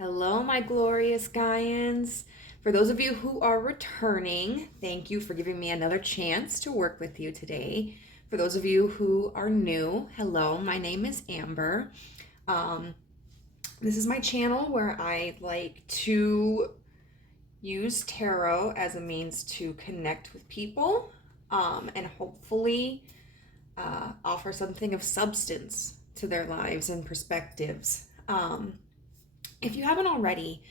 Hello, my glorious Gaians. For those of you who are returning, thank you for giving me another chance to work with you today. For those of you who are new, hello, my name is Amber. Um, this is my channel where I like to use tarot as a means to connect with people and hopefully offer something of substance to their lives and perspectives. If you haven't already,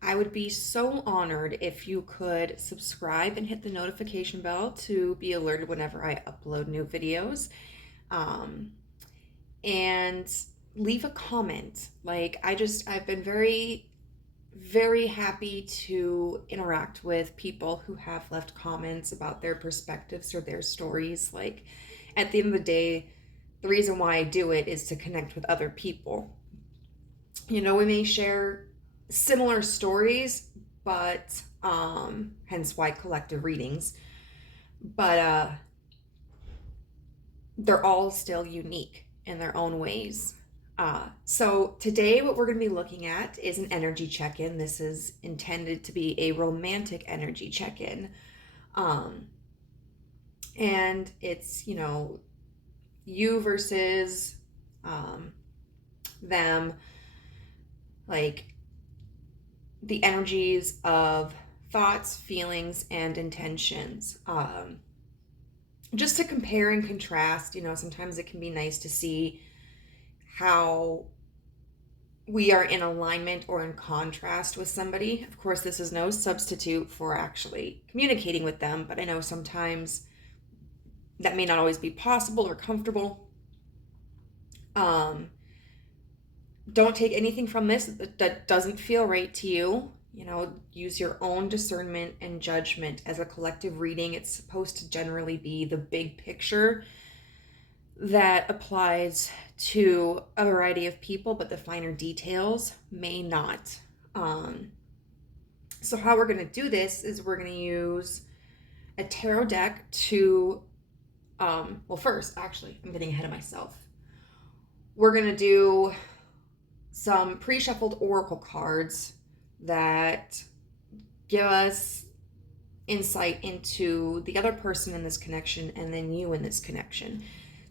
I would be so honored if you could subscribe and hit the notification bell to be alerted whenever I upload new videos. Um, and leave a comment. I've been very, very happy to interact with people who have left comments about their perspectives or their stories. Like, at the end of the day, the reason why I do it is to connect with other people. We may share similar stories, but hence why collective readings, but they're all still unique in their own ways. So today what we're going to be looking at is an energy check-in. This is intended to be a romantic energy check-in. And it's, you versus them, like the energies of thoughts, feelings, and intentions. Just to compare and contrast, sometimes it can be nice to see how we are in alignment or in contrast with somebody. Of course, this is no substitute for actually communicating with them, but I know sometimes that may not always be possible or comfortable. Don't take anything from this that doesn't feel right to you. Use your own discernment and judgment. As a collective reading, it's supposed to generally be the big picture that applies to a variety of people, but the finer details may not. So how we're going to do this is we're going to use a tarot deck to, first, actually, I'm getting ahead of myself. We're going to do some pre-shuffled oracle cards that give us insight into the other person in this connection and then you in this connection.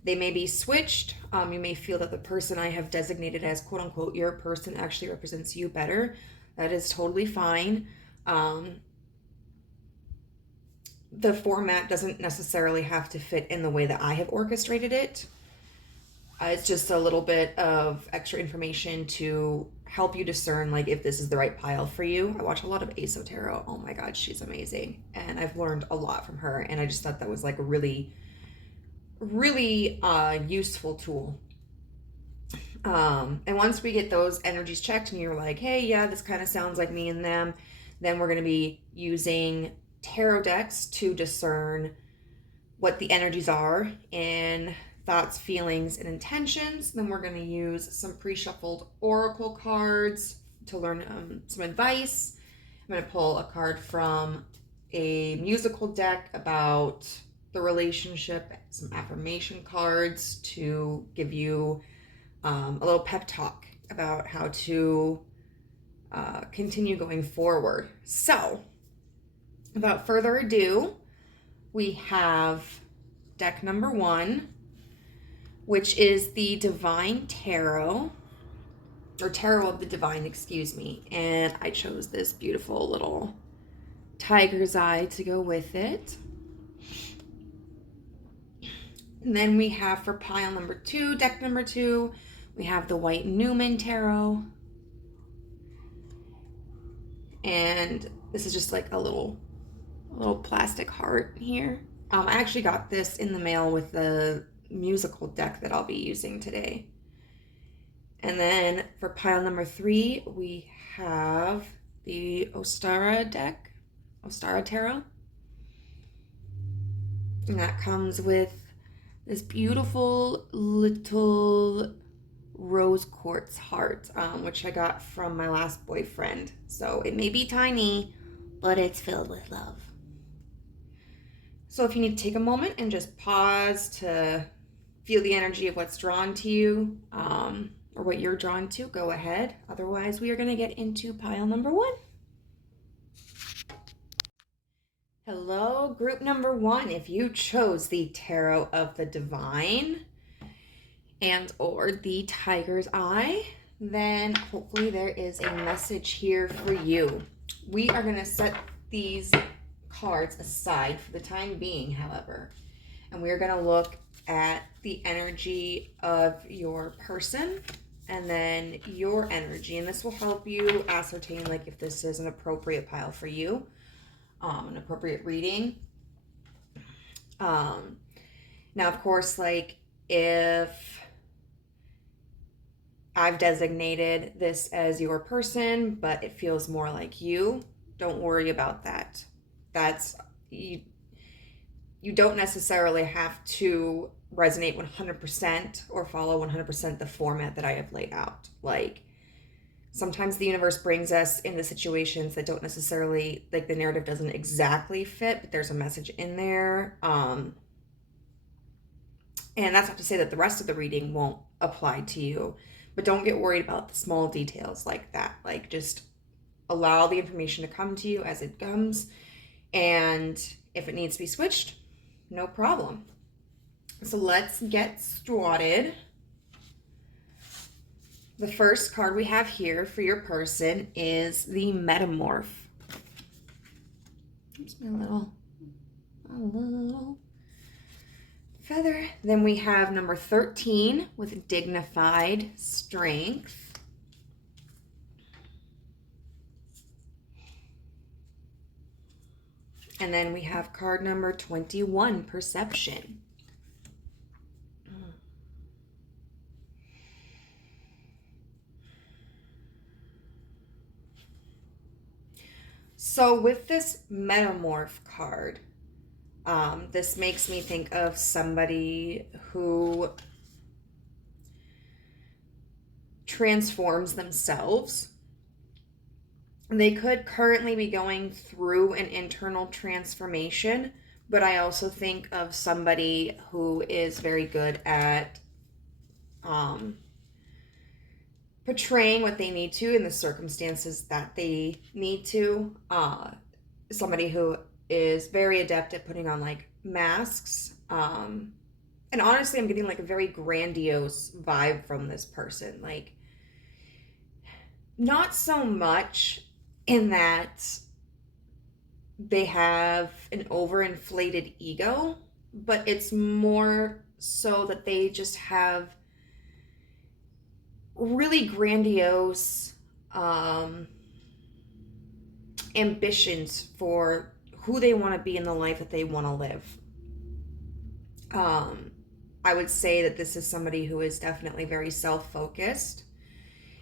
They may be switched. You may feel that the person I have designated as quote unquote your person actually represents you better. That is totally fine. The format doesn't necessarily have to fit in the way that I have orchestrated it. It's just a little bit of extra information to help you discern, like, if this is the right pile for you. I watch a lot of Aso Tarot. Oh my God, she's amazing. And I've learned a lot from her. And I just thought that was like a really, really useful tool. And once we get those energies checked and you're like, hey, yeah, this kind of sounds like me and them, then we're going to be using tarot decks to discern what the energies are in thoughts, feelings, and intentions. Then we're going to use some pre-shuffled oracle cards to learn some advice. I'm going to pull a card from a musical deck about the relationship, some affirmation cards to give you a little pep talk about how to continue going forward. So, without further ado, we have deck number 1, which is the Divine Tarot, or Tarot of the Divine, excuse me. And I chose this beautiful little tiger's eye to go with it. And then we have for pile number 2, deck number 2, we have the White Newman Tarot. And this is just like a little plastic heart here. I actually got this in the mail with the musical deck that I'll be using today. And then for pile number 3, we have the Ostara deck, Ostara Tarot. And that comes with this beautiful little rose quartz heart, which I got from my last boyfriend. So it may be tiny, but it's filled with love. So if you need to take a moment and just pause to feel the energy of what's drawn to you, or what you're drawn to, go ahead. Otherwise, we are going to get into pile number 1. Hello, group number 1. If you chose the Tarot of the Divine and or the Tiger's Eye, then hopefully there is a message here for you. We are going to set these cards aside for the time being, however, and we're going to look at the energy of your person and then your energy, and this will help you ascertain like if this is an appropriate pile for you, an appropriate reading. Now of course, like if I've designated this as your person but it feels more like you, don't worry about that. That's you don't necessarily have to resonate 100% or follow 100% the format that I have laid out. Like sometimes the universe brings us into situations that don't necessarily, like the narrative doesn't exactly fit, but there's a message in there. And that's not to say that the rest of the reading won't apply to you, but don't get worried about the small details like that. Like just allow the information to come to you as it comes. And if it needs to be switched, no problem. So let's get started. The first card we have here for your person is the Metamorph. Oops, my little feather. Then we have number 13 with Dignified Strength. And then we have card number 21, Perception. So with this Metamorph card, this makes me think of somebody who transforms themselves. They could currently be going through an internal transformation, but I also think of somebody who is very good at portraying what they need to in the circumstances that they need to. Somebody who is very adept at putting on like masks. And honestly, I'm getting like a very grandiose vibe from this person. Like not so much in that they have an overinflated ego, but it's more so that they just have really grandiose ambitions for who they want to be in the life that they want to live. I would say that this is somebody who is definitely very self-focused.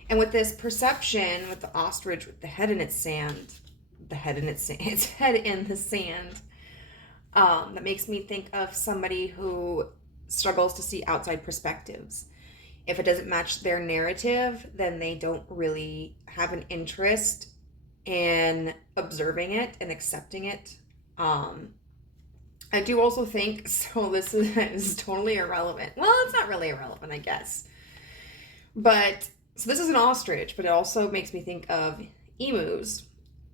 And with this perception, with the ostrich with the head in its sand, its head in the sand, that makes me think of somebody who struggles to see outside perspectives. If it doesn't match their narrative, then they don't really have an interest in observing it and accepting it. I do also think, so this is totally irrelevant. Well, it's not really irrelevant, I guess. But, so this is an ostrich, but it also makes me think of emus.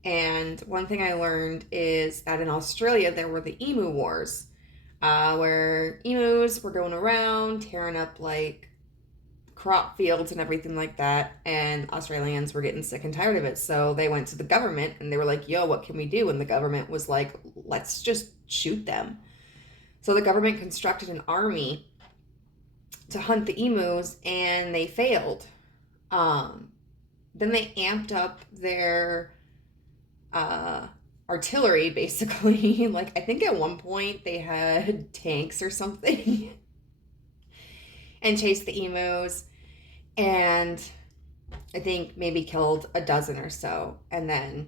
And one thing I learned is that in Australia, there were the emu wars, where emus were going around tearing up like crop fields and everything like that, and Australians were getting sick and tired of it, so they went to the government and they were like, yo, what can we do? And the government was like, let's just shoot them. So the government constructed an army to hunt the emus, and they failed. Then they amped up their artillery, basically. Like, I think at one point they had tanks or something and chased the emus, and I think maybe killed a dozen or so. And then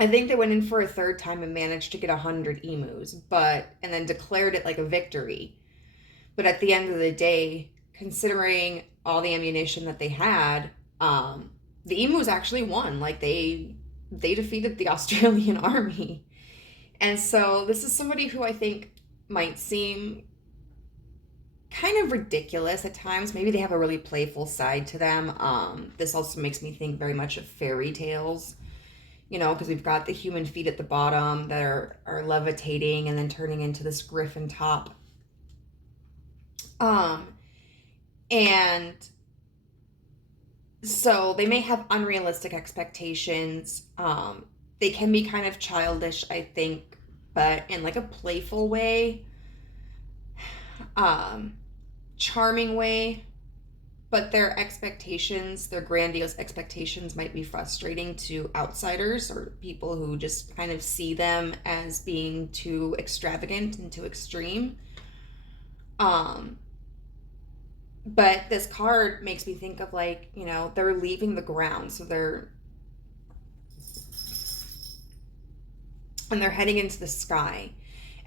I think they went in for a third time and managed to get 100 emus, and then declared it like a victory. But at the end of the day, considering all the ammunition that they had, the emus actually won. Like they defeated the Australian army. And so this is somebody who I think might seem kind of ridiculous at times. Maybe they have a really playful side to them. This also makes me think very much of fairy tales, you know, because we've got the human feet at the bottom that are levitating and then turning into this griffin top. And so they may have unrealistic expectations. They can be kind of childish, I think, but in like a playful way, charming way. But their expectations, their grandiose expectations, might be frustrating to outsiders or people who just kind of see them as being too extravagant and too extreme. But this card makes me think of, like, you know, they're leaving the ground, so they're heading into the sky.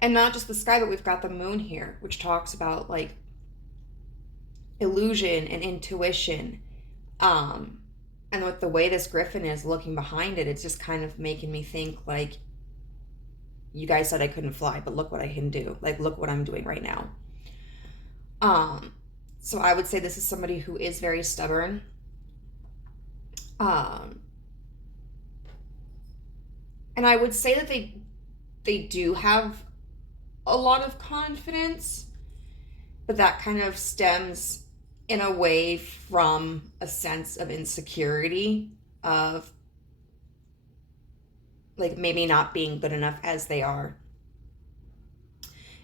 And not just the sky, but we've got the moon here, which talks about like illusion and intuition. And with the way this griffin is looking behind it, it's just kind of making me think, like, you guys said I couldn't fly, but look what I can do. Like, look what I'm doing right now. So I would say this is somebody who is very stubborn. And I would say that they do have a lot of confidence, but that kind of stems in a way from a sense of insecurity, of like maybe not being good enough as they are.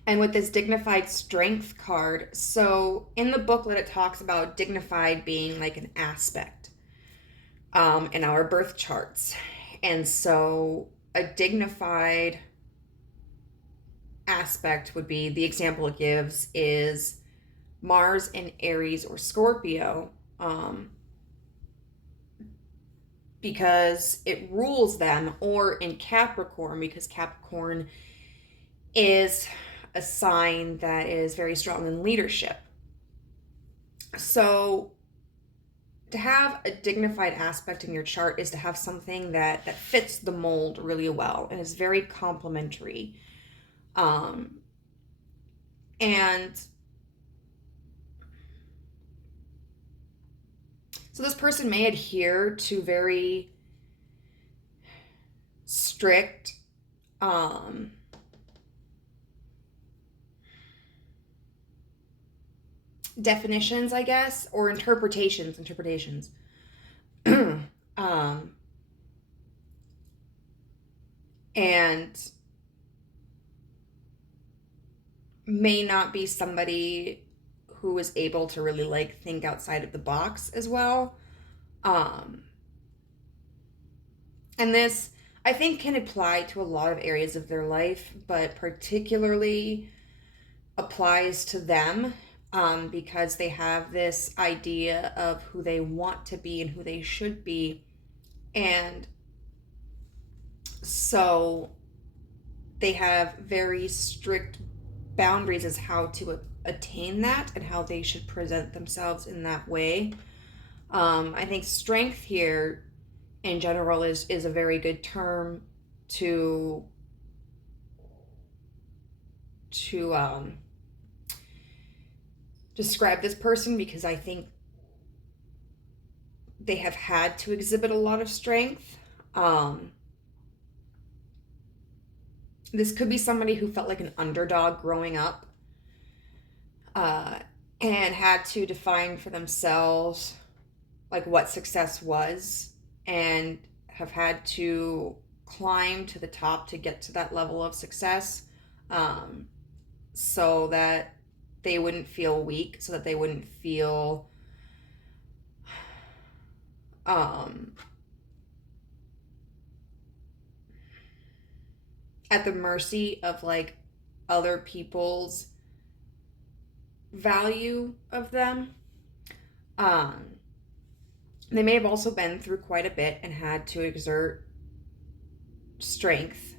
And with this dignified strength card, so in the booklet it talks about dignified being like an aspect in our birth charts. And so a dignified aspect would be, the example it gives is Mars in Aries or Scorpio, because it rules them, or in Capricorn, because Capricorn is a sign that is very strong in leadership. So to have a dignified aspect in your chart is to have something that fits the mold really well and is very complementary. And so this person may adhere to very strict definitions, I guess, or interpretations. And may not be somebody who is able to really like think outside of the box as well. And this, I think, can apply to a lot of areas of their life, but particularly applies to them, because they have this idea of who they want to be and who they should be. And so they have very strict boundaries as how to attain that and how they should present themselves in that way. I think strength here in general is a very good term to describe this person, because I think they have had to exhibit a lot of strength. This could be somebody who felt like an underdog growing up, and had to define for themselves like what success was, and have had to climb to the top to get to that level of success, so that they wouldn't feel weak, so that they wouldn't feel at the mercy of like other people's value of them. They may have also been through quite a bit and had to exert strength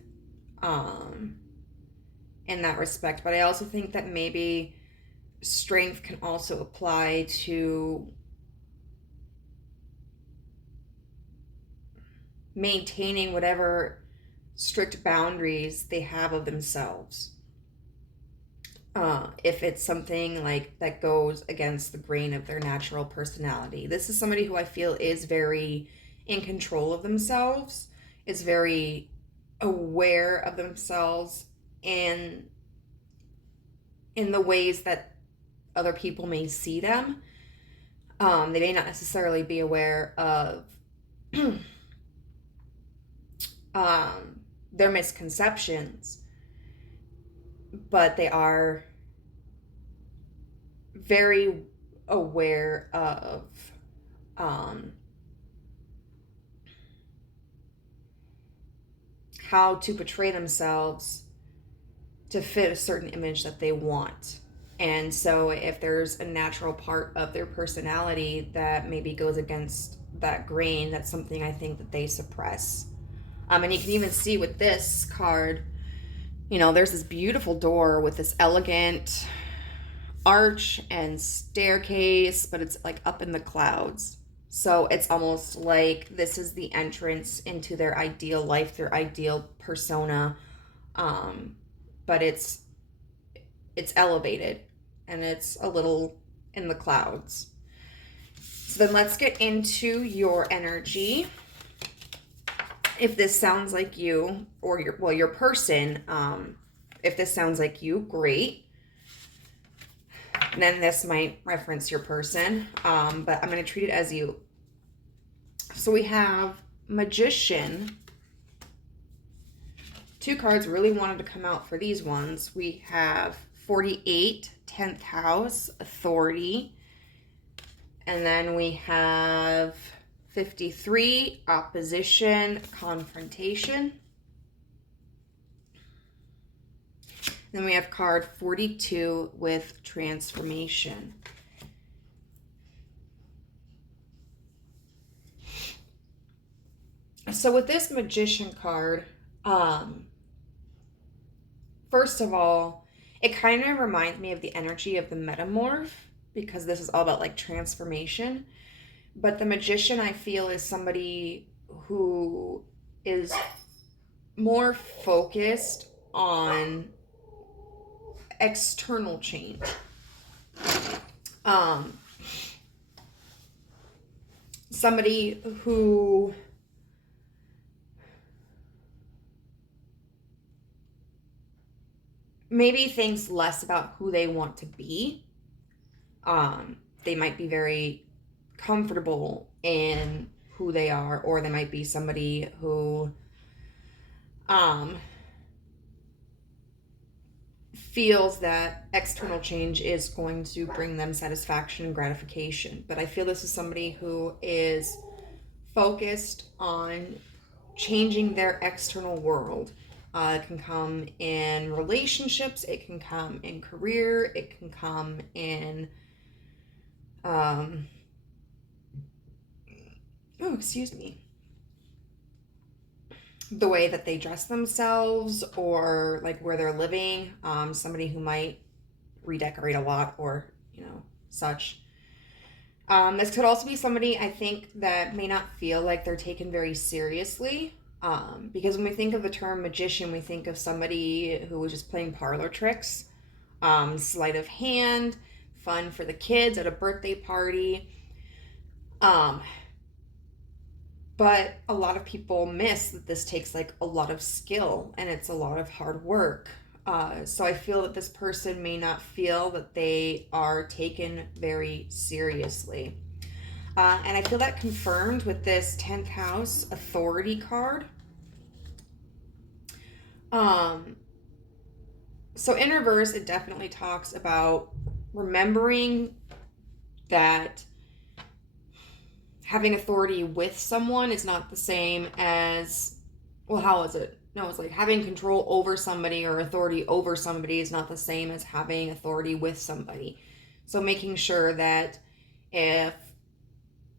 in that respect. But I also think that maybe strength can also apply to maintaining whatever strict boundaries they have of themselves. if it's something like that goes against the grain of their natural personality. This is somebody who I feel is very in control of themselves, is very aware of themselves in the ways that other people may see them. They may not necessarily be aware of their misconceptions, but they are very aware of how to portray themselves to fit a certain image that they want. And so if there's a natural part of their personality that maybe goes against that grain, that's something I think that they suppress. And you can even see with this card, you know, there's this beautiful door with this elegant arch and staircase, but it's like up in the clouds. So it's almost like this is the entrance into their ideal life, their ideal persona. But it's elevated and it's a little in the clouds. So then let's get into your energy. If this sounds like you, or your person, if this sounds like you, great. And then this might reference your person, but I'm going to treat it as you. So we have Magician. Two cards really wanted to come out for these ones. We have 48, 10th house, authority. And then we have 53, opposition, confrontation. Then we have card 42 with transformation. So with this Magician card, first of all, it kind of reminds me of the energy of the Metamorph, because this is all about like transformation. But the Magician, I feel, is somebody who is more focused on external change. Somebody who maybe thinks less about who they want to be. They might be very comfortable in who they are, or they might be somebody who feels that external change is going to bring them satisfaction and gratification. But I feel this is somebody who is focused on changing their external world. It can come in relationships, it can come in career, it can come in the way that they dress themselves, or like where they're living. Somebody who might redecorate a lot, or such. This could also be somebody, I think, that may not feel like they're taken very seriously, because when we think of the term magician, we think of somebody who was just playing parlor tricks, sleight of hand, fun for the kids at a birthday party. But a lot of people miss that this takes like a lot of skill, and it's a lot of hard work. So I feel that this person may not feel that they are taken very seriously. And I feel that confirmed with this 10th house authority card. So in reverse, it definitely talks about remembering that having authority with someone is not the same as, well, how is it? No, it's like having control over somebody or authority over somebody is not the same as having authority with somebody. So making sure that if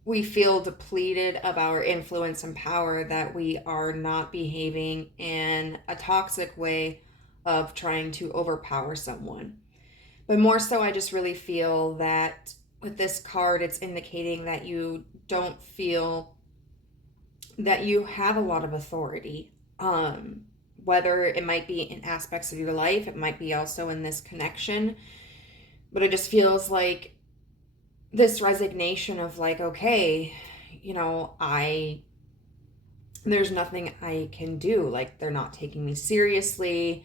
we feel depleted of our influence and power, that we are not behaving in a toxic way of trying to overpower someone. But more so, I just really feel that with this card, it's indicating that you don't feel that you have a lot of authority, whether it might be in aspects of your life, it might be also in this connection, but it just feels like this resignation of like, okay, there's nothing I can do. Like, they're not taking me seriously.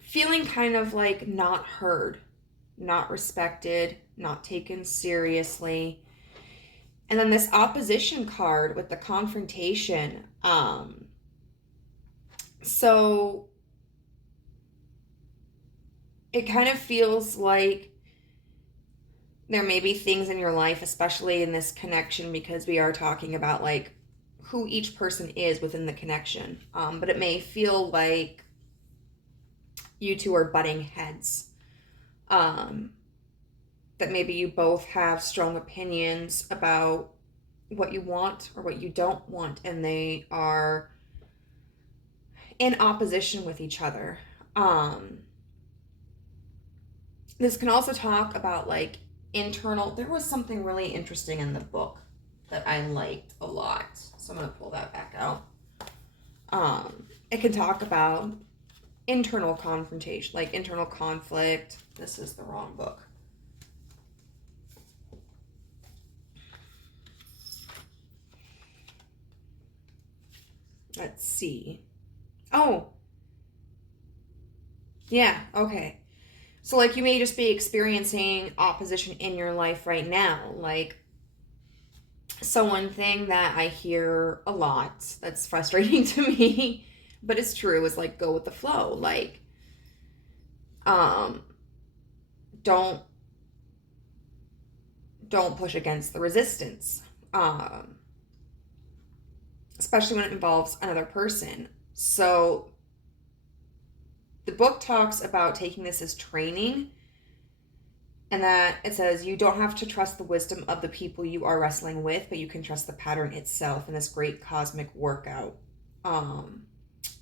Feeling kind of like not heard, not respected, not taken seriously. And then this opposition card with the confrontation. So it kind of feels like there may be things in your life, especially in this connection, because we are talking about like who each person is within the connection. But it may feel like you two are butting heads. That maybe you both have strong opinions about what you want or what you don't want, and they are in opposition with each other. This can also talk about like internal. There was something really interesting in the book that I liked a lot, so I'm going to pull that back out. It can talk about internal confrontation, like internal conflict. This is the wrong book. Let's see. Oh. Yeah, okay. So like you may just be experiencing opposition in your life right now. Like, so one thing that I hear a lot that's frustrating to me, but it's true, is like go with the flow. Like, don't push against the resistance. Especially when it involves another person. So the book talks about taking this as training, and that it says you don't have to trust the wisdom of the people you are wrestling with, but you can trust the pattern itself in this great cosmic workout.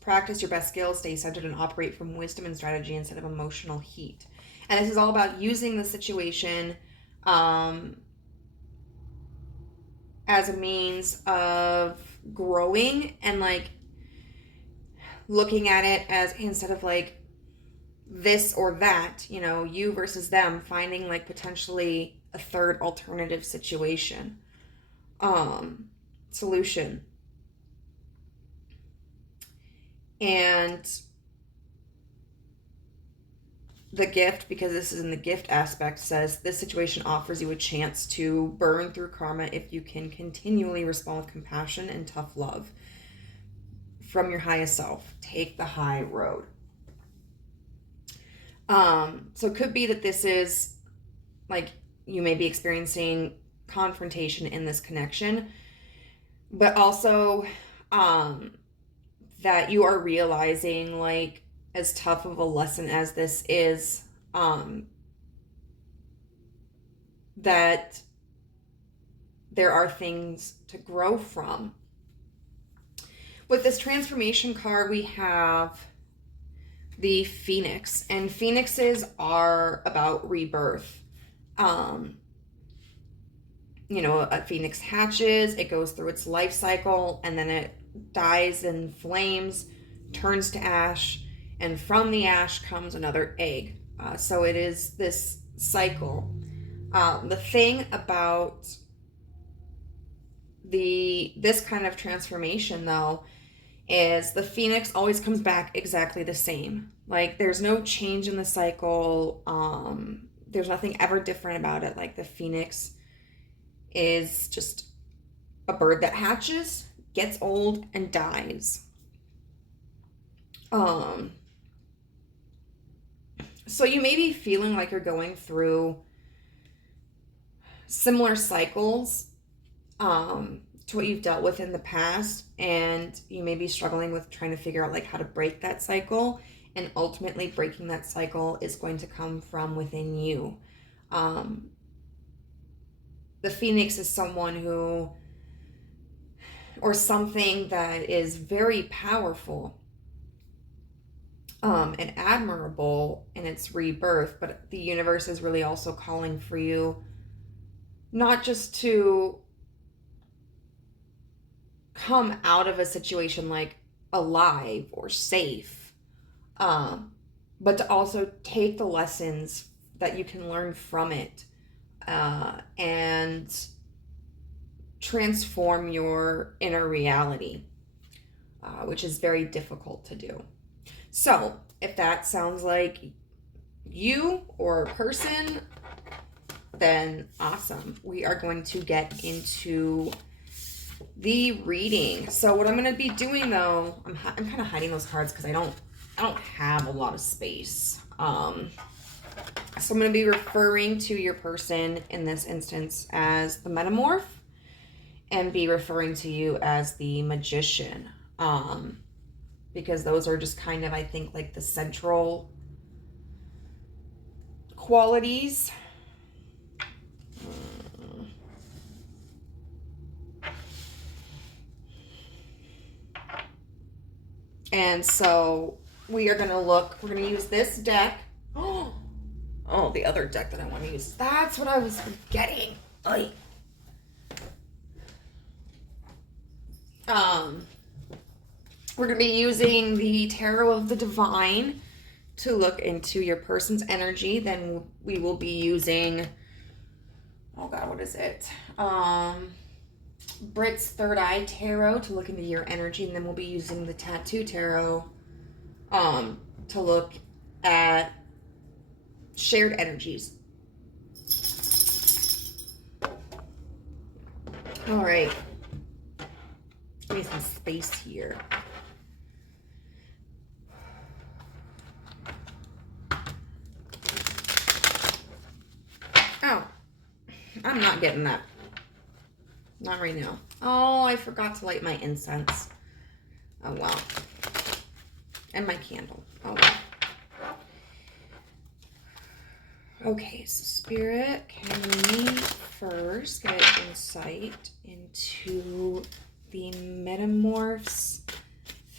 Practice your best skills, stay centered, and operate from wisdom and strategy instead of emotional heat. And this is all about using the situation as a means of growing, and like looking at it as, instead of like this or that, you versus them, finding like potentially a third alternative situation, solution. And the gift, because this is in the gift aspect, says this situation offers you a chance to burn through karma if you can continually respond with compassion and tough love from your highest self. Take the high road. So it could be that this is like you may be experiencing confrontation in this connection, but also that you are realizing, like, as tough of a lesson as this is, that there are things to grow from. With this transformation card, we have the Phoenix, and Phoenixes are about rebirth. A Phoenix hatches, it goes through its life cycle, and then it dies in flames, turns to ash, and from the ash comes another egg. So it is this cycle. The thing about this kind of transformation, though, is the Phoenix always comes back exactly the same. Like, there's no change in the cycle. There's nothing ever different about it. Like, the Phoenix is just a bird that hatches, gets old, and dies. So you may be feeling like you're going through similar cycles to what you've dealt with in the past, and you may be struggling with trying to figure out like how to break that cycle, and ultimately breaking that cycle is going to come from within you. The Phoenix is someone who, or something that is very powerful and admirable in its rebirth, but the universe is really also calling for you not just to come out of a situation like alive or safe, but to also take the lessons that you can learn from it, and transform your inner reality, which is very difficult to do. So if that sounds like you or a person, then awesome. We are going to get into the reading. So what I'm going to be doing though, I'm kind of hiding those cards because I don't have a lot of space. So I'm going to be referring to your person in this instance as the Metamorph, and be referring to you as the Magician, because those are just kind of, I think, like the central qualities. And so we are going to use this deck. Oh, the other deck that I want to use. That's what I was forgetting. Oy. We're going to be using the Tarot of the Divine to look into your person's energy. Then we will be using, oh God, what is it? Brit's Third Eye Tarot to look into your energy. And then we'll be using the Tattoo Tarot to look at shared energies. All right. Give me some space here. Oh, I'm not getting that. Not right now. Oh, I forgot to light my incense. Oh, well. And my candle. Oh, well. Okay, so Spirit, can we first get insight into the Metamorph's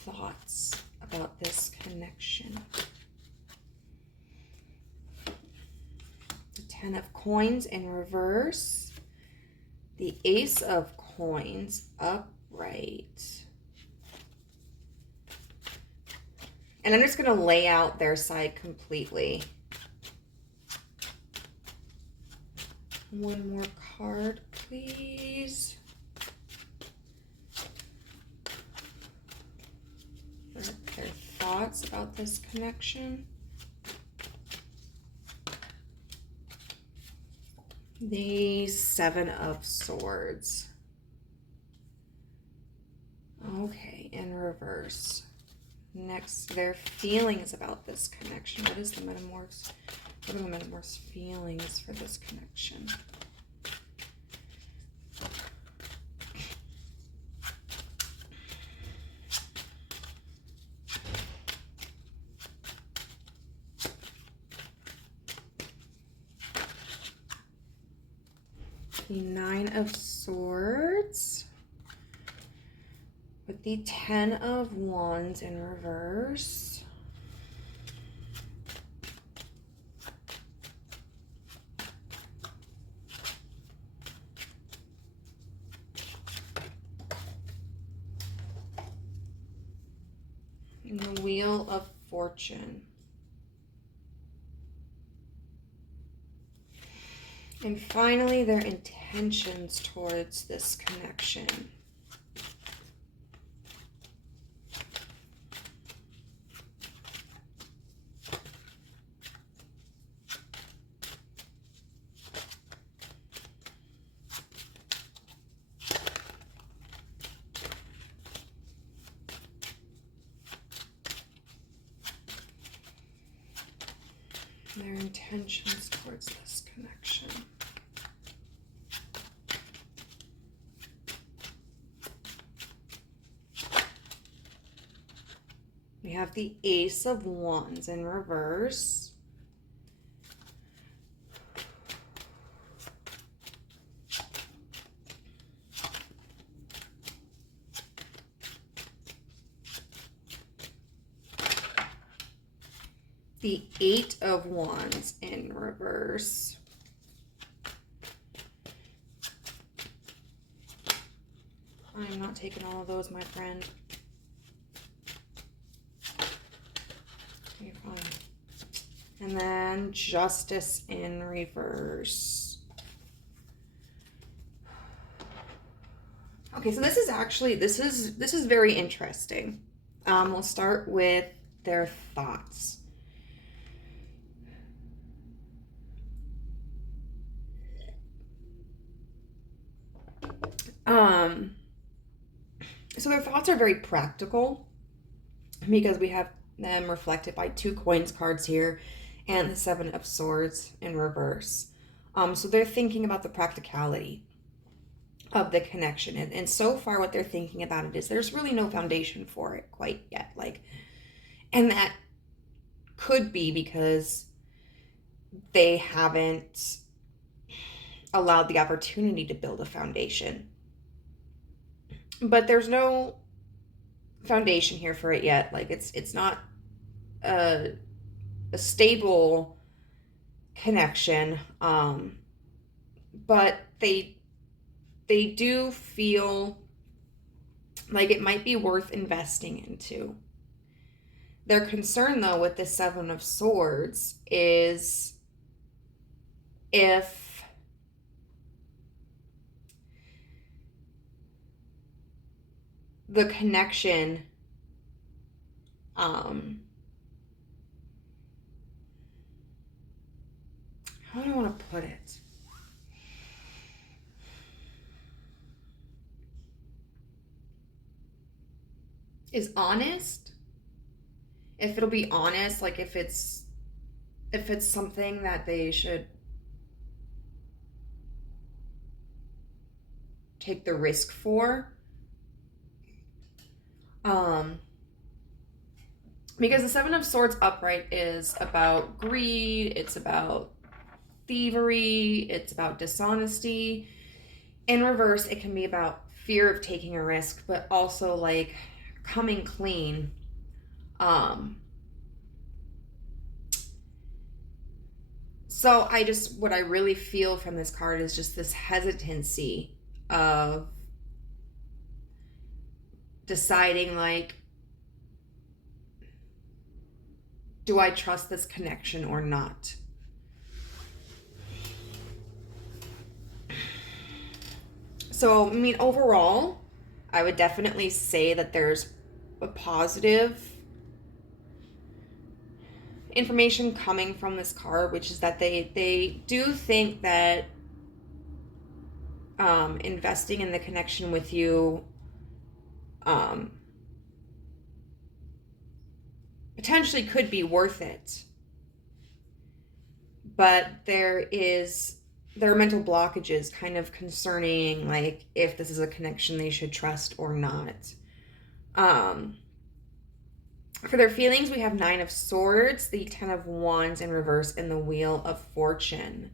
thoughts about this connection? The Ten of Coins in reverse. The Ace of Coins upright. And I'm just going to lay out their side completely. One more card, please. Their thoughts about this connection. The Seven of Swords. Okay, in reverse. Next, their feelings about this connection. What is the Metamorph's? What are the Metamorph's feelings for this connection? The Nine of Swords with the Ten of Wands in reverse. And the Wheel of Fortune. And finally, their intentions towards this connection. Their intentions towards this connection. We have the Ace of Wands in reverse. The Eight of Wands in reverse. I'm not not taking all of those, my friend. Okay, fine. And then Justice in reverse. Okay, so this is very interesting. We'll start with their thoughts. So their thoughts are very practical because we have them reflected by 2 coins cards here and the 7 of Swords in reverse. So they're thinking about the practicality of the connection. And so far what they're thinking about it is there's really no foundation for it quite yet. And that could be because they haven't allowed the opportunity to build a foundation. But there's no foundation here for it yet. It's not a stable connection. But they do feel like it might be worth investing into. Their concern, though, with the 7 of Swords is if the connection how do I want to put it? Is honest. If it'll be honest, like if it's something that they should take the risk for. Because the 7 of Swords upright is about greed, it's about thievery, it's about dishonesty. In reverse, it can be about fear of taking a risk, but also like coming clean. So what I really feel from this card is just this hesitancy of deciding, like, do I trust this connection or not? So, I mean, overall, I would definitely say that there's a positive information coming from this card, which is that they do think that investing in the connection with you potentially could be worth it. But there are mental blockages kind of concerning, like, if this is a connection they should trust or not. For their feelings, we have 9 of Swords, the 10 of Wands in reverse, and the Wheel of Fortune.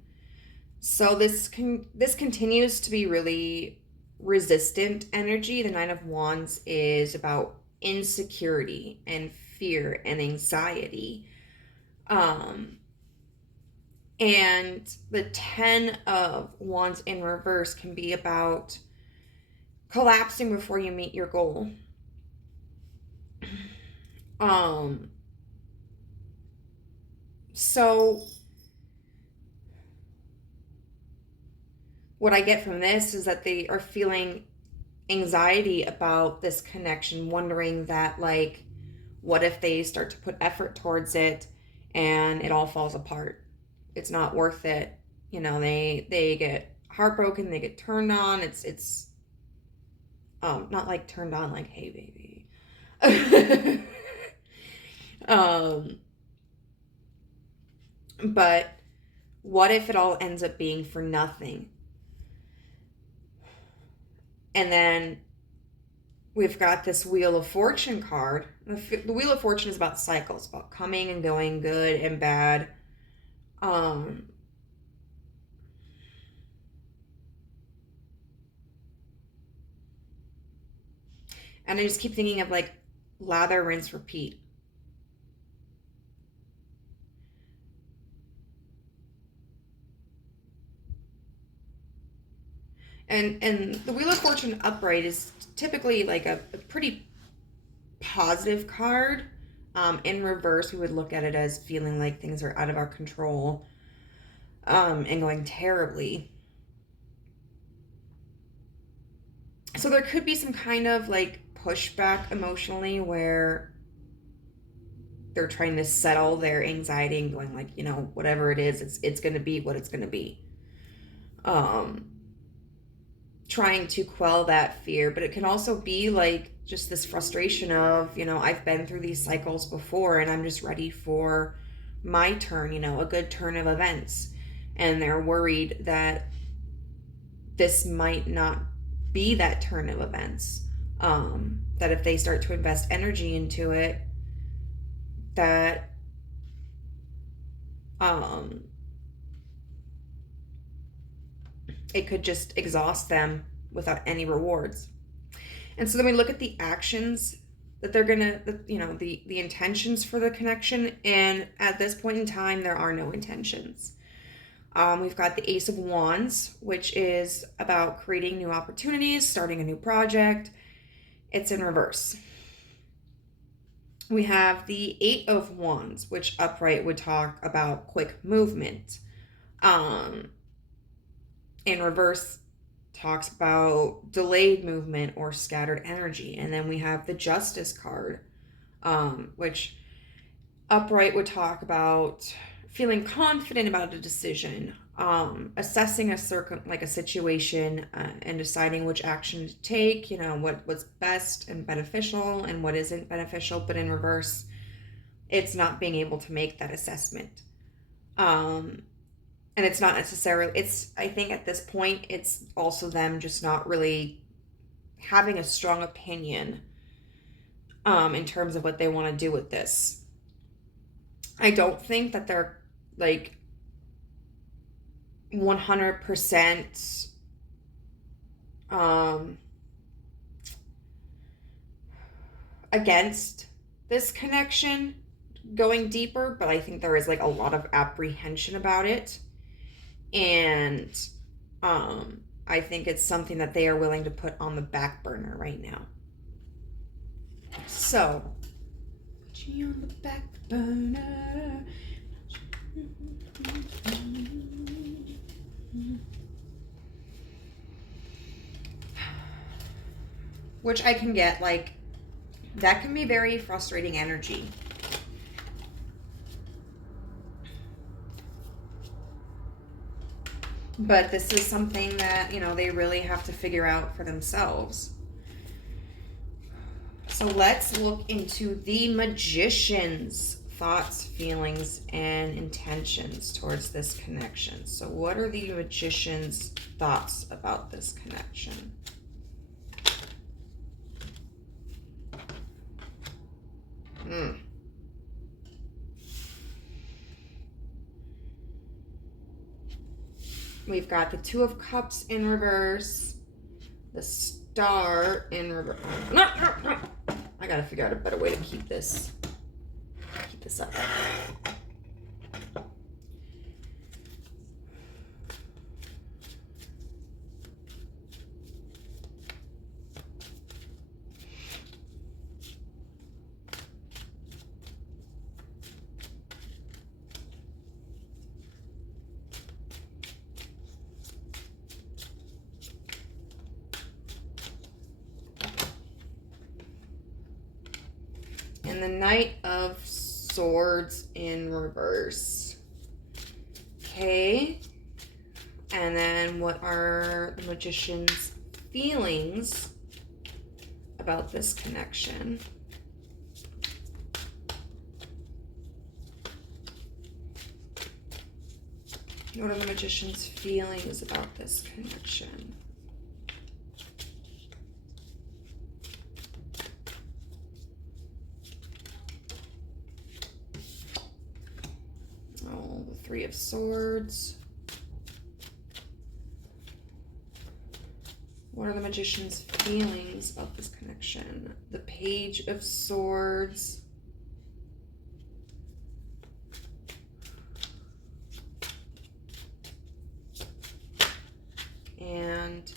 So this continues to be really resistant energy. The 9 of Wands is about insecurity and fear and anxiety. And the 10 of Wands in reverse can be about collapsing before you meet your goal. So what I get from this is that they are feeling anxiety about this connection, wondering that, like, what if they start to put effort towards it and it all falls apart? It's not worth it. You know, they get heartbroken, they get turned on. It's not like turned on like, hey baby. But what if it all ends up being for nothing? And then we've got this Wheel of Fortune card. The Wheel of Fortune is about cycles, about coming and going, good and bad. And I just keep thinking of, like, lather, rinse, repeat. And the Wheel of Fortune upright is typically like a pretty positive card. In reverse, we would look at it as feeling like things are out of our control, and going terribly. So there could be some kind of like pushback emotionally where they're trying to settle their anxiety and going like, whatever it is, it's going to be what it's going to be. Trying to quell that fear, but it can also be like just this frustration of, I've been through these cycles before and I'm just ready for my turn, a good turn of events. And they're worried that this might not be that turn of events. That if they start to invest energy into it, that it could just exhaust them without any rewards. And so then we look at the actions that they're gonna, the intentions for the connection. And at this point in time, there are no intentions. We've got the Ace of Wands, which is about creating new opportunities, starting a new project. It's in reverse. We have the Eight of Wands, which upright would talk about quick movement. In reverse talks about delayed movement or scattered energy. And then we have the Justice card, which upright would talk about feeling confident about a decision, assessing a situation, and deciding which action to take, what's best and beneficial and what isn't beneficial. But in reverse, it's not being able to make that assessment. And it's not necessarily, I think at this point, it's also them just not really having a strong opinion in terms of what they want to do with this. I don't think that they're like 100% against this connection going deeper, but I think there is like a lot of apprehension about it. And I think it's something that they are willing to put on the back burner right now. So, put you on the back burner. Which I can get, like, that can be very frustrating energy. But this is something that, they really have to figure out for themselves. So let's look into the Magician's thoughts, feelings, and intentions towards this connection. So what are the Magician's thoughts about this connection? We've got the Two of Cups in reverse, the Star in reverse. No. I gotta figure out a better way to keep this up. And the Knight of Swords in reverse. Okay. And then what are the Magician's feelings about this connection? What are the Magician's feelings about this connection? Three of Swords. What are the Magician's feelings about this connection? The Page of Swords. And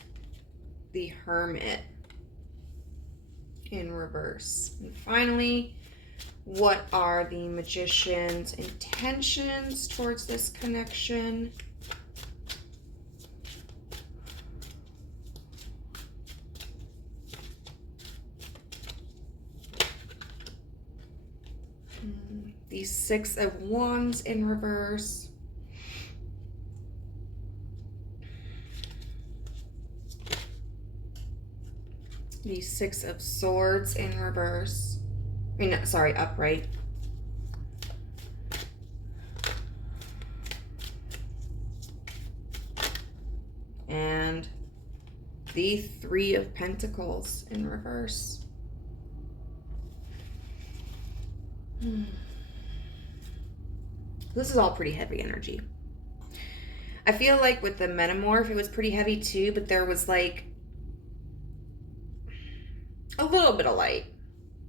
Hermit in reverse. And finally, what are the Magician's intentions towards this connection? The Six of Wands in reverse. The Six of Swords in reverse. Upright. And the Three of Pentacles in reverse. This is all pretty heavy energy. I feel like with the Metamorph, it was pretty heavy too, but there was like a little bit of light.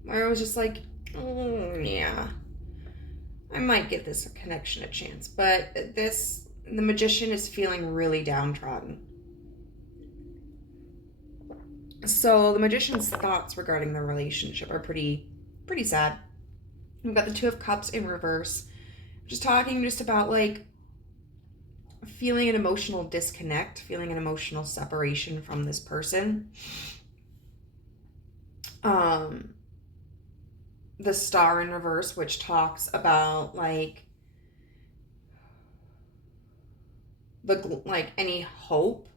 Where I was just like, yeah, I might give this connection a chance. But the Magician is feeling really downtrodden. So the Magician's thoughts regarding the relationship are pretty sad. We've got the Two of Cups in reverse. Just talking about like feeling an emotional disconnect, feeling an emotional separation from this person. The Star in reverse, which talks about like any hope,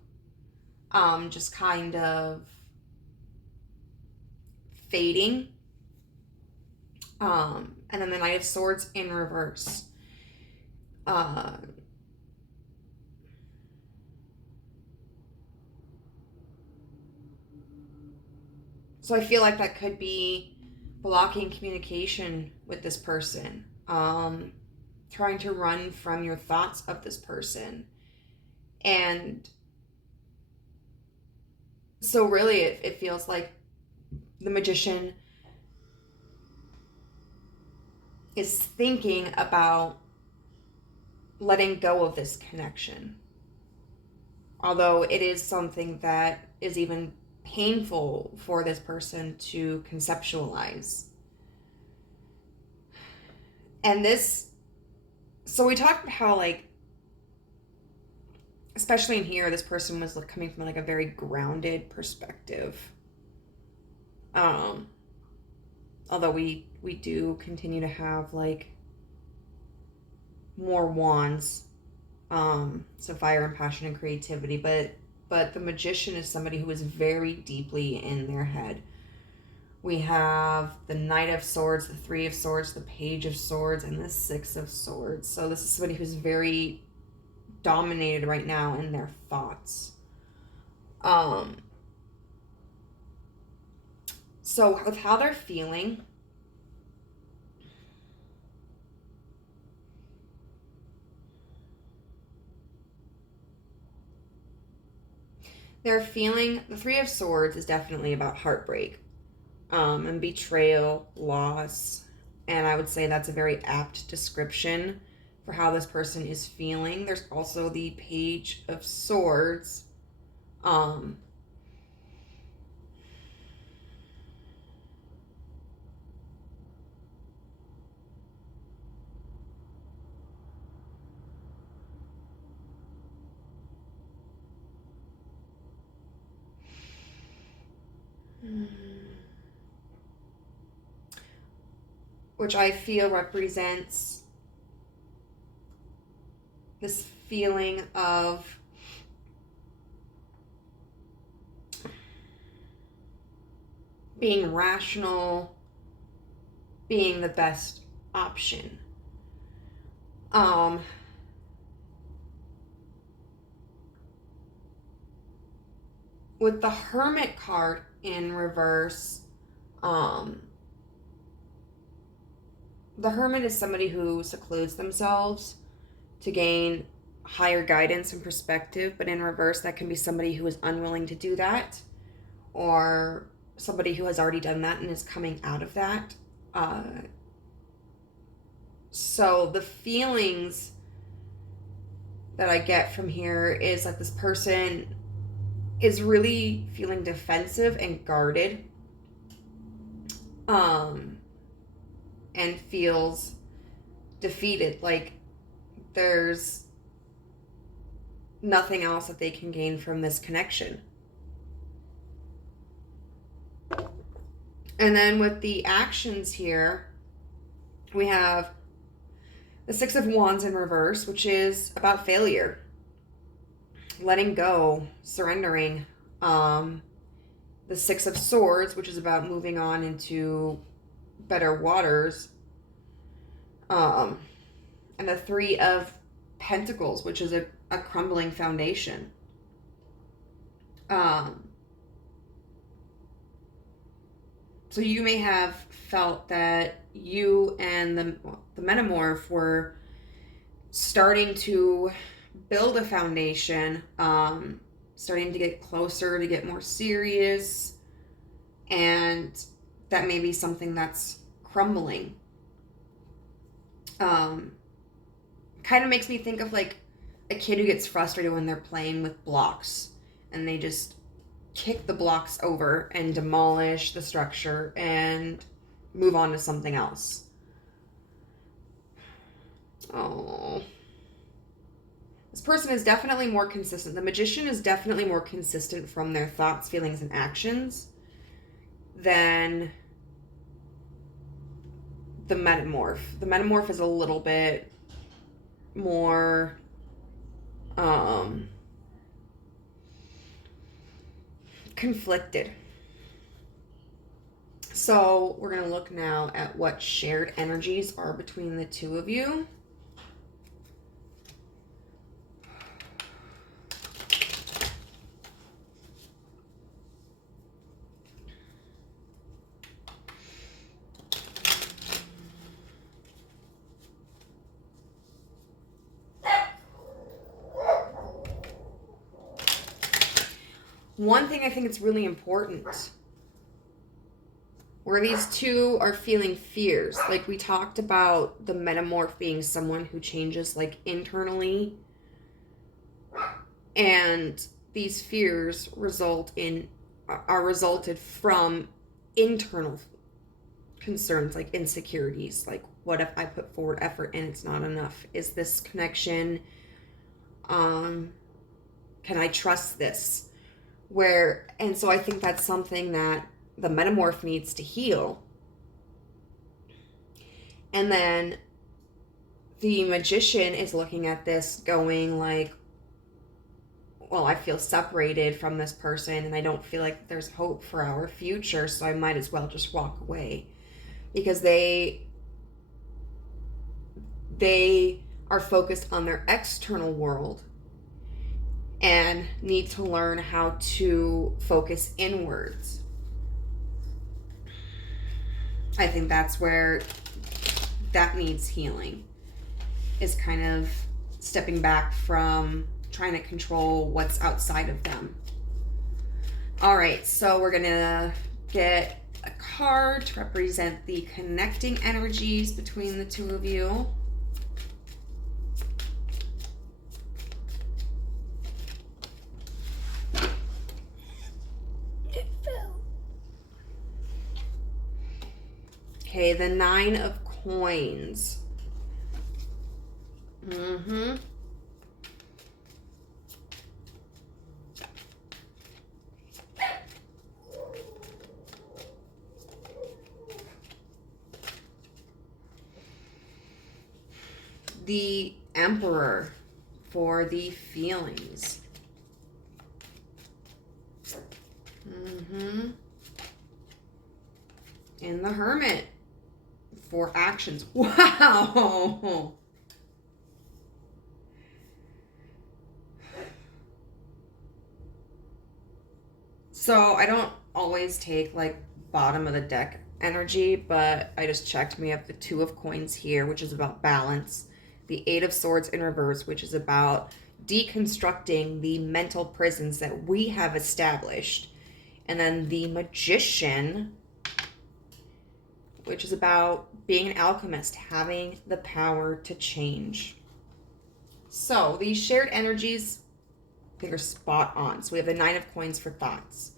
just kind of fading. And then the Knight of Swords in reverse. So I feel like that could be blocking communication with this person, trying to run from your thoughts of this person. And so really it feels like the Magician is thinking about letting go of this connection. Although it is something that is even painful for this person to conceptualize. And so we talked about how, like, especially in here, this person was coming from like a very grounded perspective. Although we do continue to have like more wands, some fire and passion and creativity, but the Magician is somebody who is very deeply in their head. We have the Knight of Swords, the Three of Swords, the Page of Swords, and the Six of Swords. So this is somebody who's very dominated right now in their thoughts. So with how they're feeling, the Three of Swords is definitely about heartbreak, and betrayal, loss. And I would say that's a very apt description for how this person is feeling. There's also the Page of Swords. Which I feel represents this feeling of being rational, being the best option. With the Hermit card in reverse, the Hermit is somebody who secludes themselves to gain higher guidance and perspective, but in reverse, that can be somebody who is unwilling to do that, or somebody who has already done that and is coming out of that. So the feelings that I get from here is that this person is really feeling defensive and guarded, and feels defeated, like there's nothing else that they can gain from this connection. And then with the actions here, we have the Six of Wands in reverse, which is about failure, letting go, surrendering. The Six of Swords, which is about moving on into better waters. And the Three of Pentacles, which is a crumbling foundation. So you may have felt that you and the metamorph were starting to build a foundation, starting to get closer, to get more serious, and that may be something that's crumbling. Kind of makes me think of like a kid who gets frustrated when they're playing with blocks and they just kick the blocks over and demolish the structure and move on to something else. Oh. This person is definitely more consistent. The Magician is definitely more consistent from their thoughts, feelings, and actions than the Metamorph. The Metamorph is a little bit more conflicted. So we're going to look now at what shared energies are between the two of you. One thing I think it's really important, where these two are feeling fears, like we talked about the Metamorph being someone who changes like internally, and these fears are resulted from internal concerns, like insecurities, like what if I put forward effort and it's not enough? Is this connection, can I trust this? And so I think that's something that the Metamorph needs to heal. And then the Magician is looking at this going like, well, I feel separated from this person and I don't feel like there's hope for our future, so I might as well just walk away. Because they are focused on their external world and need to learn how to focus inwards. I think that's where that needs healing, is kind of stepping back from trying to control what's outside of them. All right, so we're gonna get a card to represent the connecting energies between the two of you. Okay, the Nine of Coins. The Emperor for the feelings. And the Hermit for actions. Wow. So I don't always take like bottom of the deck energy, but I just checked. We have the Two of Coins here, which is about balance. The Eight of Swords in reverse, which is about deconstructing the mental prisons that we have established. And then the Magician, which is about being an alchemist, having the power to change. So these shared energies I think are spot on. So we have the 9 of coins for thoughts.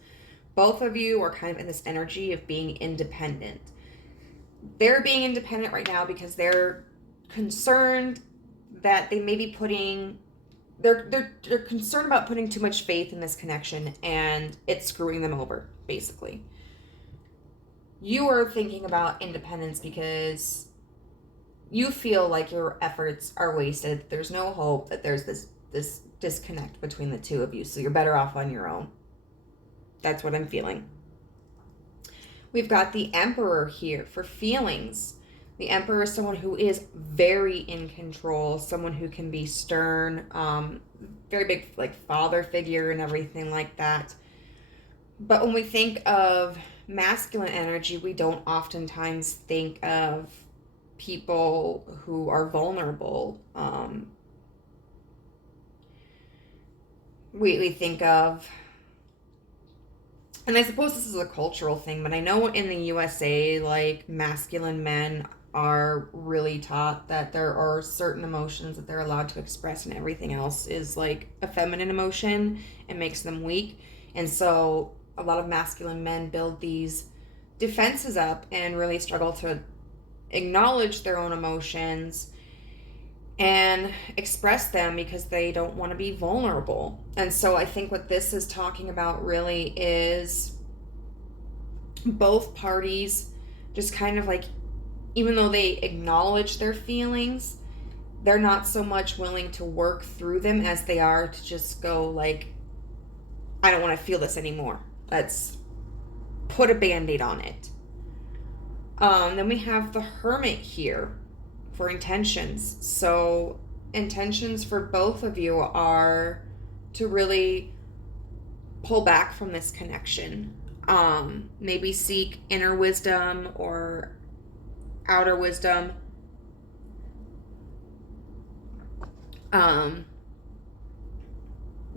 Both of you are kind of in this energy of being independent. They're being independent right now because they're concerned that they may be putting, they're concerned about putting too much faith in this connection and it's screwing them over, basically. You are thinking about independence because you feel like your efforts are wasted. There's no hope, that there's this disconnect between the two of you. So you're better off on your own. That's what I'm feeling. We've got the Emperor here for feelings. The Emperor is someone who is very in control, someone who can be stern, very big like father figure and everything like that. But when we think of masculine energy, we don't oftentimes think of people who are vulnerable. We think of, and I suppose this is a cultural thing, but I know in the USA, like, masculine men are really taught that there are certain emotions that they're allowed to express and everything else is like a feminine emotion and makes them weak. And so a lot of masculine men build these defenses up and really struggle to acknowledge their own emotions and express them because they don't want to be vulnerable. And so I think what this is talking about really is both parties just kind of like, even though they acknowledge their feelings, they're not so much willing to work through them as they are to just go like, I don't want to feel this anymore. Let's put a Band-Aid on it. Then we have the Hermit here for intentions. So intentions for both of you are to really pull back from this connection. Maybe seek inner wisdom or outer wisdom.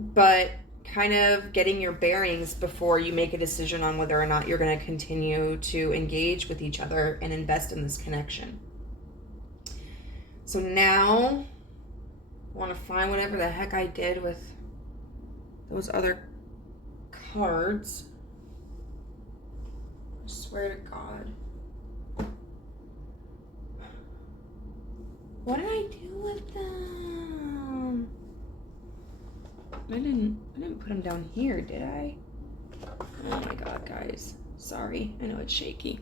But kind of getting your bearings before you make a decision on whether or not you're going to continue to engage with each other and invest in this connection. So now I want to find whatever the heck I did with those other cards. I swear to God. What did I do with them? I didn't put them down here, did I? Oh my God, guys. Sorry. I know it's shaky.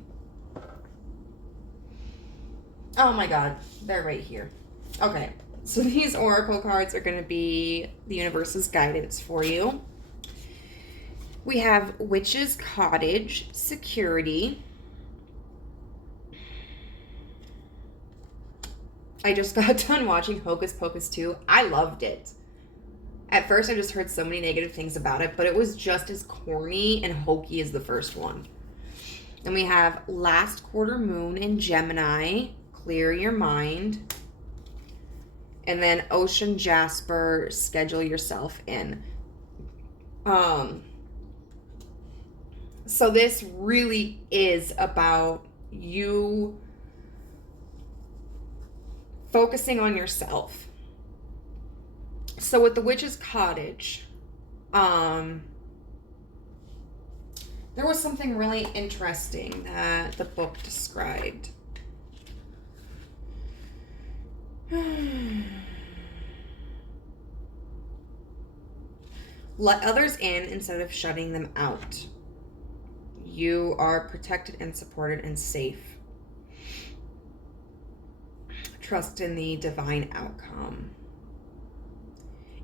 Oh my God. They're right here. Okay. So these oracle cards are going to be the universe's guidance for you. We have Witch's Cottage, Security. I just got done watching Hocus Pocus 2. I loved it. At first, I just heard so many negative things about it, but it was just as corny and hokey as the first one. Then we have Last Quarter Moon in Gemini, Clear Your Mind. And then Ocean Jasper, Schedule Yourself In. So this really is about you focusing on yourself. So with the Witch's Cottage, there was something really interesting that the book described. Let others in instead of shutting them out. You are protected and supported and safe. Trust in the divine outcome.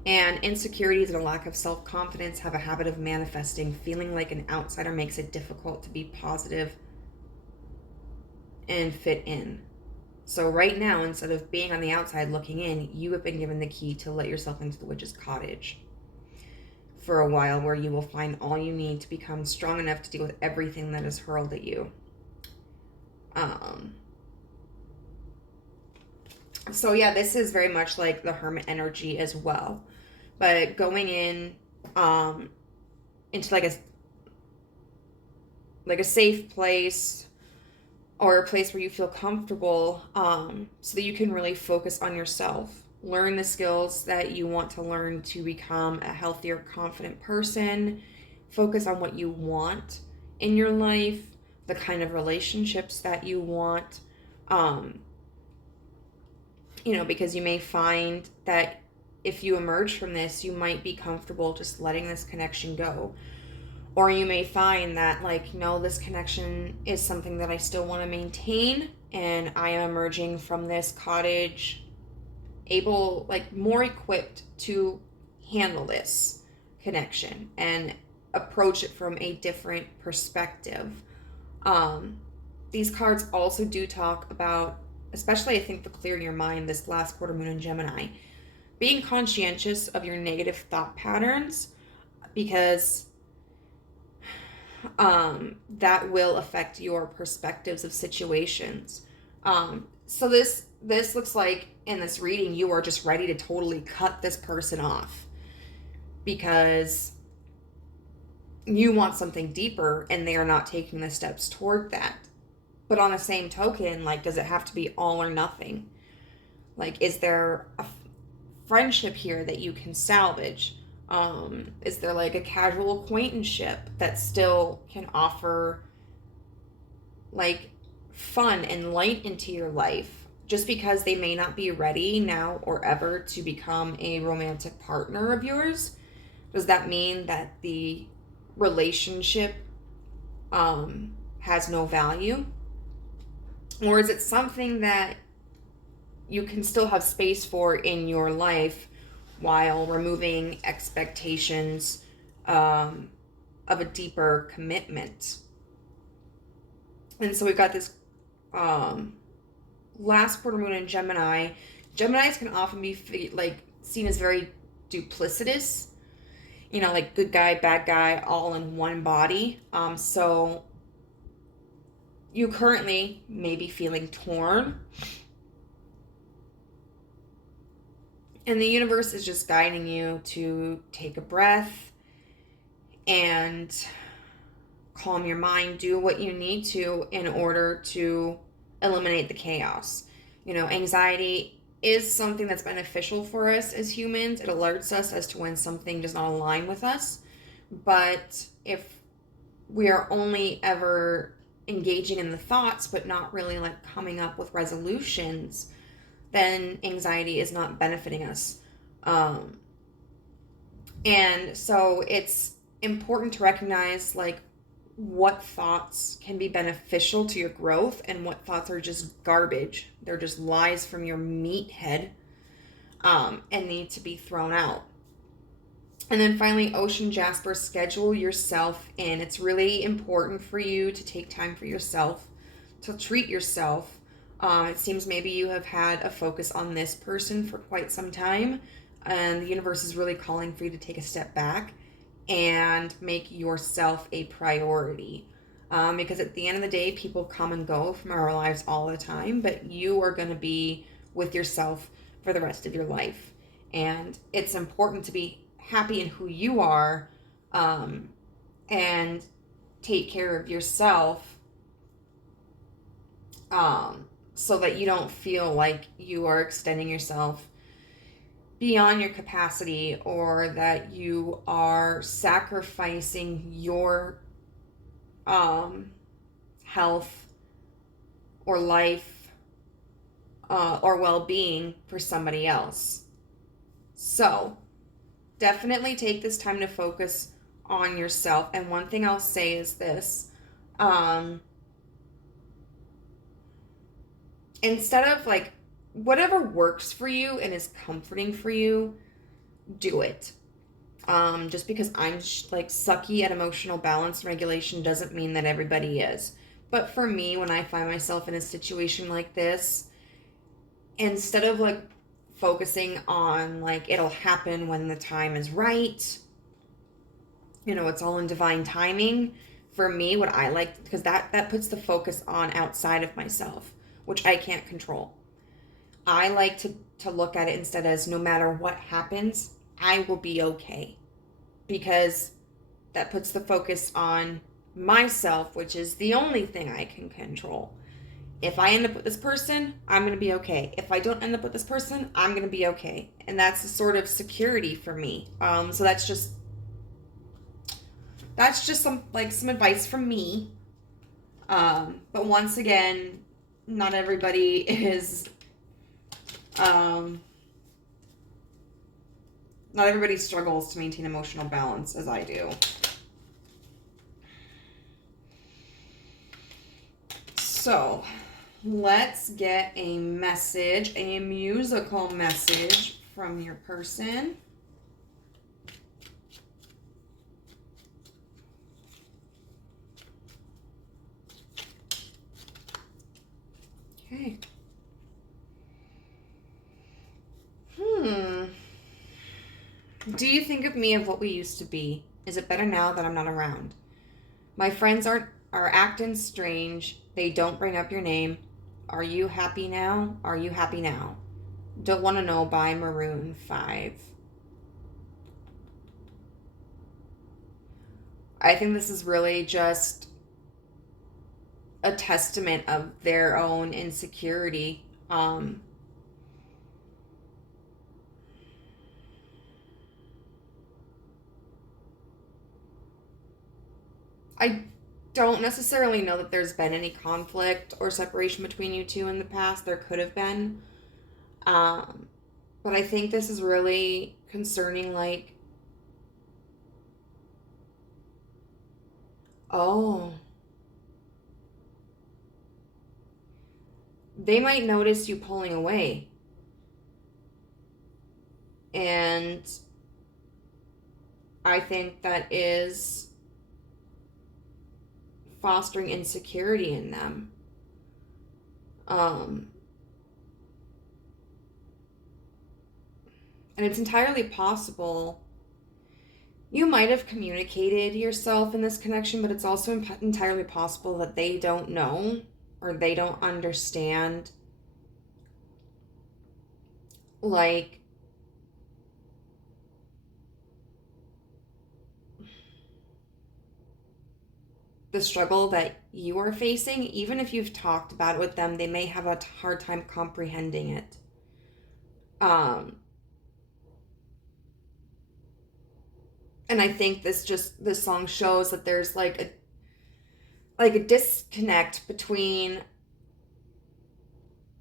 And insecurities and a lack of self-confidence have a habit of manifesting. Feeling like an outsider makes it difficult to be positive and fit in. So right now, instead of being on the outside looking in, you have been given the key to let yourself into the Witch's Cottage for a while, where you will find all you need to become strong enough to deal with everything that is hurled at you. So yeah, this is very much like the Hermit energy as well. But going in into like a safe place, or a place where you feel comfortable, so that you can really focus on yourself. learn the skills that you want to learn to become a healthier, confident person. Focus on what you want in your life, the kind of relationships that you want. Because you may find that if you emerge from this, you might be comfortable just letting this connection go. Or you may find that, no, this connection is something that I still want to maintain, and I am emerging from this cottage able, more equipped to handle this connection and approach it from a different perspective. These cards also do talk about, especially I think the clearing your mind this last quarter moon in Gemini, being conscientious of your negative thought patterns, because that will affect your perspectives of situations. So this looks like in this reading, you are just ready to totally cut this person off because you want something deeper and they are not taking the steps toward that. But on the same token, does it have to be all or nothing? Is there a friendship here that you can salvage? Is there a casual acquaintanceship that still can offer fun and light into your life, just because they may not be ready now or ever to become a romantic partner of yours? Does that mean that the relationship has no value? Or is it something that you can still have space for in your life while removing expectations of a deeper commitment? And so we've got this last quarter moon in Gemini. Geminis can often be seen as very duplicitous, good guy, bad guy, all in one body. So you currently may be feeling torn. And the universe is just guiding you to take a breath and calm your mind, do what you need to in order to eliminate the chaos. Anxiety is something that's beneficial for us as humans. It alerts us as to when something does not align with us. But if we are only ever engaging in the thoughts but not really coming up with resolutions, then anxiety is not benefiting us. And so it's important to recognize what thoughts can be beneficial to your growth and what thoughts are just garbage. They're just lies from your meathead, and need to be thrown out. And then finally, Ocean Jasper, schedule yourself in. It's really important for you to take time for yourself, to treat yourself. It seems maybe you have had a focus on this person for quite some time, and the universe is really calling for you to take a step back and make yourself a priority. Because at the end of the day, people come and go from our lives all the time, but you are going to be with yourself for the rest of your life. And it's important to be happy in who you are, and take care of yourself, so that you don't feel like you are extending yourself beyond your capacity, or that you are sacrificing your health or life or well-being for somebody else. So definitely take this time to focus on yourself. And one thing I'll say is this: instead of whatever works for you and is comforting for you, do it. Just because I'm sucky at emotional balance and regulation doesn't mean that everybody is. But for me, when I find myself in a situation like this, instead of focusing on it'll happen when the time is right, it's all in divine timing. For me, what I like, because that puts the focus on outside of myself, which I can't control. I like to look at it instead as, no matter what happens, I will be okay. Because that puts the focus on myself, which is the only thing I can control. If I end up with this person, I'm going to be okay. If I don't end up with this person, I'm going to be okay. And that's the sort of security for me. So that's just some advice from me. But once again, not everybody is, not everybody struggles to maintain emotional balance as I do. So let's get a message, a musical message from your person. Okay. Do you think of me of what we used to be? Is it better now that I'm not around? My friends are acting strange. They don't bring up your name. Are you happy now? Are you happy now? Don't want to know by Maroon 5. I think this is really just a testament of their own insecurity. I don't necessarily know that there's been any conflict or separation between you two in the past. There could have been. But I think this is really concerning, like, oh, they might notice you pulling away. And I think that is fostering insecurity in them. And it's entirely possible you might have communicated yourself in this connection, but it's also entirely possible that they don't know or they don't understand, like, the struggle that you are facing. Even if you've talked about it with them, they may have a hard time comprehending it. And I think this song shows that there's like a disconnect between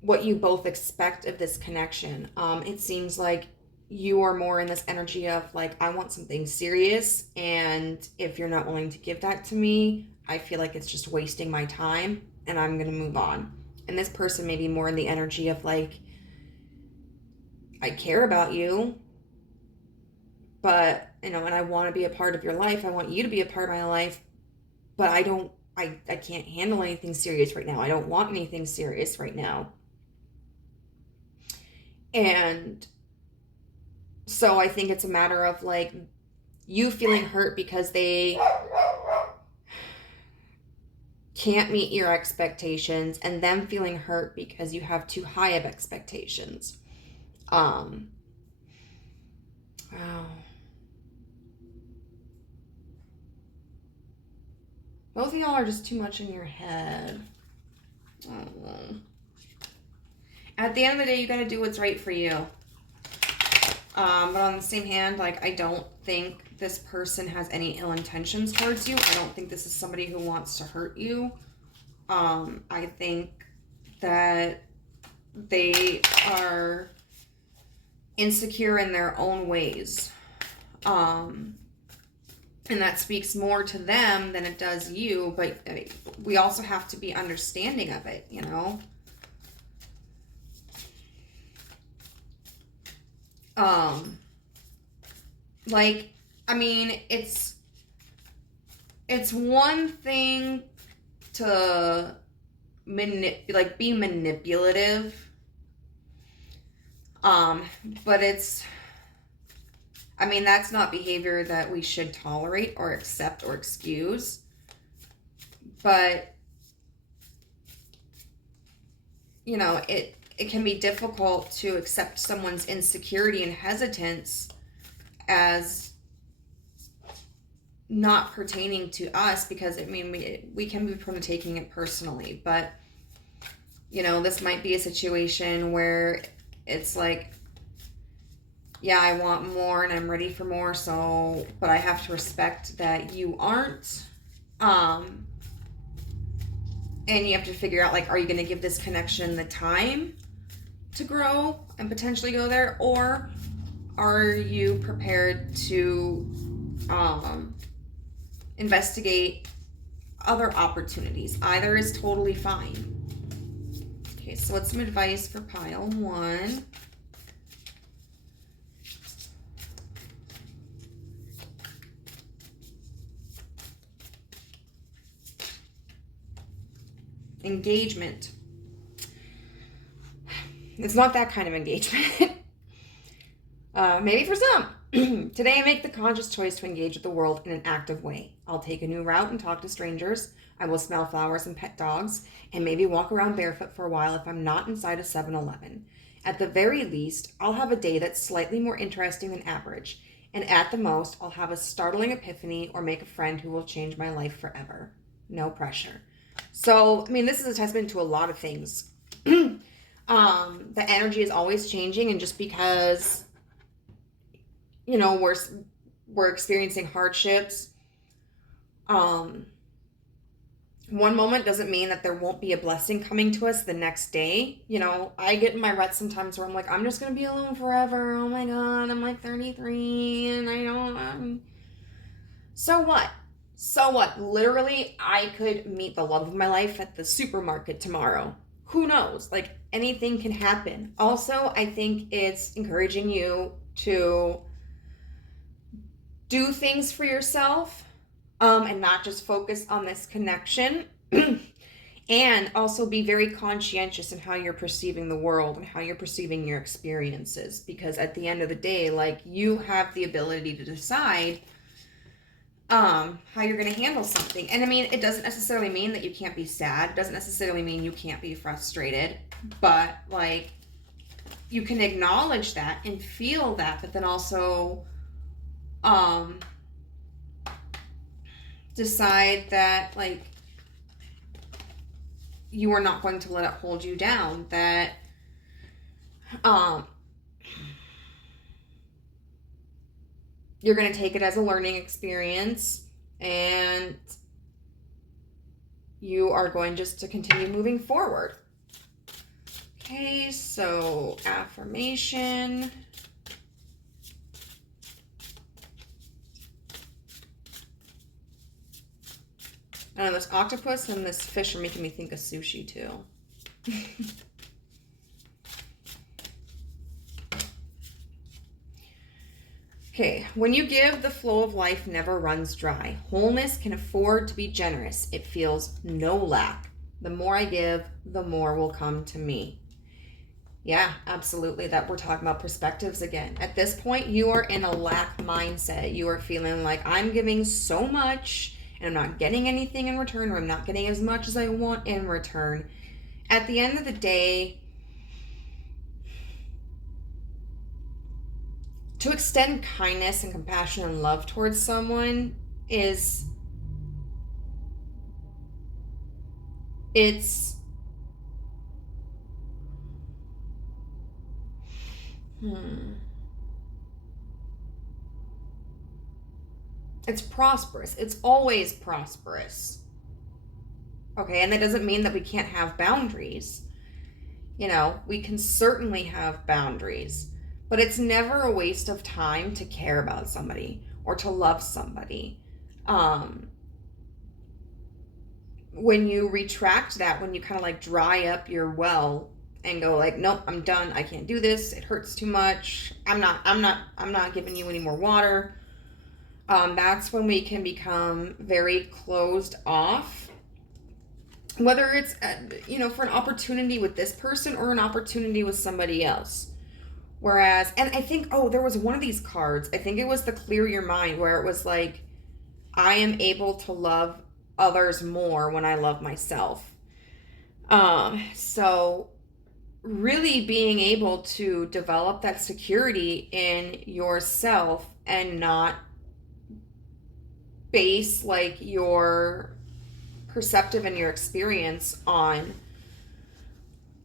what you both expect of this connection. It seems like you are more in this energy of like, I want something serious, and if you're not willing to give that to me, I feel like it's just wasting my time and I'm gonna move on. And this person may be more in the energy of like, I care about you, but and I want to be a part of your life. I want you to be a part of my life, but I can't handle anything serious right now. I don't want anything serious right now. And so I think it's a matter of like you feeling hurt because they can't meet your expectations, and them feeling hurt because you have too high of expectations. Wow. Both of y'all are just too much in your head. I don't know. At the end of the day, you gotta do what's right for you. But on the same hand, like, I don't think this person has any ill intentions towards you. I don't think this is somebody who wants to hurt you. I think that they are insecure in their own ways. And that speaks more to them than it does you, but I mean, we also have to be understanding of it, Like, I mean, it's one thing to be manipulative, but that's not behavior that we should tolerate or accept or excuse. But it can be difficult to accept someone's insecurity and hesitance as not pertaining to us, because we can be prone to taking it personally. But This might be a situation where it's like, yeah, I want more and I'm ready for more, but I have to respect that you aren't. And you have to figure out, like, are you going to give this connection the time to grow and potentially go there? Or are you prepared to investigate other opportunities? Either is totally fine. Okay, so what's some advice for pile 1? Engagement. It's not that kind of engagement. Maybe for some. Today I make the conscious choice to engage with the world in an active way. I'll take a new route and talk to strangers. I will smell flowers and pet dogs, and maybe walk around barefoot for a while if I'm not inside a 7-Eleven. At the very least, I'll have a day that's slightly more interesting than average, and at the most, I'll have a startling epiphany or make a friend who will change my life forever. No pressure. So, this is a testament to a lot of things. The energy is always changing, and just because, we're experiencing hardships, one moment doesn't mean that there won't be a blessing coming to us the next day. I get in my rut sometimes where I'm like, I'm just going to be alone forever. Oh my God, I'm like 33 and I don't... So what? So what? Literally, I could meet the love of my life at the supermarket tomorrow. Who knows? Like, anything can happen. Also, I think it's encouraging you to do things for yourself, and not just focus on this connection. And also be very conscientious in how you're perceiving the world and how you're perceiving your experiences. Because at the end of the day, like, you have the ability to decide how you're going to handle something. And it doesn't necessarily mean that you can't be sad. It doesn't necessarily mean you can't be frustrated. But, like, you can acknowledge that and feel that, but then also decide that, like, you are not going to let it hold you down. That you're going to take it as a learning experience, and you are going just to continue moving forward. Okay, so affirmation. I know this octopus and this fish are making me think of sushi too. Okay, when you give, the flow of life never runs dry. Wholeness can afford to be generous. It feels no lack. The more I give, the more will come to me. Yeah, absolutely. That we're talking about perspectives again. At this point, you are in a lack mindset. You are feeling like, I'm giving so much and I'm not getting anything in return, or I'm not getting as much as I want in return. At the end of the day, to extend kindness and compassion and love towards someone it's prosperous. It's always prosperous. Okay, and that doesn't mean that we can't have boundaries. We can certainly have boundaries, but it's never a waste of time to care about somebody or to love somebody. When you retract that, when you kind of like dry up your well and go like, nope, I'm done. I can't do this. It hurts too much. I'm not giving you any more water. That's when we can become very closed off, whether it's, for an opportunity with this person or an opportunity with somebody else. Whereas, and I think, there was one of these cards, I think it was the Clear Your Mind, where it was like, I am able to love others more when I love myself. So really being able to develop that security in yourself and not base like your perceptive and your experience on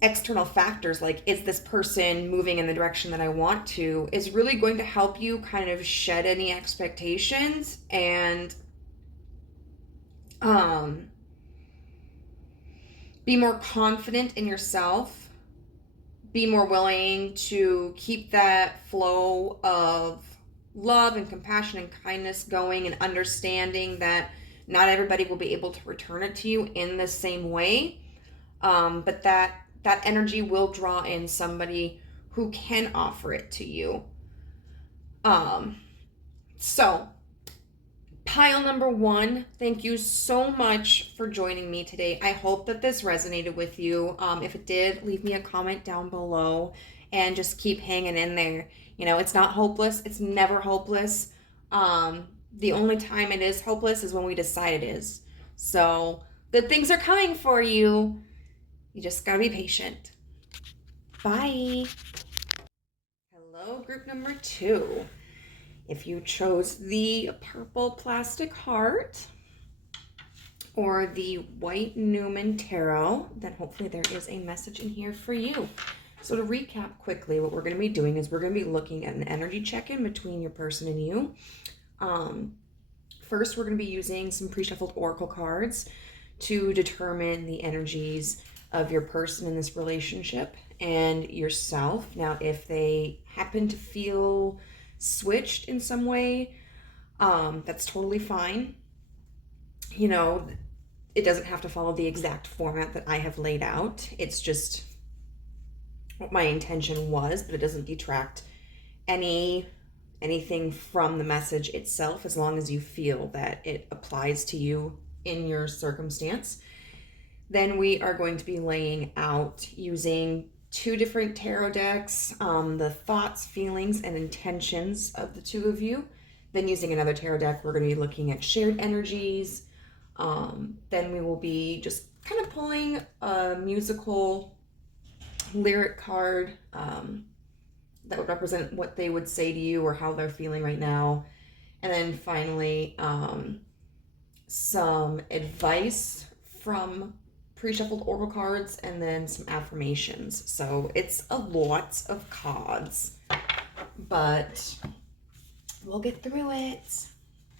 external factors, like is this person moving in the direction that I want to, is really going to help you kind of shed any expectations and be more confident in yourself, be more willing to keep that flow of love and compassion and kindness going, and understanding that not everybody will be able to return it to you in the same way, but that energy will draw in somebody who can offer it to you. So pile number 1, thank you so much for joining me today. I hope that this resonated with you. If it did, leave me a comment down below and just keep hanging in there. You know, it's not hopeless. It's never hopeless. The only time it is hopeless is when we decide it is. So good things are coming for you. You just gotta be patient. Bye. Hello, group number 2. If you chose the purple plastic heart or the white Newman tarot, then hopefully there is a message in here for you. So to recap quickly, what we're going to be doing is we're going to be looking at an energy check-in between your person and you. First, we're going to be using some pre-shuffled oracle cards to determine the energies of your person in this relationship and yourself. Now, if they happen to feel switched in some way, that's totally fine. You know, it doesn't have to follow the exact format that I have laid out. It's just what my intention was, but it doesn't detract anything from the message itself, as long as you feel that it applies to you in your circumstance. Then we are going to be laying out using 2 different tarot decks, the thoughts, feelings, and intentions of the 2 of you. Then using another tarot deck, we're going to be looking at shared energies. Then we will be just kind of pulling a musical lyric card that would represent what they would say to you or how they're feeling right now. And then finally, some advice from pre-shuffled oracle cards, and then some affirmations. So it's a lot of cards, but we'll get through it.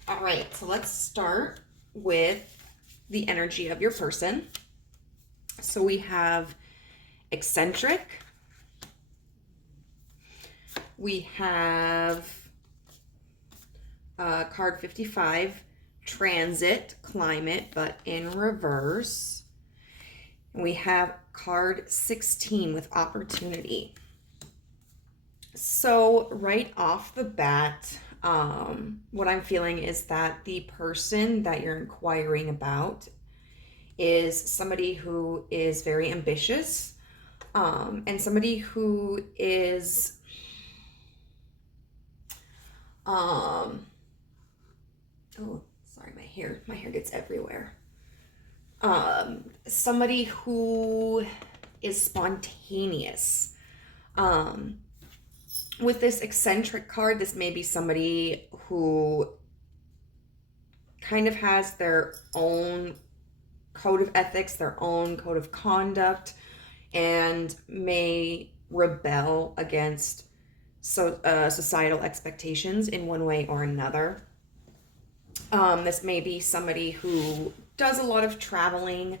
All right, so let's start with the energy of your person. So we have eccentric, we have card 55, transit, climate, but in reverse. We have card 16 with opportunity. So right off the bat, what I'm feeling is that the person that you're inquiring about is somebody who is very ambitious, and somebody who is oh, sorry, my hair gets everywhere. Somebody who is spontaneous. With this eccentric card, this may be somebody who kind of has their own code of ethics, their own code of conduct, and may rebel against societal expectations in one way or another. This may be somebody who does a lot of traveling,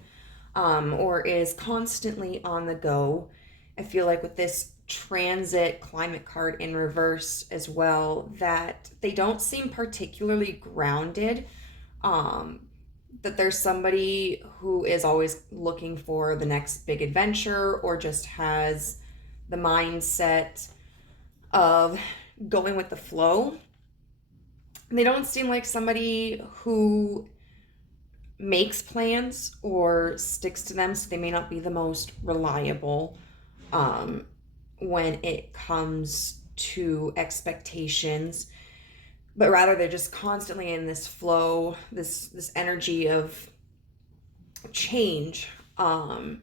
or is constantly on the go. I feel like with this transit climate card in reverse as well, that they don't seem particularly grounded, that there's somebody who is always looking for the next big adventure, or just has the mindset of going with the flow. They don't seem like somebody who makes plans or sticks to them, so they may not be the most reliable when it comes to expectations, but rather they're just constantly in this flow, this energy of change. And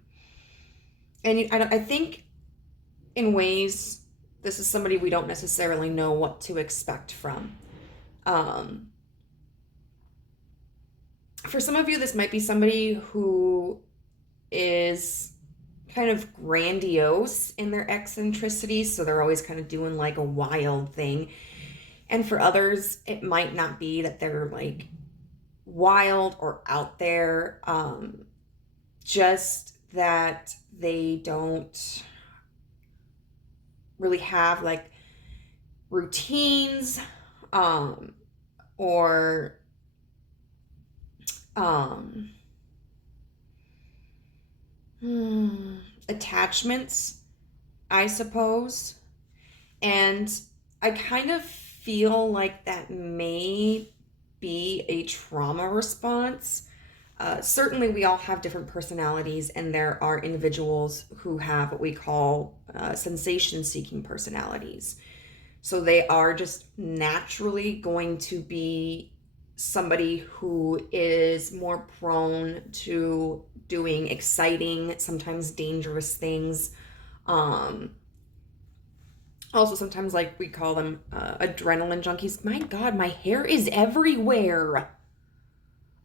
I think in ways this is somebody we don't necessarily know what to expect from. For some of you, this might be somebody who is kind of grandiose in their eccentricity. So they're always kind of doing like a wild thing. And for others, it might not be that they're like wild or out there. Just that they don't really have like routines, or attachments, I suppose. And I kind of feel like that may be a trauma response. Certainly, we all have different personalities, and there are individuals who have what we call sensation-seeking personalities. So they are just naturally going to be somebody who is more prone to doing exciting, sometimes dangerous things. Also, sometimes, like, we call them adrenaline junkies. My God, my hair is everywhere.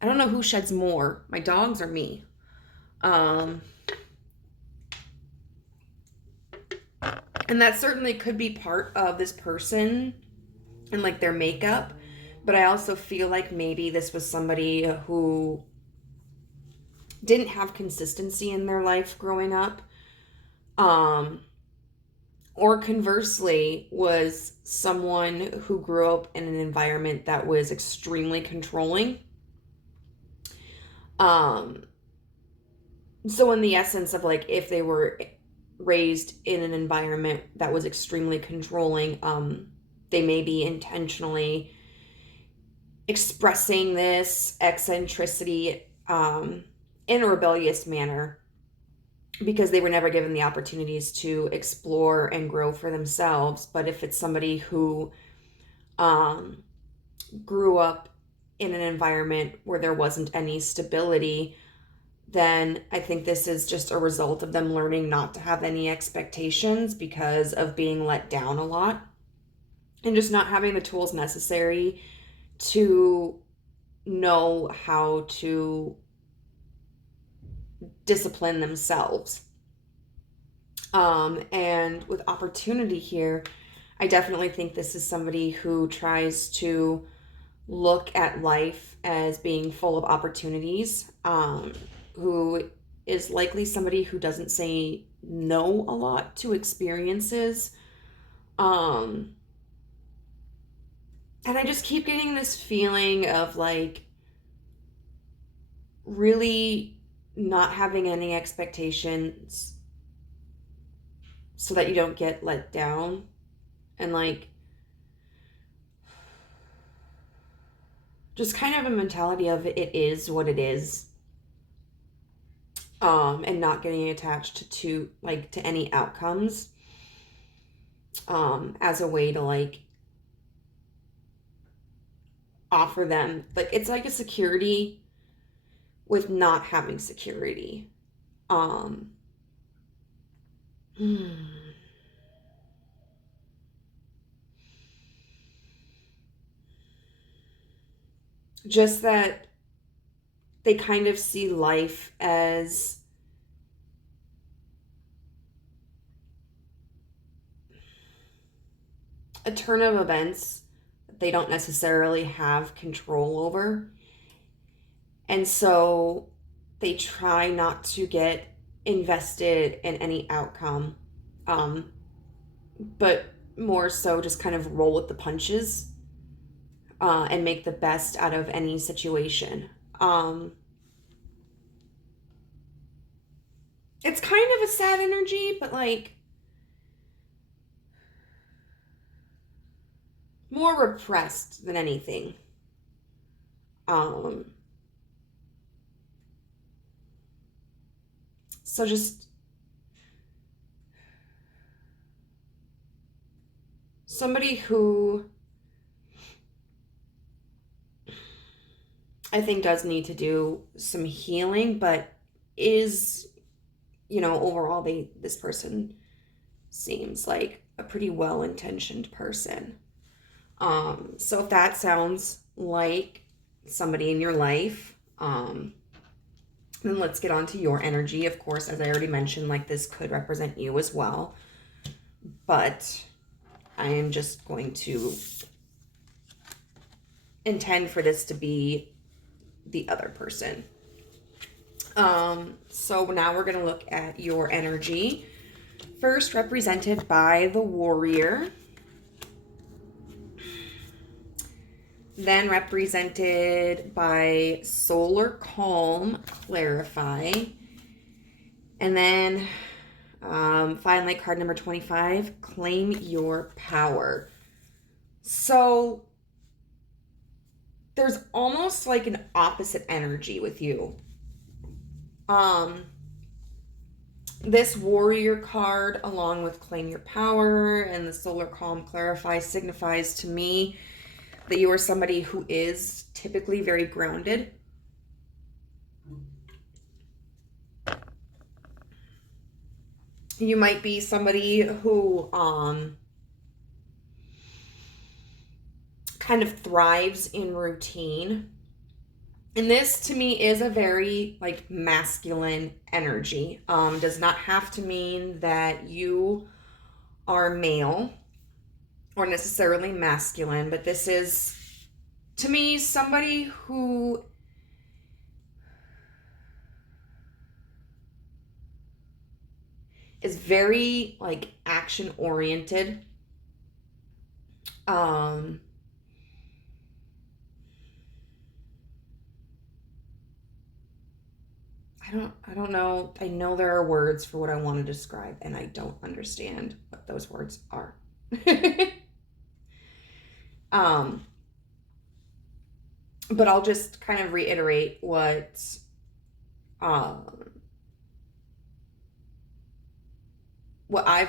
I don't know who sheds more, my dogs or me. And that certainly could be part of this person and like their makeup. But I also feel like maybe this was somebody who didn't have consistency in their life growing up. Or conversely, was someone who grew up in an environment that was extremely controlling. So in the essence of like, if they were raised in an environment that was extremely controlling, they may be intentionally expressing this eccentricity in a rebellious manner because they were never given the opportunities to explore and grow for themselves. But if it's somebody who grew up in an environment where there wasn't any stability, then I think this is just a result of them learning not to have any expectations because of being let down a lot and just not having the tools necessary to know how to discipline themselves. And with opportunity here, I definitely think this is somebody who tries to look at life as being full of opportunities, who is likely somebody who doesn't say no a lot to experiences. And I just keep getting this feeling of like really not having any expectations so that you don't get let down, and like just kind of a mentality of it is what it is, and not getting attached to any outcomes, as a way to like offer them, like, it's like a security with not having security. Just that they kind of see life as a turn of events that they don't necessarily have control over. And so they try not to get invested in any outcome, but more so just kind of roll with the punches, and make the best out of any situation. It's kind of a sad energy, but like more repressed than anything. So just somebody who I think does need to do some healing, but is, overall, this person seems like a pretty well-intentioned person. So if that sounds like somebody in your life, Then let's get on to your energy. Of course, as I already mentioned, like this could represent you as well. But I am just going to intend for this to be the other person. So now we're going to look at your energy. First represented by the Warrior. Then represented by Solar Calm, Clarify. And then finally, card number 25, Claim Your Power. So there's almost like an opposite energy with you. This Warrior card, along with Claim Your Power and the Solar Calm Clarify, signifies to me that you are somebody who is typically very grounded. You might be somebody who kind of thrives in routine. And this to me is a very like masculine energy. Does not have to mean that you are male or necessarily masculine, but this is to me somebody who is very like action oriented. I don't know. I know there are words for what I want to describe, and I don't understand what those words are. But I'll just kind of reiterate what I've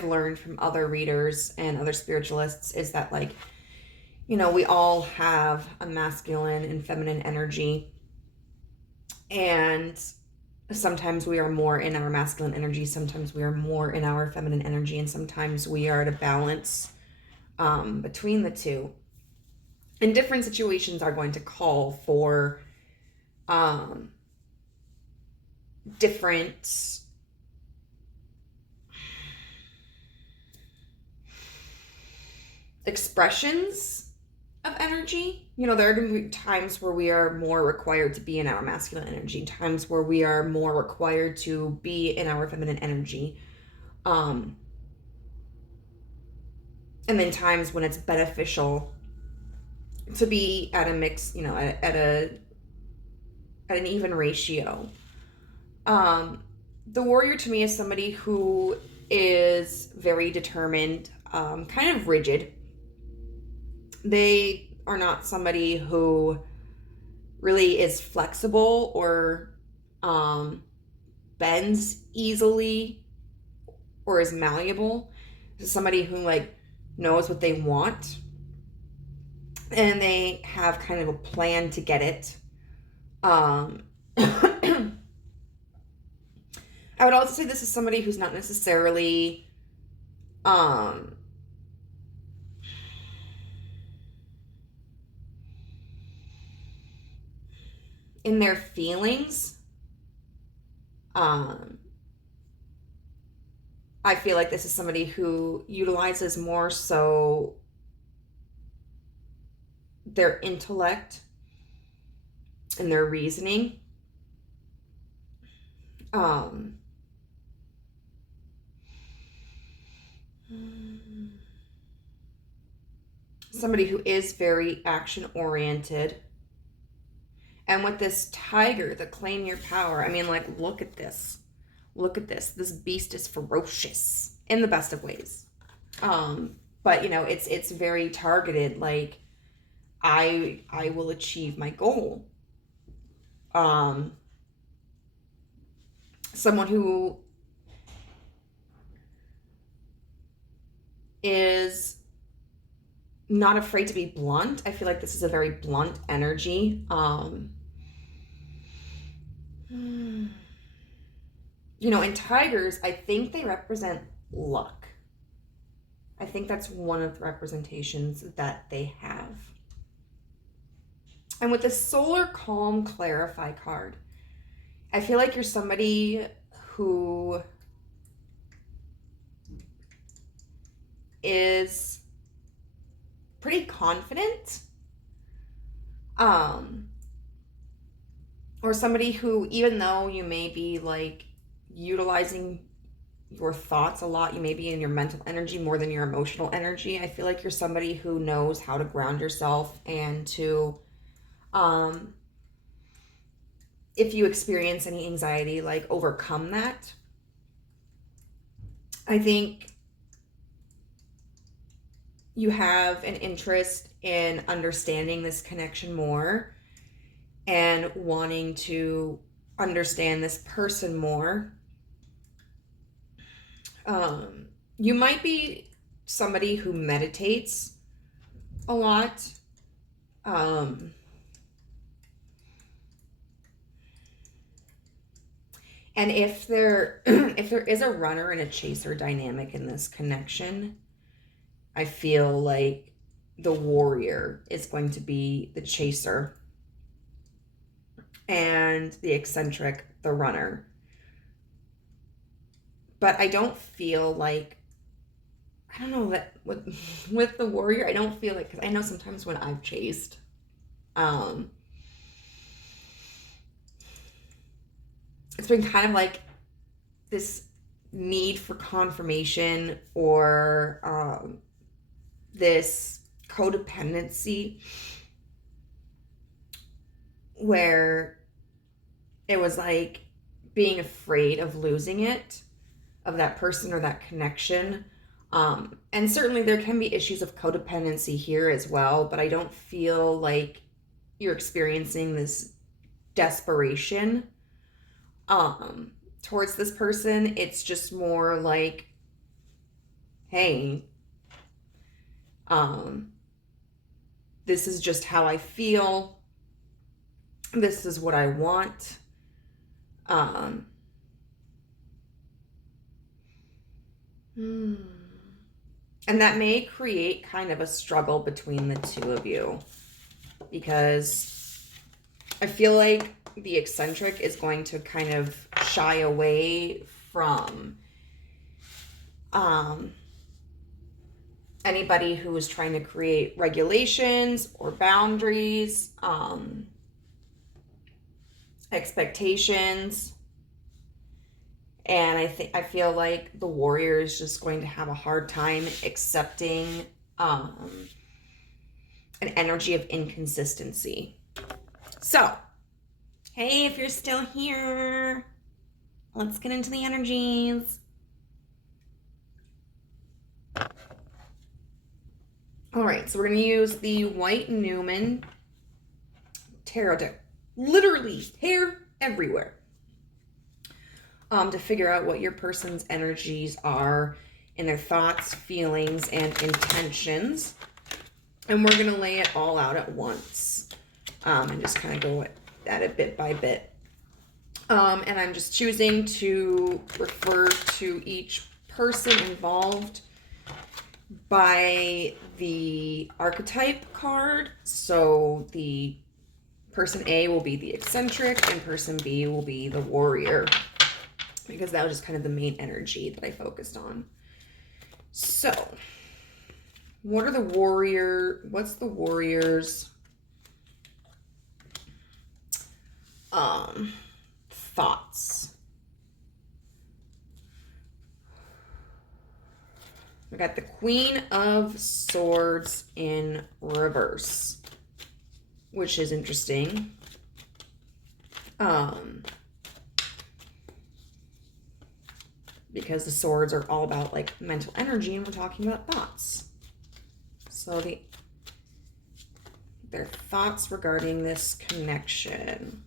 learned from other readers and other spiritualists is that, like, you know, we all have a masculine and feminine energy, and sometimes we are more in our masculine energy, sometimes we are more in our feminine energy, and sometimes we are at a balance between the two. And different situations are going to call for different expressions of energy. You know, there are going to be times where we are more required to be in our masculine energy, times where we are more required to be in our feminine energy. And then times when it's beneficial to be at a mix, you know, at an even ratio. The Warrior to me is somebody who is very determined, kind of rigid. They are not somebody who really is flexible or bends easily or is malleable. This is somebody who like knows what they want and they have kind of a plan to get it. I would also say this is somebody who's not necessarily in their feelings. I feel like this is somebody who utilizes more so their intellect and their reasoning. Somebody who is very action oriented. And with this tiger, the Claim Your Power, I mean, like, look at this. Look at this. This beast is ferocious in the best of ways. But, you know, it's very targeted. Like, I will achieve my goal. Someone who is not afraid to be blunt. I feel like this is a very blunt energy. You know, in tigers, I think they represent luck. I think that's one of the representations that they have. And with the Solar Calm Clarify card, I feel like you're somebody who is pretty confident, or somebody who, even though you may be like utilizing your thoughts a lot, you may be in your mental energy more than your emotional energy. I feel like you're somebody who knows how to ground yourself and to, if you experience any anxiety, like overcome that. I think you have an interest in understanding this connection more and wanting to understand this person more. You might be somebody who meditates a lot. And if there is a runner and a chaser dynamic in this connection, I feel like the warrior is going to be the chaser and the eccentric the runner. But I don't feel like, I don't know, that with the warrior, I don't feel like, because I know sometimes when I've chased, it's been kind of like this need for confirmation, or this codependency where it was like being afraid of losing it, of that person or that connection. And certainly there can be issues of codependency here as well, but I don't feel like you're experiencing this desperation towards this person. It's just more like, hey, this is just how I feel. This is what I want. And that may create kind of a struggle between the two of you, because I feel like the eccentric is going to kind of shy away from anybody who is trying to create regulations or boundaries, expectations. And I feel like the warrior is just going to have a hard time accepting an energy of inconsistency. So, hey, if you're still here, let's get into the energies. All right, so we're going to use the White Newman tarot deck. Literally hair everywhere. To figure out what your person's energies are in their thoughts, feelings, and intentions. And we're going to lay it all out at once. And just kind of go at it bit by bit. And I'm just choosing to refer to each person involved by the archetype card. So the person A will be the eccentric and person B will be the warrior, because that was just kind of the main energy that I focused on. So, what's the warrior's thoughts? We got the Queen of Swords in reverse, which is interesting. Because the swords are all about like mental energy and we're talking about thoughts. So their thoughts regarding this connection.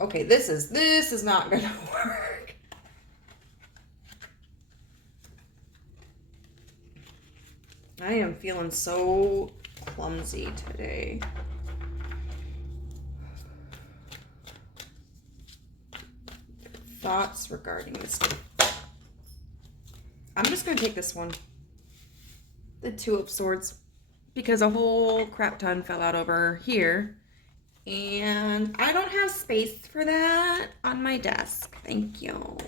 Okay, this is not gonna work. I am feeling so clumsy today. Thoughts regarding this. I'm just going to take this one. The Two of Swords. because a whole crap ton fell out over here. And I don't have space for that on my desk. Thank you.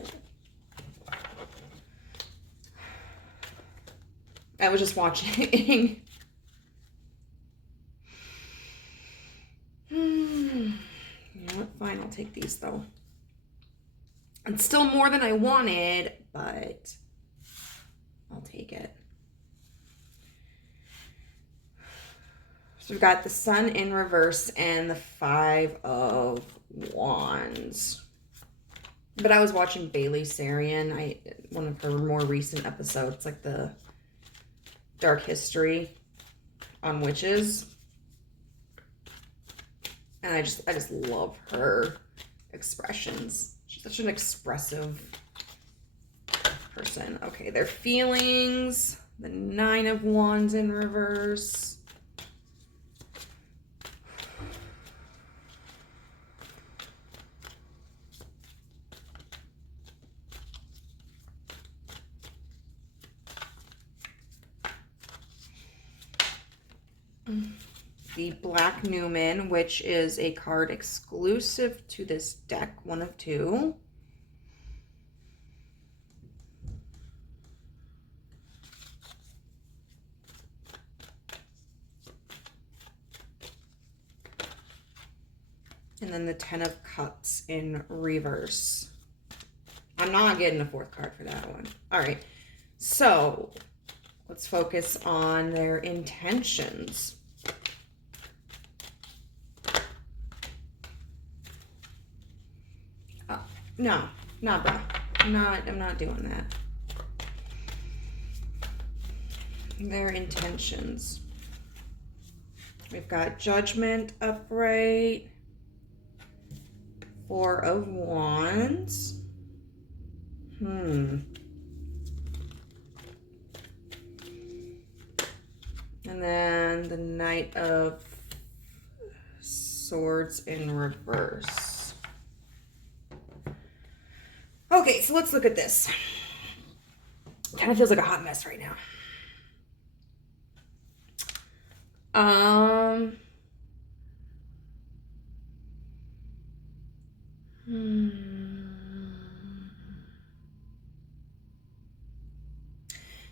I was just watching. You know what? Fine, I'll take these though. It's still more than I wanted, but I'll take it. So we've got the Sun in reverse and the Five of Wands. But I was watching Bailey Sarian, one of her more recent episodes, like the Dark History on witches. And I just love her expressions. She's such an expressive person. Okay, their feelings. The Nine of Wands in reverse. The Black Newman, which is a card exclusive to this deck, one of two. And then the Ten of Cups in reverse. I'm not getting a fourth card for that one. All right, so let's focus on their intentions. No, bro. I'm not doing that. Their intentions. We've got Judgment upright. Four of Wands. And then the Knight of Swords in reverse. Okay, so let's look at this. Kind of feels like a hot mess right now.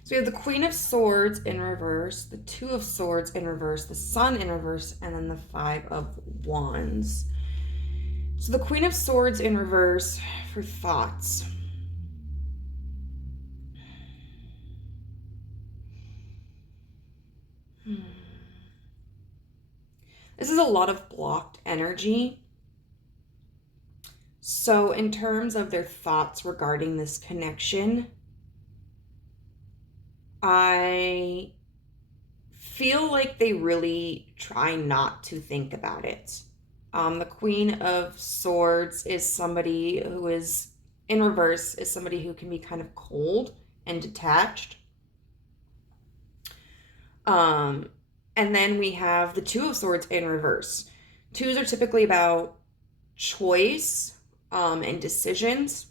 So we have the Queen of Swords in reverse, the Two of Swords in reverse, the Sun in reverse, and then the Five of Wands. So the Queen of Swords in reverse for thoughts. This is a lot of blocked energy. So in terms of their thoughts regarding this connection, I feel like they really try not to think about it. The Queen of Swords is somebody who is, in reverse, is somebody who can be kind of cold and detached. And then we have the Two of Swords in reverse. Twos are typically about choice and decisions.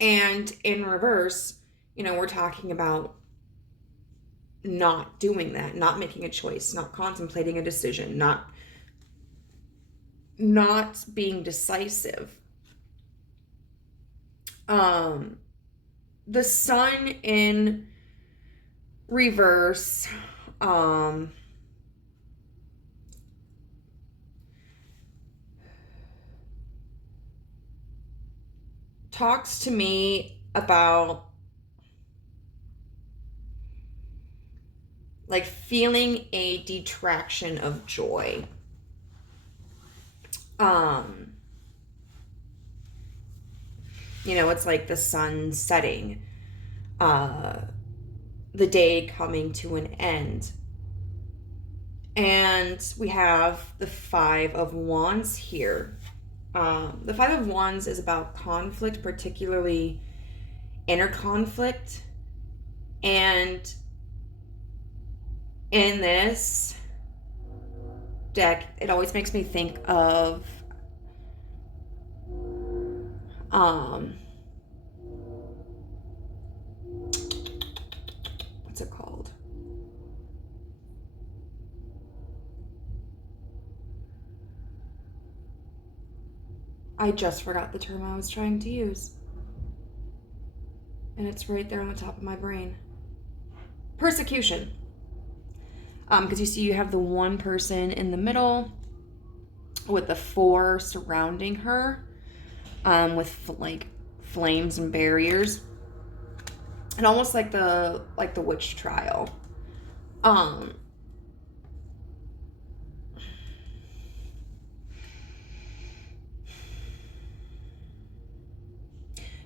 And in reverse, we're talking about not doing that, not making a choice, not contemplating a decision, not being decisive. The Sun in reverse, talks to me about like feeling a detraction of joy. It's like the sun setting, the day coming to an end. And we have the Five of Wands here. The Five of Wands is about conflict, particularly inner conflict. And in this deck, it always makes me think of what's it called? I just forgot the term I was trying to use. And it's right there on the top of my brain. Persecution. Because you see you have the one person in the middle with the four surrounding her, with like flames and barriers. And almost like the witch trial.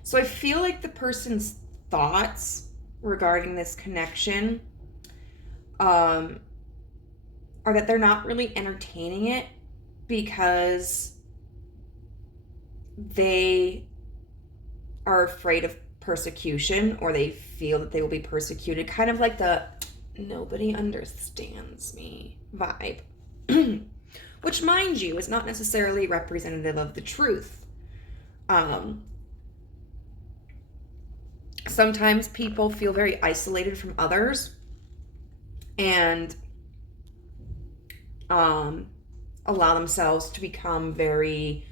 So I feel like the person's thoughts regarding this connection are that they're not really entertaining it because they are afraid of persecution, or they feel that they will be persecuted, kind of like the nobody understands me vibe. Which, mind you, is not necessarily representative of the truth. Sometimes people feel very isolated from others and allow themselves to become very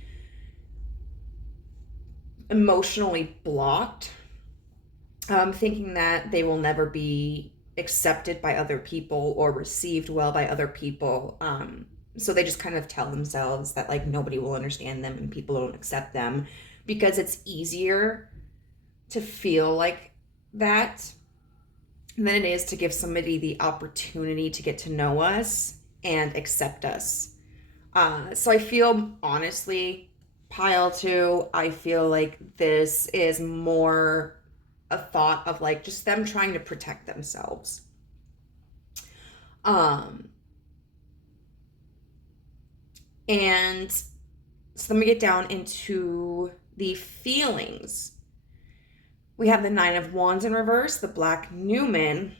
emotionally blocked, thinking that they will never be accepted by other people or received well by other people. So they just kind of tell themselves that like nobody will understand them and people don't accept them, because it's easier to feel like that than it is to give somebody the opportunity to get to know us and accept us. So I feel, honestly, pile two, I feel like this is more a thought of like just them trying to protect themselves. And so let me get down into the feelings. We have the Nine of Wands in reverse, the Black Newman,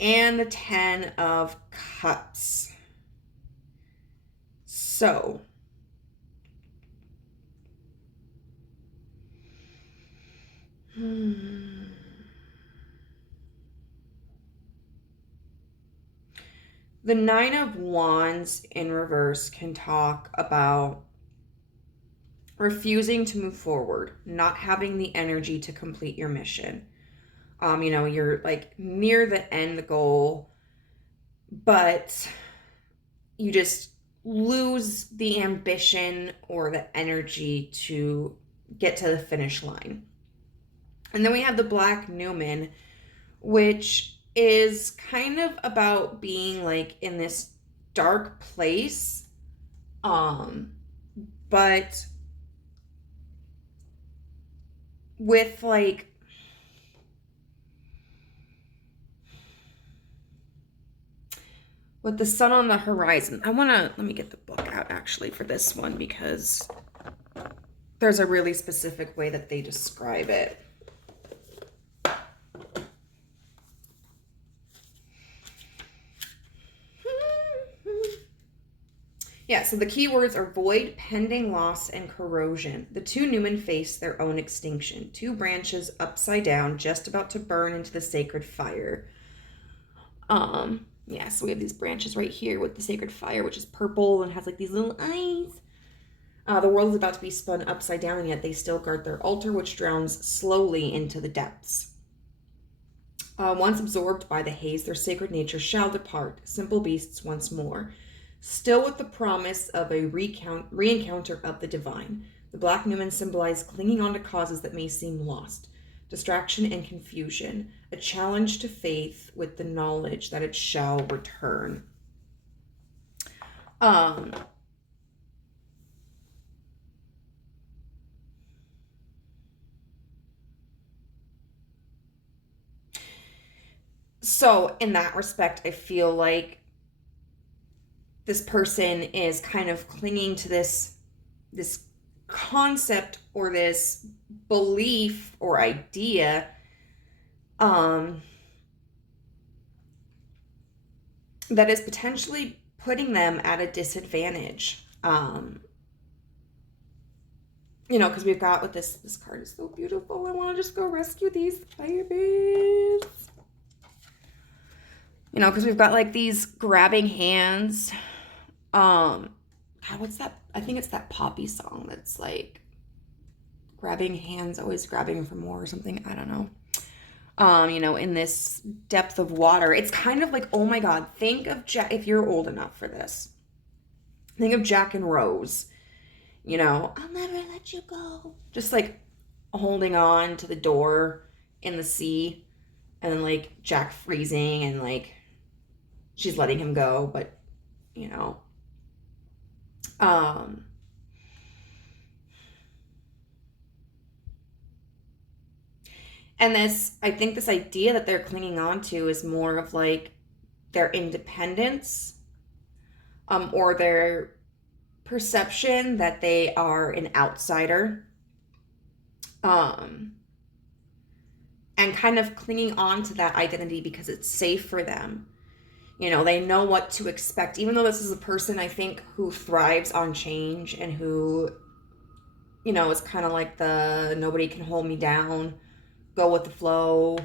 and the Ten of Cups. So, the Nine of Wands in reverse can talk about refusing to move forward, not having the energy to complete your mission. You're like near the end goal, but you just lose the ambition or the energy to get to the finish line. And then we have the Black Newman, which is kind of about being like in this dark place, but with like with the sun on the horizon. Let me get the book out actually for this one, because there's a really specific way that they describe it. Yeah, so the key words are void, pending loss, and corrosion. The two Newmen face their own extinction. Two branches upside down, just about to burn into the sacred fire. Yeah, so we have these branches right here with the sacred fire, which is purple and has like these little eyes. The world is about to be spun upside down, and yet they still guard their altar, which drowns slowly into the depths. Once absorbed by the haze, their sacred nature shall depart, simple beasts once more. Still with the promise of a re-encounter of the divine. The Black Newman symbolize clinging on to causes that may seem lost, distraction and confusion, a challenge to faith with the knowledge that it shall return. So in that respect, I feel like this person is kind of clinging to this concept or this belief or idea that is potentially putting them at a disadvantage. Because we've got with this card is so beautiful. I want to just go rescue these firebirds. Because we've got like these grabbing hands. God, what's that? I think it's that Poppy song that's like grabbing hands, always grabbing for more or something. I don't know. In this depth of water. It's kind of like, oh my God, think of Jack, if you're old enough for this, think of Jack and Rose, I'll never let you go. Just like holding on to the door in the sea, and then like Jack freezing, and like she's letting him go, but, um, and I think this idea that they're clinging on to is more of like their independence, or their perception that they are an outsider, and kind of clinging on to that identity because it's safe for them. They know what to expect, even though this is a person, I think, who thrives on change, and who, is kind of like the nobody can hold me down, go with the flow,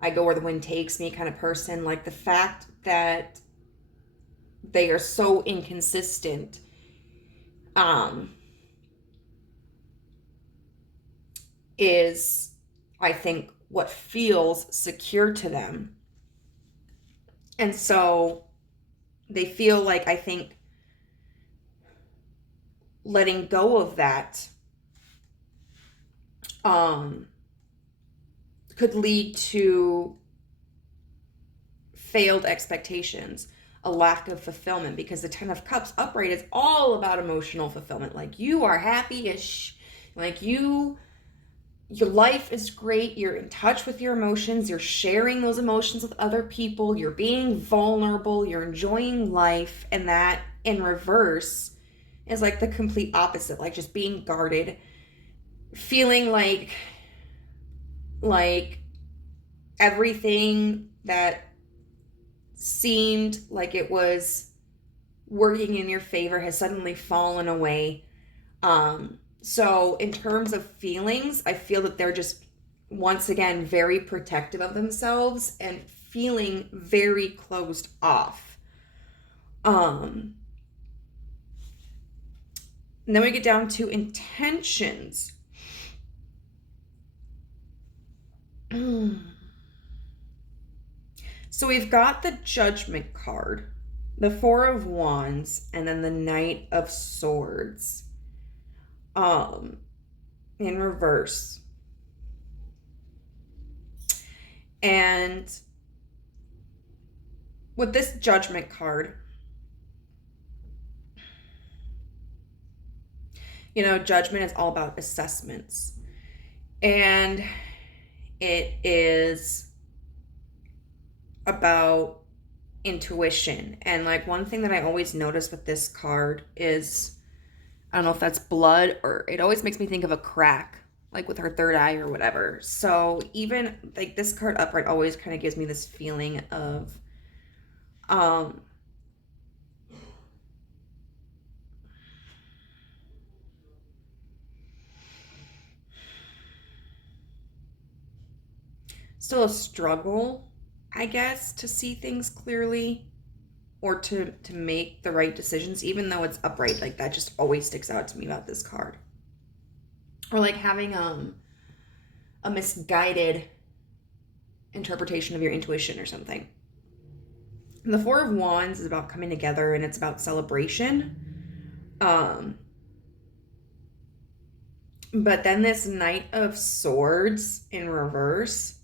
I go where the wind takes me kind of person. Like the fact that they are so inconsistent, is, I think, what feels secure to them. And so they feel like, I think, letting go of that could lead to failed expectations, a lack of fulfillment, because the Ten of Cups upright is all about emotional fulfillment. Like you are happy-ish, like your life is great, you're in touch with your emotions, you're sharing those emotions with other people, you're being vulnerable, you're enjoying life. And that in reverse is like the complete opposite, like just being guarded, feeling like everything that seemed like it was working in your favor has suddenly fallen away. So in terms of feelings, I feel that they're just, once again, very protective of themselves and feeling very closed off. And then we get down to intentions. So we've got the Judgment card, the Four of Wands, and then the Knight of Swords, in reverse. And with this Judgment card, Judgment is all about assessments. And it is about intuition. And like one thing that I always notice with this card is, I don't know if that's blood, or it always makes me think of a crack, like with her third eye or whatever. So even like this card upright always kind of gives me this feeling of still a struggle, I guess, to see things clearly, or to make the right decisions, even though it's upright. Like that just always sticks out to me about this card. Or like having a misguided interpretation of your intuition or something. And the Four of Wands is about coming together, and it's about celebration. But then this Knight of Swords in reverse,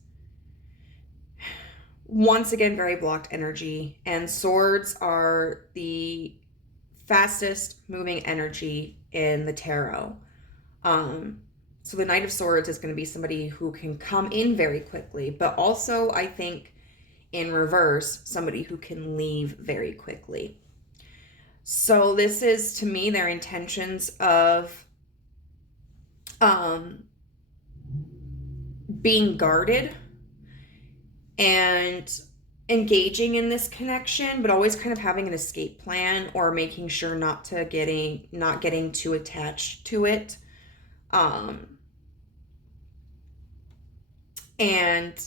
once again, very blocked energy. And swords are the fastest moving energy in the tarot. So the Knight of Swords is going to be somebody who can come in very quickly, but also, I think, in reverse, somebody who can leave very quickly. So this is, to me, their intentions of being guarded and engaging in this connection, but always kind of having an escape plan, or making sure not getting too attached to it. And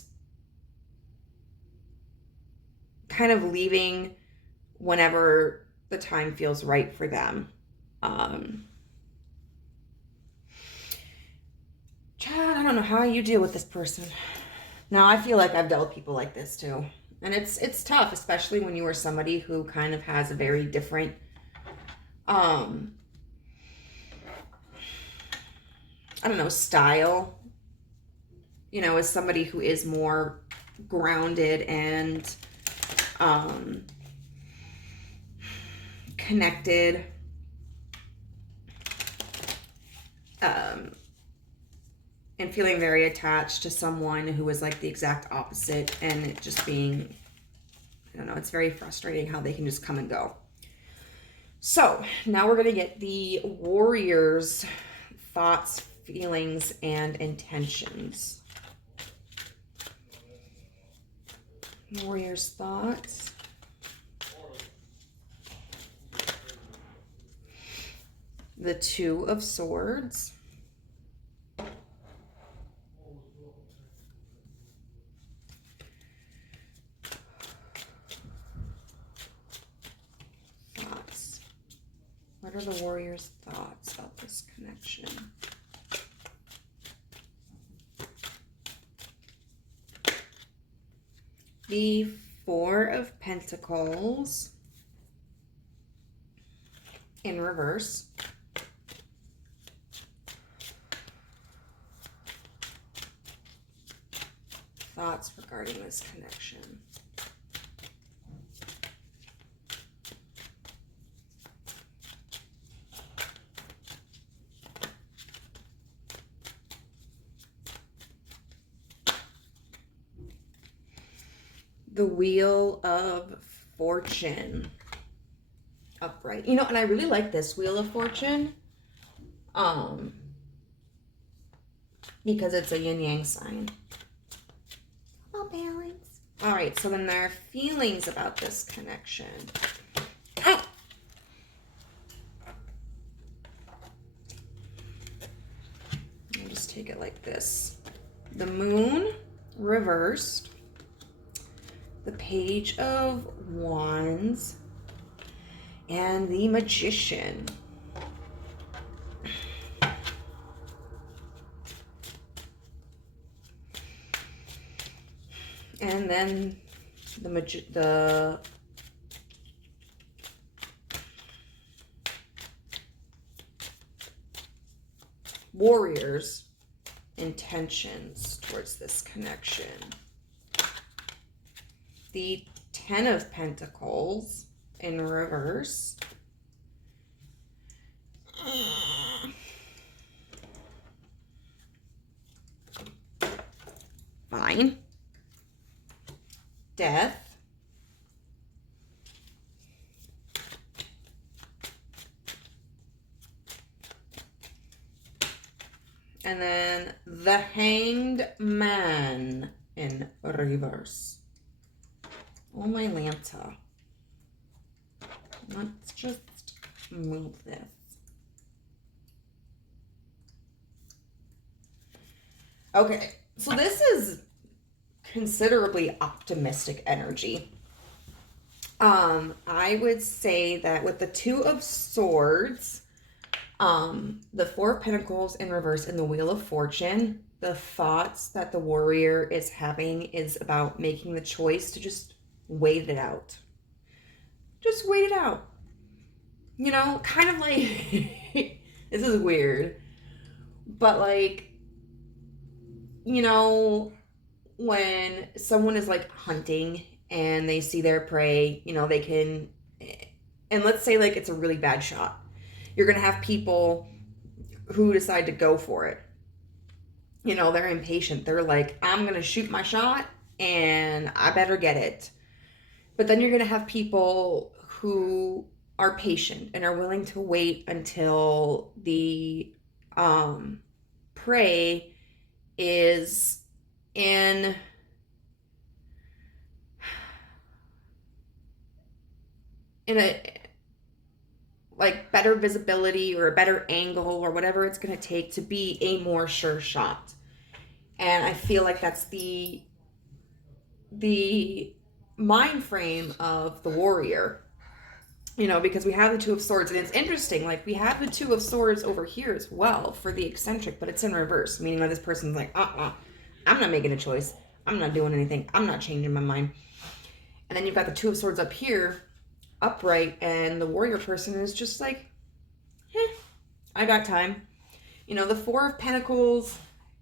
kind of leaving whenever the time feels right for them. Chad, I don't know how you deal with this person. Now, I feel like I've dealt with people like this too. And it's tough, especially when you are somebody who kind of has a very different I don't know, style. As somebody who is more grounded and connected. And feeling very attached to someone who is like the exact opposite, and it just being, I don't know, it's very frustrating how they can just come and go. So now we're going to get the warrior's thoughts, feelings, and intentions. Warrior's thoughts. The Two of Swords. What are the warrior's thoughts about this connection? The Four of Pentacles in reverse. Thoughts regarding this connection. The Wheel of Fortune upright. And I really like this Wheel of Fortune because it's a yin-yang sign. Oh, balance. All right, so then there are feelings about this connection. Ow! I'll just take it like this. The Moon reversed. The Page of Wands, and the Magician. And then the warrior's intentions towards this connection. The Ten of Pentacles in reverse. Fine. Death. And then the Hanged Man in reverse. Oh, my Lanta. Let's just move this. Okay, so this is considerably optimistic energy. I would say that with the Two of Swords, the Four of Pentacles in reverse, and the Wheel of Fortune, the thoughts that the warrior is having is about making the choice to just wait it out. Just wait it out. Kind of like, this is weird, but like, when someone is like hunting and they see their prey, they can, and let's say like it's a really bad shot. You're going to have people who decide to go for it. They're impatient. They're like, I'm going to shoot my shot and I better get it. But then you're going to have people who are patient and are willing to wait until the prey is in a like better visibility or a better angle or whatever it's going to take to be a more sure shot. And I feel like that's the mind frame of the warrior. because we have the Two of Swords, and it's interesting, like, we have the Two of Swords over here as well for the eccentric, but it's in reverse, meaning that this person's like, I'm not making a choice. I'm not doing anything. I'm not changing my mind. And then you've got the Two of Swords up here, upright, and the warrior person is just like, I got time. The Four of Pentacles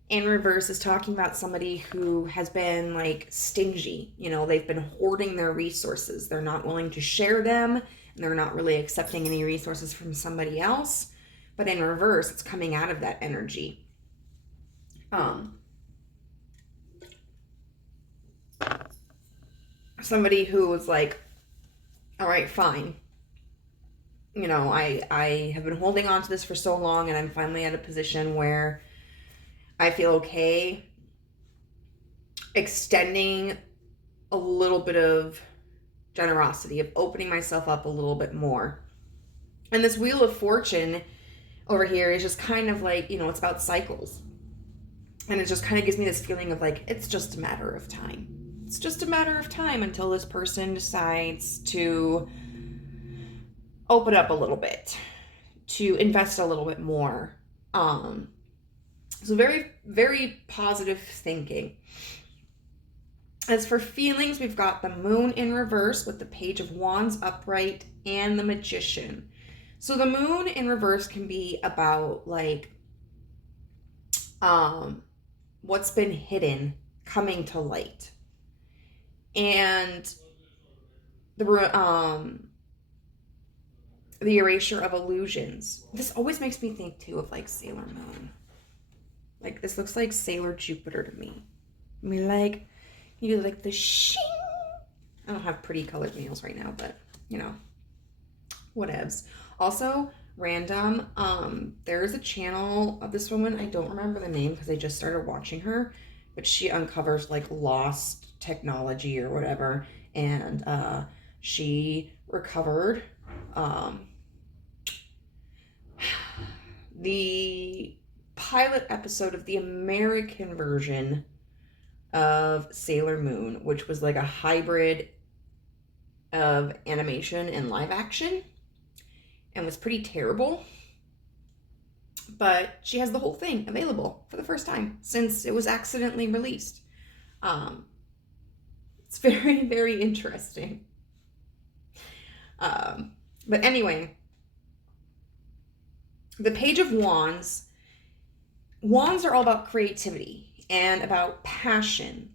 in reverse is talking about somebody who has been, like, stingy. They've been hoarding their resources. They're not willing to share them, and they're not really accepting any resources from somebody else. But in reverse, it's coming out of that energy. Somebody who was like, all right, fine. I have been holding on to this for so long, and I'm finally at a position where I feel okay extending a little bit of generosity, of opening myself up a little bit more. And this Wheel of Fortune over here is just kind of like, it's about cycles. And it just kind of gives me this feeling of like, it's just a matter of time. It's just a matter of time until this person decides to open up a little bit, to invest a little bit more. So very, very positive thinking. As for feelings, we've got the Moon in reverse with the Page of Wands upright and the Magician. So the Moon in reverse can be about, like, what's been hidden coming to light. And the erasure of illusions. This always makes me think, too, of, like, Sailor Moon. Like, this looks like Sailor Jupiter to me. I mean, like, you do, like, the shing. I don't have pretty colored nails right now, but, whatevs. Also, random, there's a channel of this woman. I don't remember the name because I just started watching her, but she uncovers, like, lost technology or whatever, and she recovered the pilot episode of the American version of Sailor Moon, which was like a hybrid of animation and live action, and was pretty terrible. But she has the whole thing available for the first time since it was accidentally released. It's very, very interesting. But anyway, the Page of Wands. Wands are all about creativity and about passion.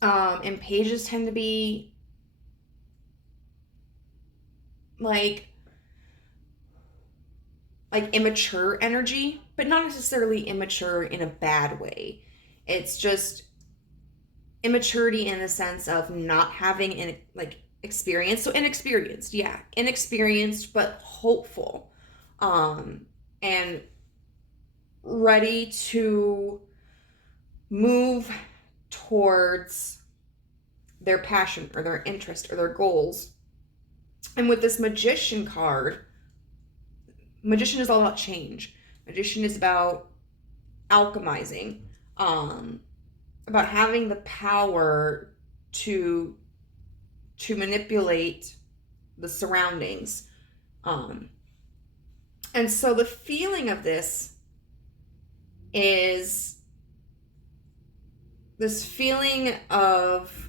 And pages tend to be like immature energy, but not necessarily immature in a bad way. It's just immaturity in the sense of not having an experience. So inexperienced, yeah, inexperienced but hopeful, and ready to move towards their passion or their interest or their goals. And with this Magician card, Magician is all about change. Magician is about alchemizing, about having the power to manipulate the surroundings. And so the feeling of this is this feeling of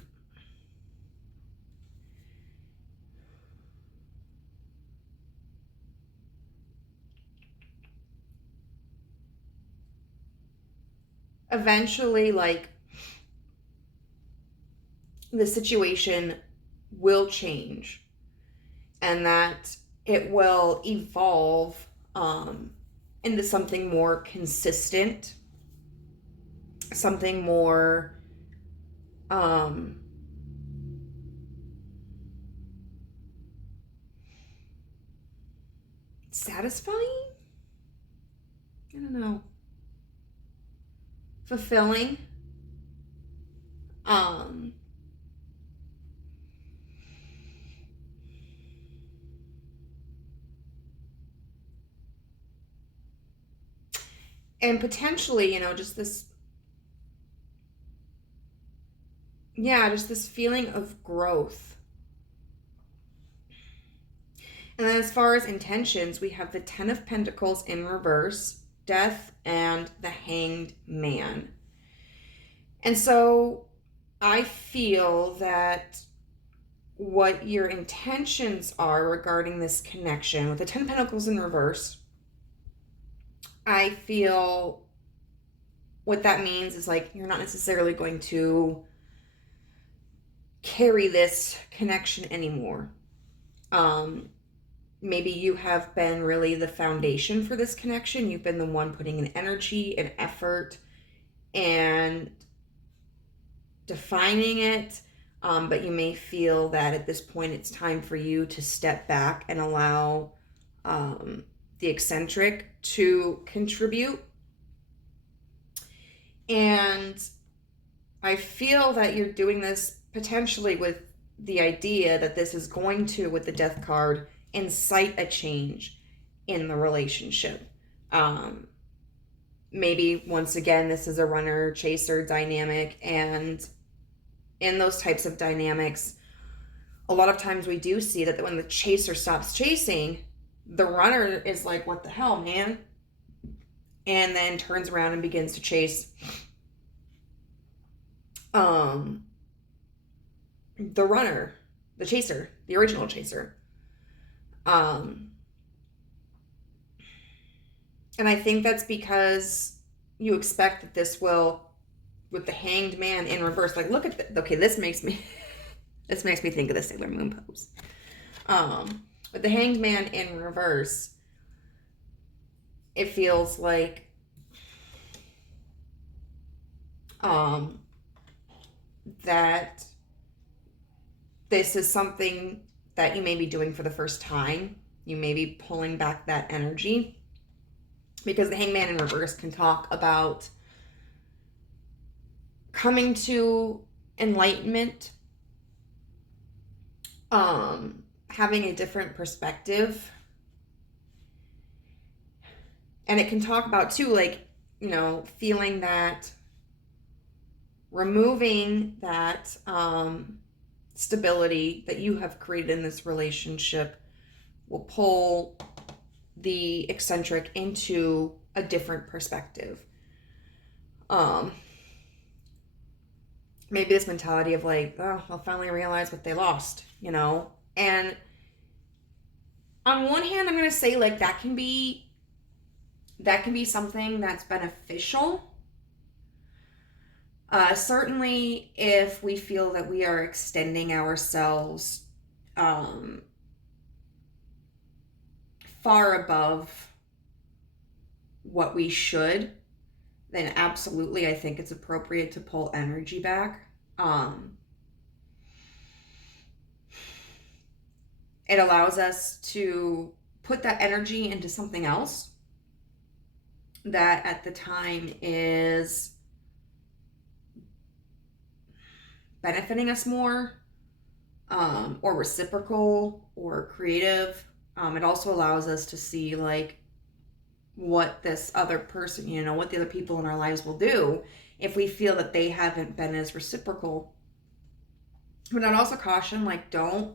eventually, like, the situation will change and that it will evolve into something more consistent, something more satisfying? I don't know. Fulfilling. And potentially, just this, just this feeling of growth. And then as far as intentions, we have the Ten of Pentacles in reverse, Death, and the Hanged Man. And so I feel that what your intentions are regarding this connection with the Ten of Pentacles in reverse, I feel what that means is like you're not necessarily going to carry this connection anymore. Maybe you have been really the foundation for this connection. You've been the one putting in energy and effort and defining it. But you may feel that at this point it's time for you to step back and allow the eccentric to contribute. And I feel that you're doing this potentially with the idea that this is going to, with the Death card, incite a change in the relationship. Maybe once again, this is a runner-chaser dynamic, and in those types of dynamics, a lot of times we do see that when the chaser stops chasing, the runner is like, what the hell, man? And then turns around and begins to chase the runner, the chaser, the original chaser. And I think that's because you expect that this will, with the Hanged Man in reverse, like, look at this. Okay, this makes me think of the Sailor Moon pose. With the Hanged Man in reverse, it feels like that this is something that you may be doing for the first time. You may be pulling back that energy, because the Hangman in reverse can talk about coming to enlightenment, having a different perspective. And it can talk about too, like, you know, feeling that removing that stability that you have created in this relationship will pull the eccentric into a different perspective. Maybe this mentality of like, oh, they'll finally realize what they lost, you know? And on one hand, I'm going to say like that can be something that's beneficial. Certainly if we feel that we are extending ourselves far above what we should, then absolutely I think it's appropriate to pull energy back. It allows us to put that energy into something else that at the time is benefiting us more, or reciprocal or creative. It also allows us to see like what this other person, you know, what the other people in our lives will do if we feel that they haven't been as reciprocal. But I'd also caution, like, don't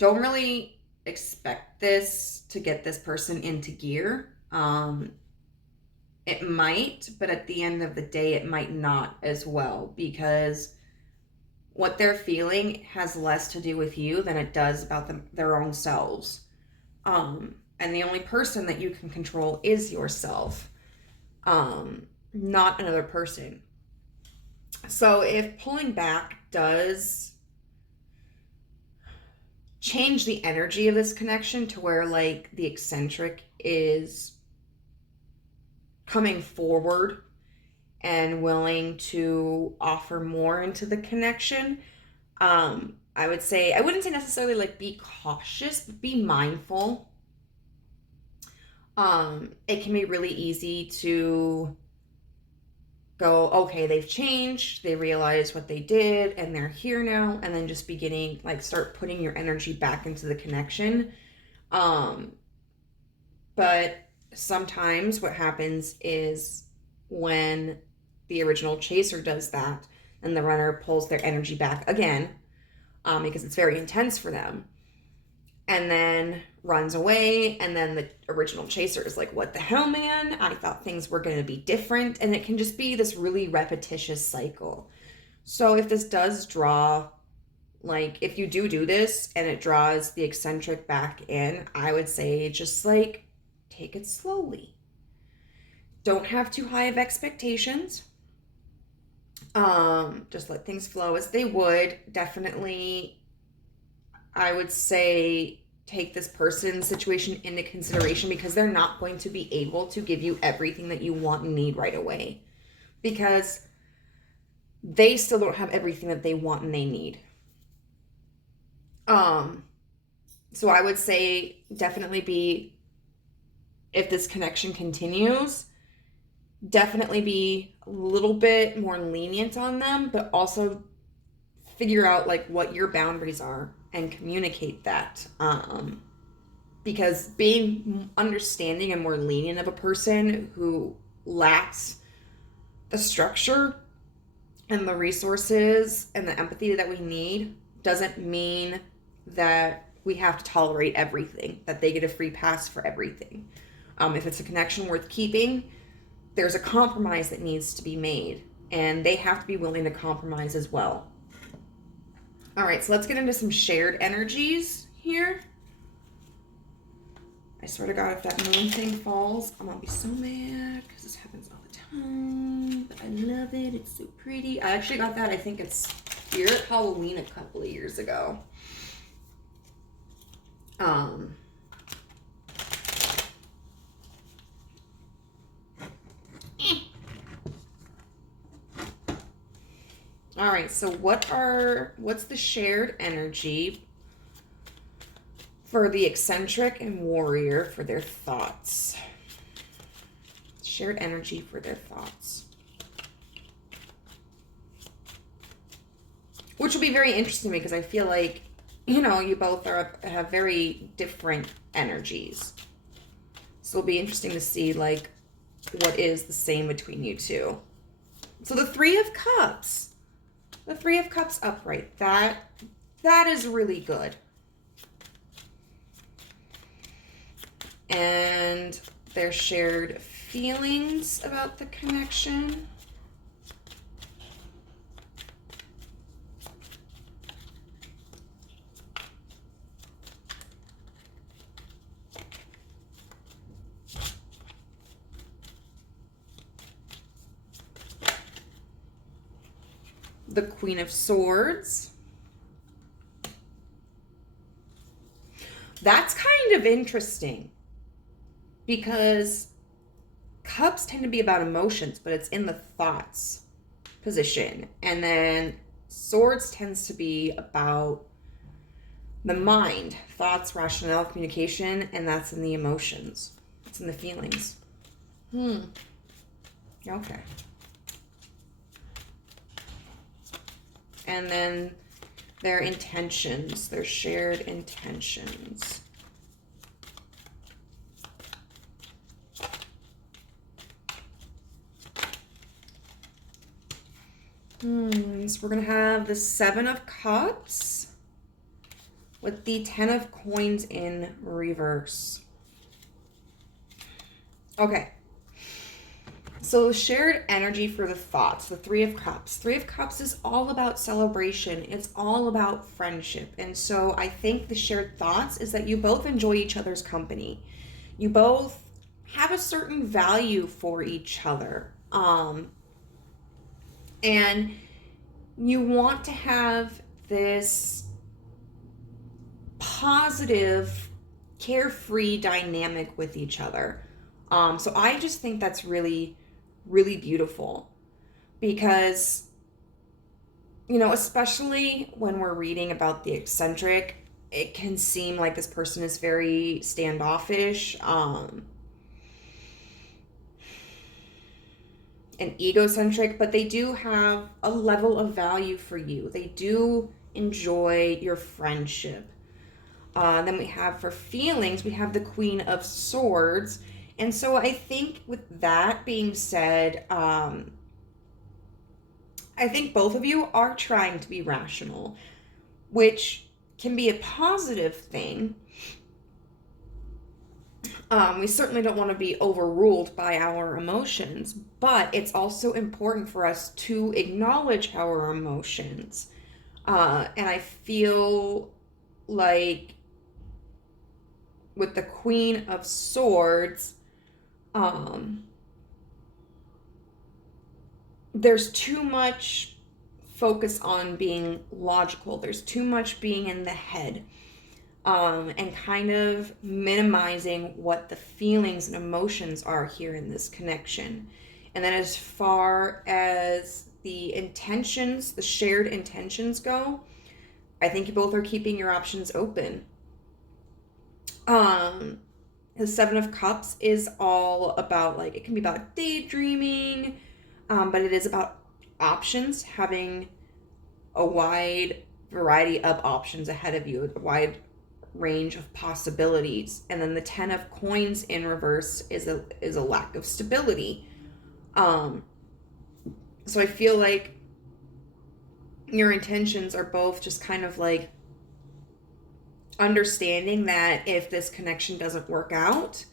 really expect this to get this person into gear. It might, but at the end of the day, it might not as well, because what they're feeling has less to do with you than it does about their own selves. And the only person that you can control is yourself, not another person. So if pulling back does change the energy of this connection to where like the eccentric is coming forward and willing to offer more into the connection, I wouldn't say necessarily like be cautious, but be mindful. It can be really easy to go, okay, they've changed, they realized what they did, and they're here now, and then just beginning, like, start putting your energy back into the connection. But sometimes what happens is when the original chaser does that, and the runner pulls their energy back again, because it's very intense for them, and then runs away, and then the original chaser is like, what the hell, man? I thought things were going to be different. And it can just be this really repetitious cycle. So if this does draw, like, if you do this and it draws the eccentric back in, I would say just like take it slowly. Don't have too high of expectations. Just let things flow as they would. Definitely, I would say take this person's situation into consideration, because they're not going to be able to give you everything that you want and need right away, because they still don't have everything that they want and they need. So I would say definitely be, if this connection continues, definitely be a little bit more lenient on them, but also figure out like what your boundaries are and communicate that. Because being understanding and more lenient of a person who lacks the structure and the resources and the empathy that we need doesn't mean that we have to tolerate everything, that they get a free pass for everything. If it's a connection worth keeping, there's a compromise that needs to be made, and they have to be willing to compromise as well. All right, so let's get into some shared energies here. I swear to God, if that moon thing falls, I'm gonna be so mad, because this happens all the time, but I love it. It's so pretty. I actually got that, I think it's here at Halloween a couple of years ago. All right, so what's the shared energy for the eccentric and warrior for their thoughts? Shared energy for their thoughts. Which will be very interesting because I feel like, you know, you both have very different energies. So it'll be interesting to see like what is the same between you two. So the Three of Cups. The Three of Cups upright. That is really good. And their shared feelings about the connection. The Queen of Swords. That's kind of interesting because cups tend to be about emotions, but it's in the thoughts position. And then swords tends to be about the mind, thoughts, rationale, communication, and that's in the emotions. It's in the feelings. Okay. And then their intentions, their shared intentions. So we're going to have the Seven of Cups with the Ten of Coins in reverse. Okay. So shared energy for the thoughts, the Three of Cups. Three of Cups is all about celebration. It's all about friendship. And so I think the shared thoughts is that you both enjoy each other's company. You both have a certain value for each other. And you want to have this positive, carefree dynamic with each other. So I just think that's really, really beautiful because, you know, especially when we're reading about the eccentric, it can seem like this person is very standoffish, and egocentric, but they do have a level of value for you. They do enjoy your friendship. Then we have for feelings, we have the Queen of Swords. And so I think with that being said, I think both of you are trying to be rational, which can be a positive thing. We certainly don't want to be overruled by our emotions, but it's also important for us to acknowledge our emotions. And I feel like with the Queen of Swords, there's too much focus on being logical. There's too much being in the head. And kind of minimizing what the feelings and emotions are here in this connection. And then as far as the intentions, the shared intentions go, I think you both are keeping your options open. The Seven of Cups is all about, like, it can be about daydreaming, but it is about options, having a wide variety of options ahead of you, a wide range of possibilities. And then the Ten of Coins in reverse is a lack of stability. So I feel like your intentions are both just kind of like understanding that if this connection doesn't work out,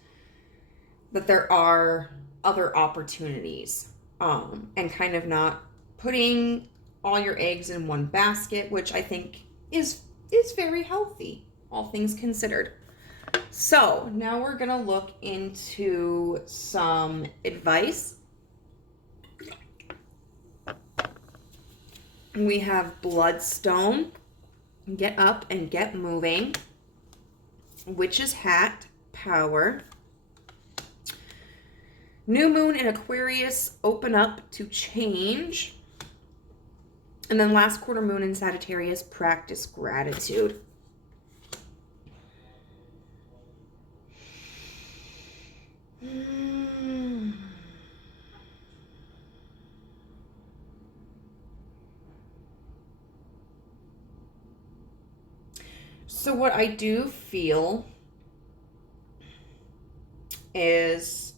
that there are other opportunities, and kind of not putting all your eggs in one basket, which I think is very healthy, all things considered. So now we're going to look into some advice. We have Bloodstone, Get Up and Get Moving, Witch's Hat, Power, New Moon in Aquarius, Open Up to Change, and then last quarter moon in Sagittarius, Practice Gratitude. So what I do feel is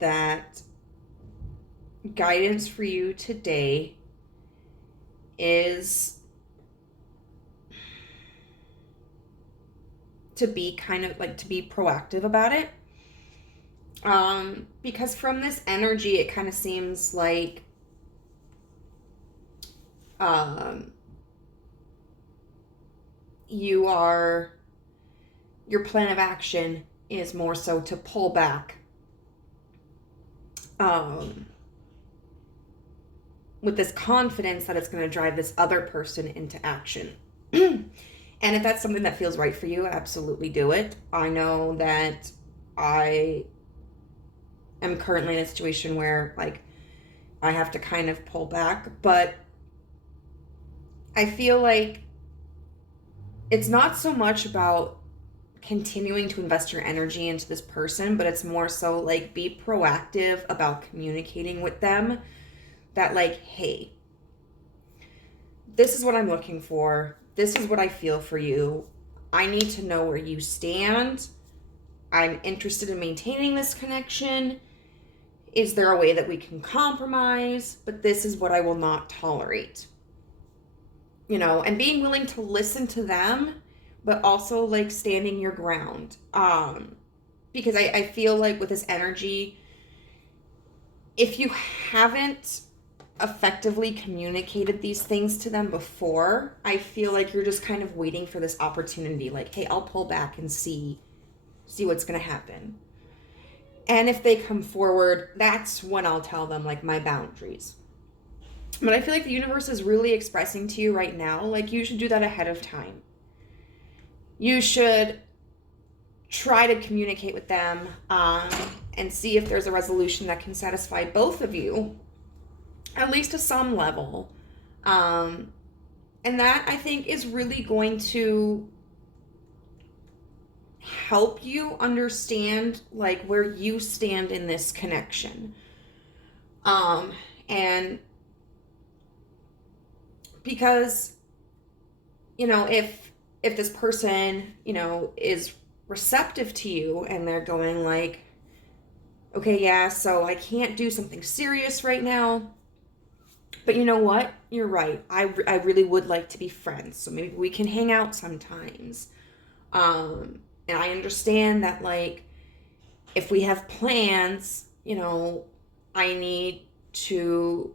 that guidance for you today is to be kind of like, to be proactive about it. Because from this energy, it kind of seems like your plan of action is more so to pull back with this confidence that it's going to drive this other person into action. And if that's something that feels right for you, absolutely do it. I know that I am currently in a situation where, like, I have to kind of pull back, but I feel like it's not so much about continuing to invest your energy into this person, but it's more so like, be proactive about communicating with them that, like, hey, this is what I'm looking for. This is what I feel for you. I need to know where you stand. I'm interested in maintaining this connection. Is there a way that we can compromise? But this is what I will not tolerate. You know, and being willing to listen to them, but also, like, standing your ground. Because I feel like with this energy, if you haven't effectively communicated these things to them before, I feel like you're just kind of waiting for this opportunity. Like, hey, I'll pull back and see what's going to happen. And if they come forward, that's when I'll tell them, like, my boundaries. But I feel like the universe is really expressing to you right now, like, you should do that ahead of time. You should try to communicate with them and see if there's a resolution that can satisfy both of you, at least to some level. And that, I think, is really going to help you understand, like, where you stand in this connection. And because, you know, if this person, you know, is receptive to you and they're going like, okay, yeah, so I can't do something serious right now, but you know what? you're right. I really would like to be friends. So maybe we can hang out sometimes. And I understand that, like, if we have plans, I need to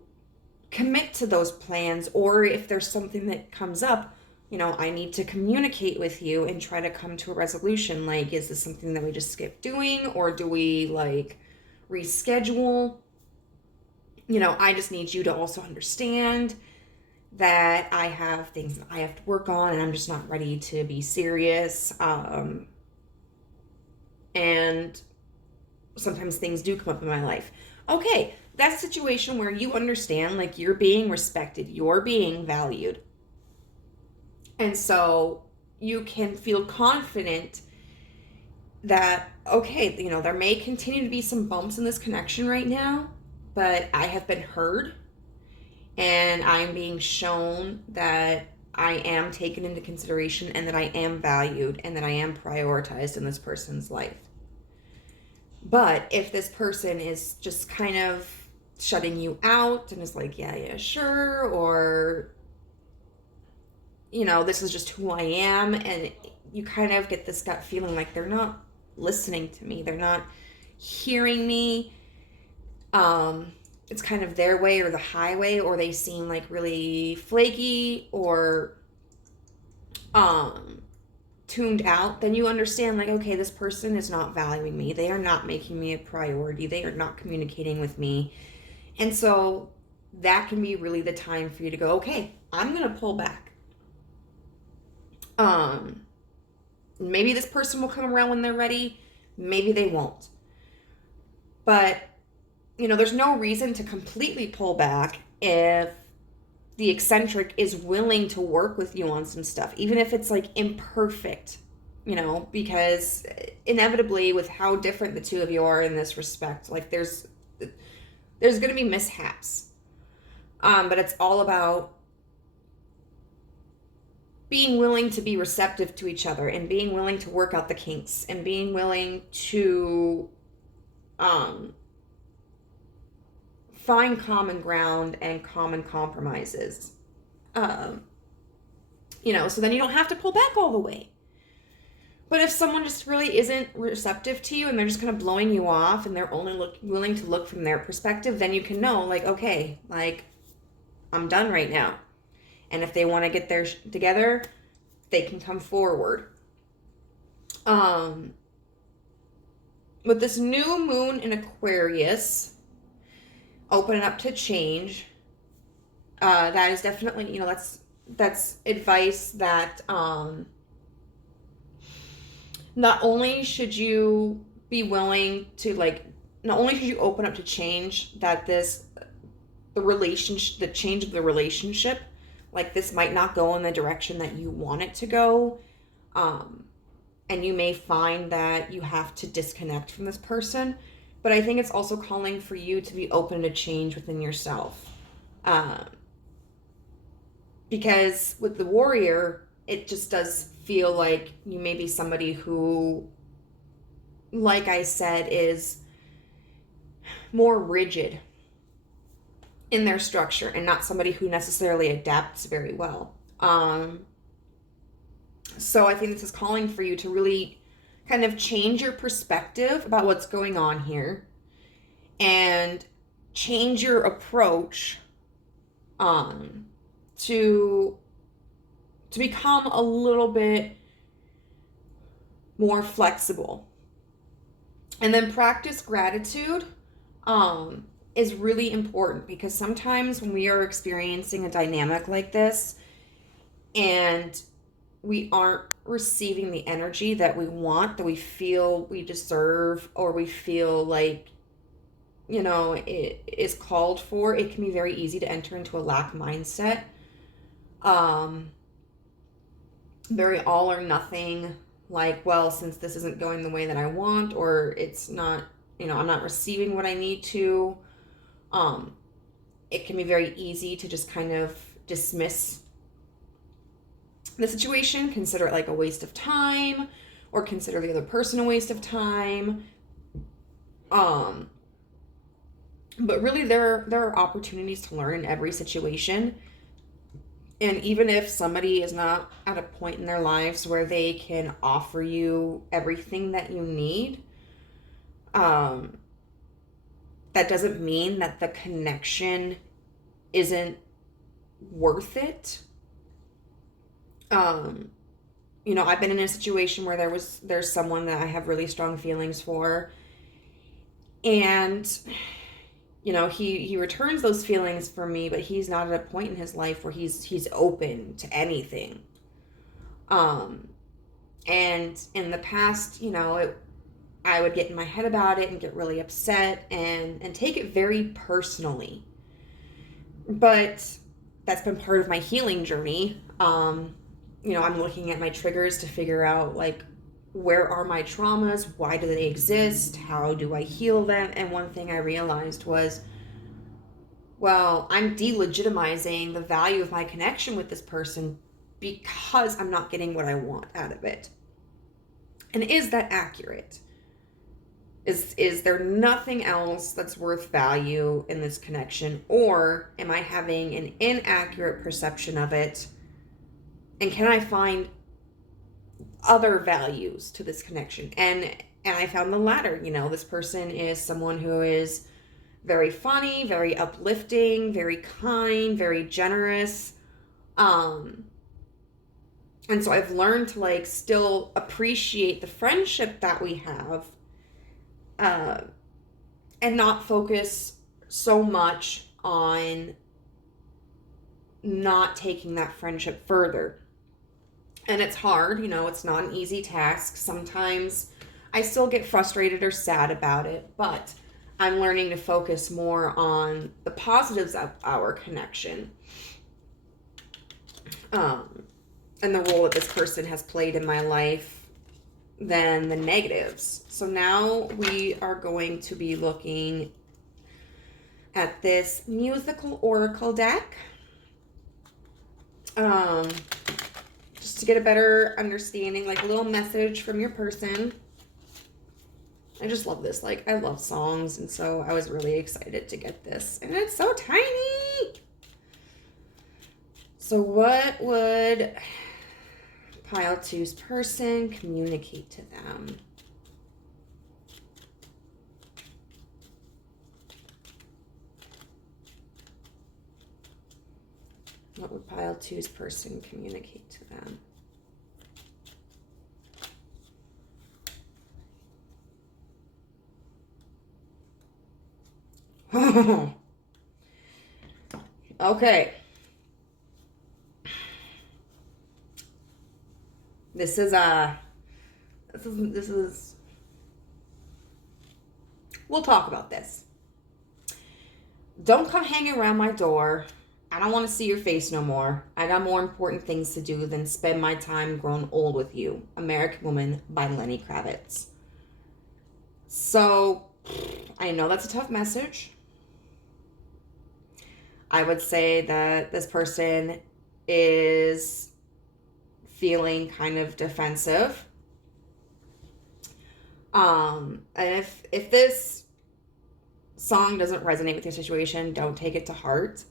commit to those plans. Or if there's something that comes up, I need to communicate with you and try to come to a resolution. Like, is this something that we just skip doing, or do we, like, reschedule? I just need you to also understand that I have things that I have to work on and I'm just not ready to be serious. And sometimes things do come up in my life. Okay, that's a situation where you understand, like, you're being respected, you're being valued. And so you can feel confident that, okay, there may continue to be some bumps in this connection right now, but I have been heard and I'm being shown that I am taken into consideration and that I am valued and that I am prioritized in this person's life. But if this person is just kind of shutting you out and is like, yeah, sure, or, this is just who I am, and you kind of get this gut feeling like they're not listening to me, they're not hearing me, it's kind of their way or the highway, or they seem like really flaky or tuned out, then you understand, like, okay, this person is not valuing me. They are not making me a priority. They are not communicating with me. And so that can be really the time for you to go, okay, I'm going to pull back. Maybe this person will come around when they're ready. Maybe they won't. But, there's no reason to completely pull back if the eccentric is willing to work with you on some stuff, even if it's, like, imperfect, because inevitably, with how different the two of you are in this respect, like, there's going to be mishaps. But it's all about being willing to be receptive to each other and being willing to work out the kinks and being willing to find common ground and common compromises. So then you don't have to pull back all the way. But if someone just really isn't receptive to you and they're just kind of blowing you off and they're only willing to look from their perspective, then you can know, like, okay, like, I'm done right now. And if they want to get theirs together, they can come forward. With this new moon in Aquarius, opening up to change, that is definitely, that's advice that not only should you be willing to, like, not only should you open up to change, that the change of the relationship, like, this might not go in the direction that you want it to go, and you may find that you have to disconnect from this person, but I think it's also calling for you to be open to change within yourself, because with the Warrior, it just does feel like you may be somebody who, like I said, is more rigid in their structure and not somebody who necessarily adapts very well. So I think this is calling for you to really kind of change your perspective about what's going on here and change your approach to become a little bit more flexible. And then practice gratitude is really important, because sometimes when we are experiencing a dynamic like this and we aren't receiving the energy that we want, that we feel we deserve, or we feel like, it is called for, it can be very easy to enter into a lack mindset. Very all or nothing, like, well, since this isn't going the way that I want, or it's not, I'm not receiving what I need to, it can be very easy to just kind of dismiss the situation, consider it like a waste of time, or consider the other person a waste of time. But really there are opportunities to learn in every situation. And even if somebody is not at a point in their lives where they can offer you everything that you need, that doesn't mean that the connection isn't worth it. I've been in a situation where there's someone that I have really strong feelings for, and he returns those feelings for me, but he's not at a point in his life where he's open to anything. And in the past, I would get in my head about it and get really upset and take it very personally. But that's been part of my healing journey. I'm looking at my triggers to figure out, like, where are my traumas? Why do they exist? How do I heal them? And one thing I realized was, well, I'm delegitimizing the value of my connection with this person because I'm not getting what I want out of it. And is that accurate? Is there nothing else that's worth value in this connection? Or am I having an inaccurate perception of it? And can I find other values to this connection? And I found the latter. This person is someone who is very funny, very uplifting, very kind, very generous. And so I've learned to still appreciate the friendship that we have, and not focus so much on not taking that friendship further. And it's hard, it's not an easy task. Sometimes I still get frustrated or sad about it, but I'm learning to focus more on the positives of our connection, and the role that this person has played in my life than the negatives. So now we are going to be looking at this musical oracle deck, just to get a better understanding, like a little message from your person. I just love this. I love songs, and so I was really excited to get this. And it's so tiny! So what would Pile 2's person communicate to them? What would Pile 2's person communicate to them? Okay. This is we'll talk about this. Don't come hanging around my door. I don't want to see your face no more. I got more important things to do than spend my time grown old with you. American Woman by Lenny Kravitz. So, I know that's a tough message. I would say that this person is feeling kind of defensive. And if this song doesn't resonate with your situation, don't take it to heart.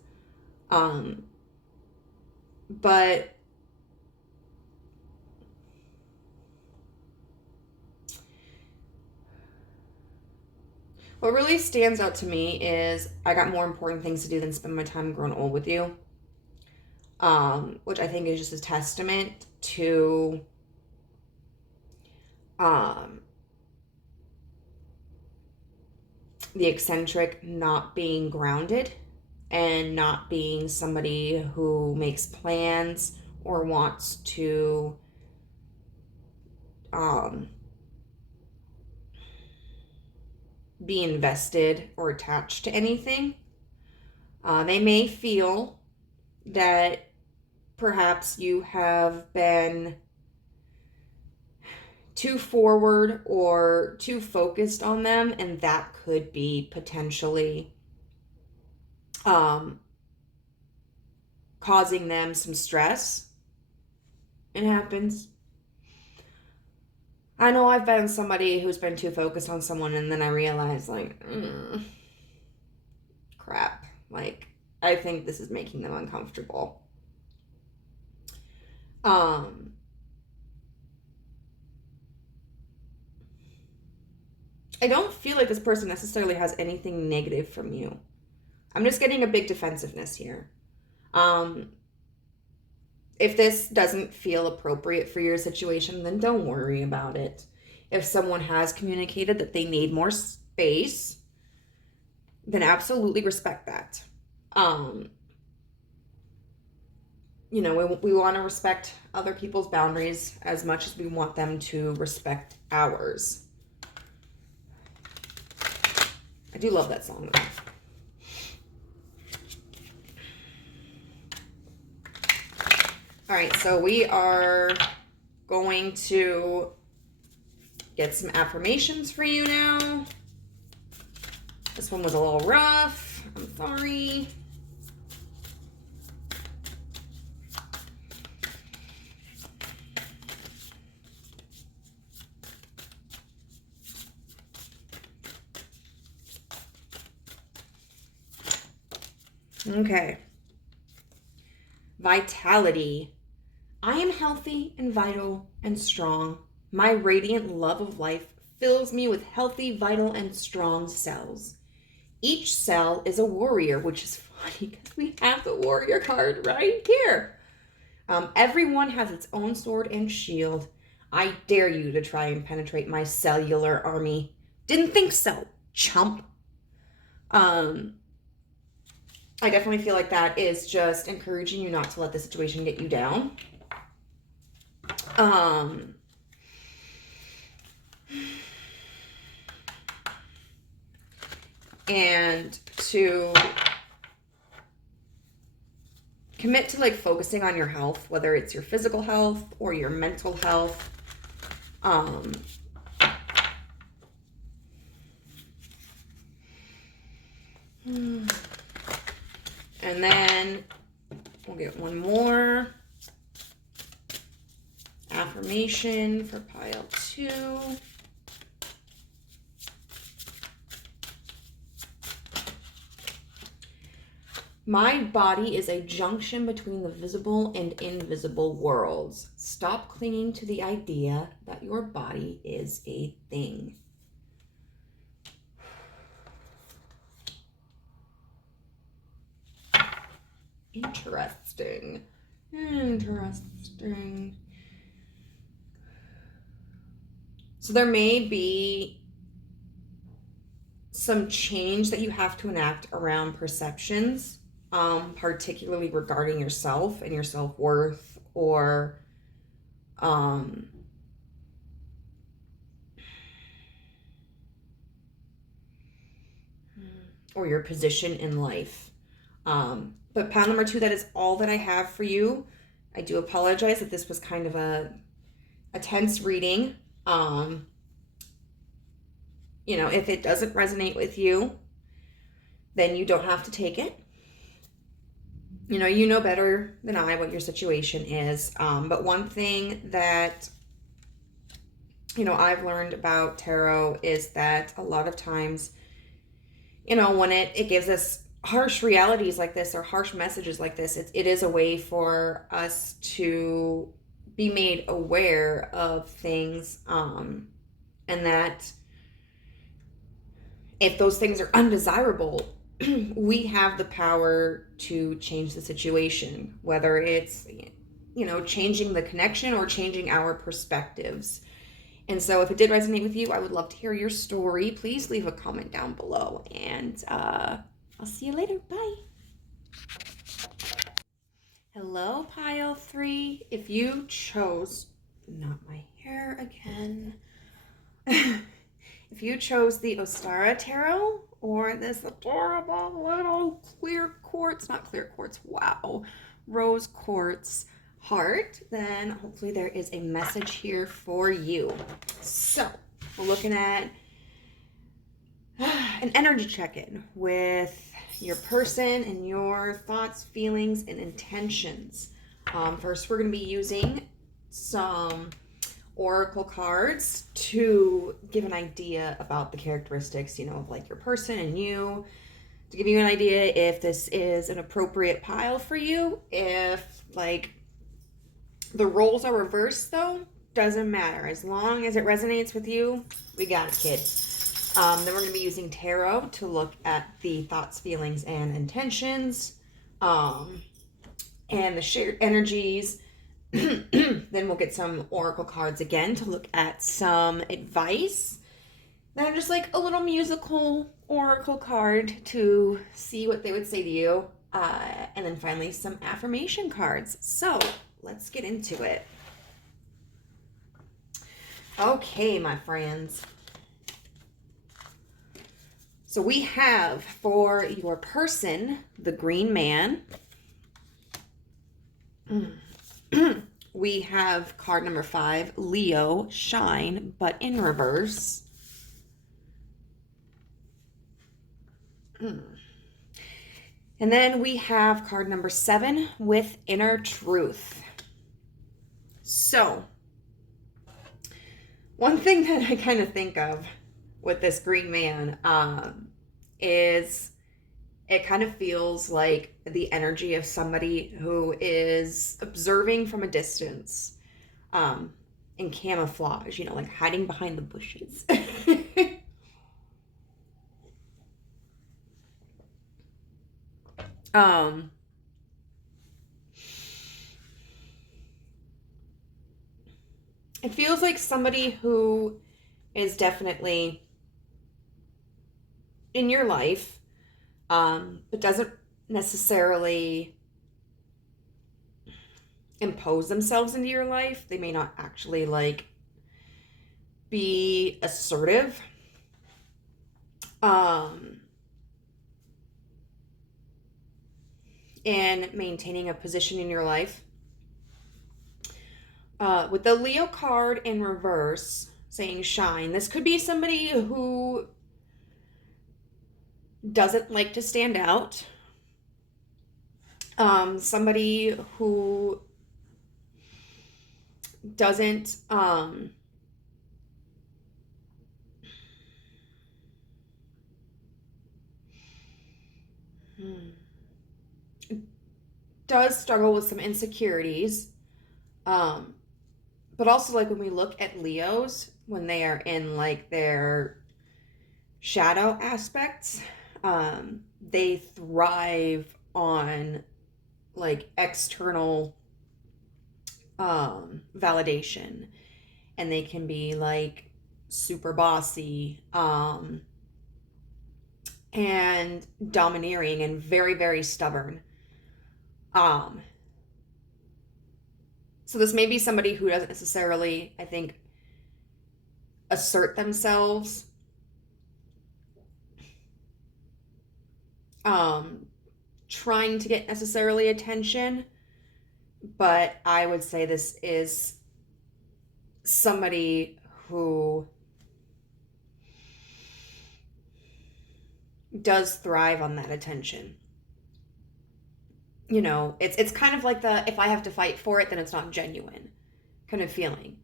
But what really stands out to me is I got more important things to do than spend my time growing old with you. Which I think is just a testament to the eccentric not being grounded and not being somebody who makes plans or wants to be invested or attached to anything. They may feel that perhaps you have been too forward or too focused on them, and that could be potentially causing them some stress. It happens. I know I've been somebody who's been too focused on someone, and then I realize, crap, I think this is making them uncomfortable. I don't feel like this person necessarily has anything negative from you. I'm just getting a big defensiveness here. If this doesn't feel appropriate for your situation, then don't worry about it. If someone has communicated that they need more space, then absolutely respect that. We want to respect other people's boundaries as much as we want them to respect ours. I do love that song, though. All right, so we are going to get some affirmations for you now. This one was a little rough. I'm sorry. Okay. Vitality. I am healthy and vital and strong. My radiant love of life fills me with healthy, vital, and strong cells. Each cell is a warrior, which is funny because we have the warrior card right here. Everyone has its own sword and shield. I dare you to try and penetrate my cellular army. Didn't think so, chump. I definitely feel like that is just encouraging you not to let the situation get you down. And to commit to like focusing on your health, whether it's your physical health or your mental health. And then we'll get one more affirmation for pile 2. My body is a junction between the visible and invisible worlds. Stop clinging to the idea that your body is a thing. Interesting. So there may be some change that you have to enact around perceptions, particularly regarding yourself and your self-worth, or your position in life. But pile number 2, that is all that I have for you. I do apologize that this was kind of a tense reading. If it doesn't resonate with you, then you don't have to take it. You know better than I what your situation is. But one thing that, I've learned about tarot is that a lot of times, when it gives us harsh realities like this or harsh messages like this, it is a way for us to be made aware of things, and that if those things are undesirable, we have the power to change the situation, whether it's, changing the connection or changing our perspectives. And so if it did resonate with you, I would love to hear your story. Please leave a comment down below, and I'll see you later. Bye. Hello, pile 3. If you chose, not my hair again. If you chose the Ostara Tarot or this adorable little rose quartz heart, then hopefully there is a message here for you. So we're looking at an energy check-in with your person and your thoughts, feelings, and intentions. First, we're going to be using some oracle cards to give an idea about the characteristics, of like your person and you, to give you an idea if this is an appropriate pile for you, if like The roles are reversed though, doesn't matter. As long as it resonates with you, we got it, kid. Then we're going to be using tarot to look at the thoughts, feelings, and intentions, and the shared energies. Then we'll get some oracle cards again to look at some advice. Then just like a little musical oracle card to see what they would say to you. And then finally some affirmation cards. So let's get into it. Okay, my friends. So we have for your person, the Green Man. We have card number 5, Leo, Shine, but in reverse. And then we have card number 7 with Inner Truth. So, one thing that I kind of think of with this Green Man is it kind of feels like the energy of somebody who is observing from a distance, in camouflage, you know, like hiding behind the bushes. It feels like somebody who is definitely in your life, but doesn't necessarily impose themselves into your life. They may not actually like be assertive. In maintaining a position in your life. With the Leo card in reverse saying shine, this could be somebody who doesn't like to stand out. Somebody who doesn't does struggle with some insecurities. But also, like, when we look at Leos, when they are in like their shadow aspects, they thrive on like external validation, and they can be like super bossy and domineering and very, very stubborn. So this may be somebody who doesn't necessarily, I think, assert themselves trying to get necessarily attention, but I would say this is somebody who does thrive on that attention. You know, it's kind of like the if I have to fight for it, then it's not genuine kind of feeling.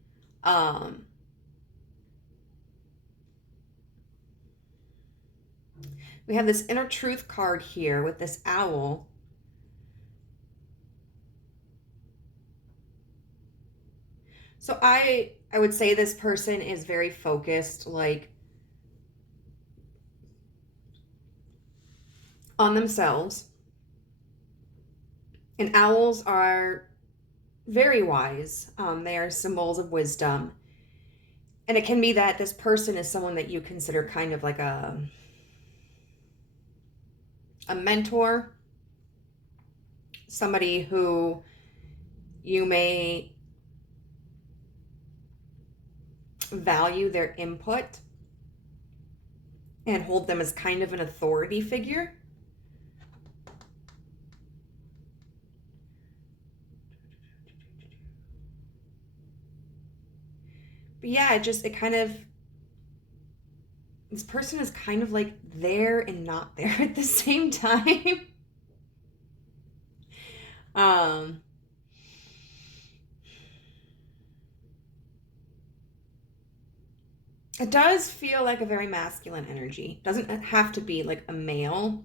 We have this Inner Truth card here with this owl. So I would say this person is very focused, like, on themselves. And owls are very wise. They are symbols of wisdom. And it can be that this person is someone that you consider kind of like a mentor, somebody who you may value their input and hold them as kind of an authority figure. But yeah, it kind of, this person is kind of like there and not there at the same time. It does feel like a very masculine energy. Doesn't have to be like a male.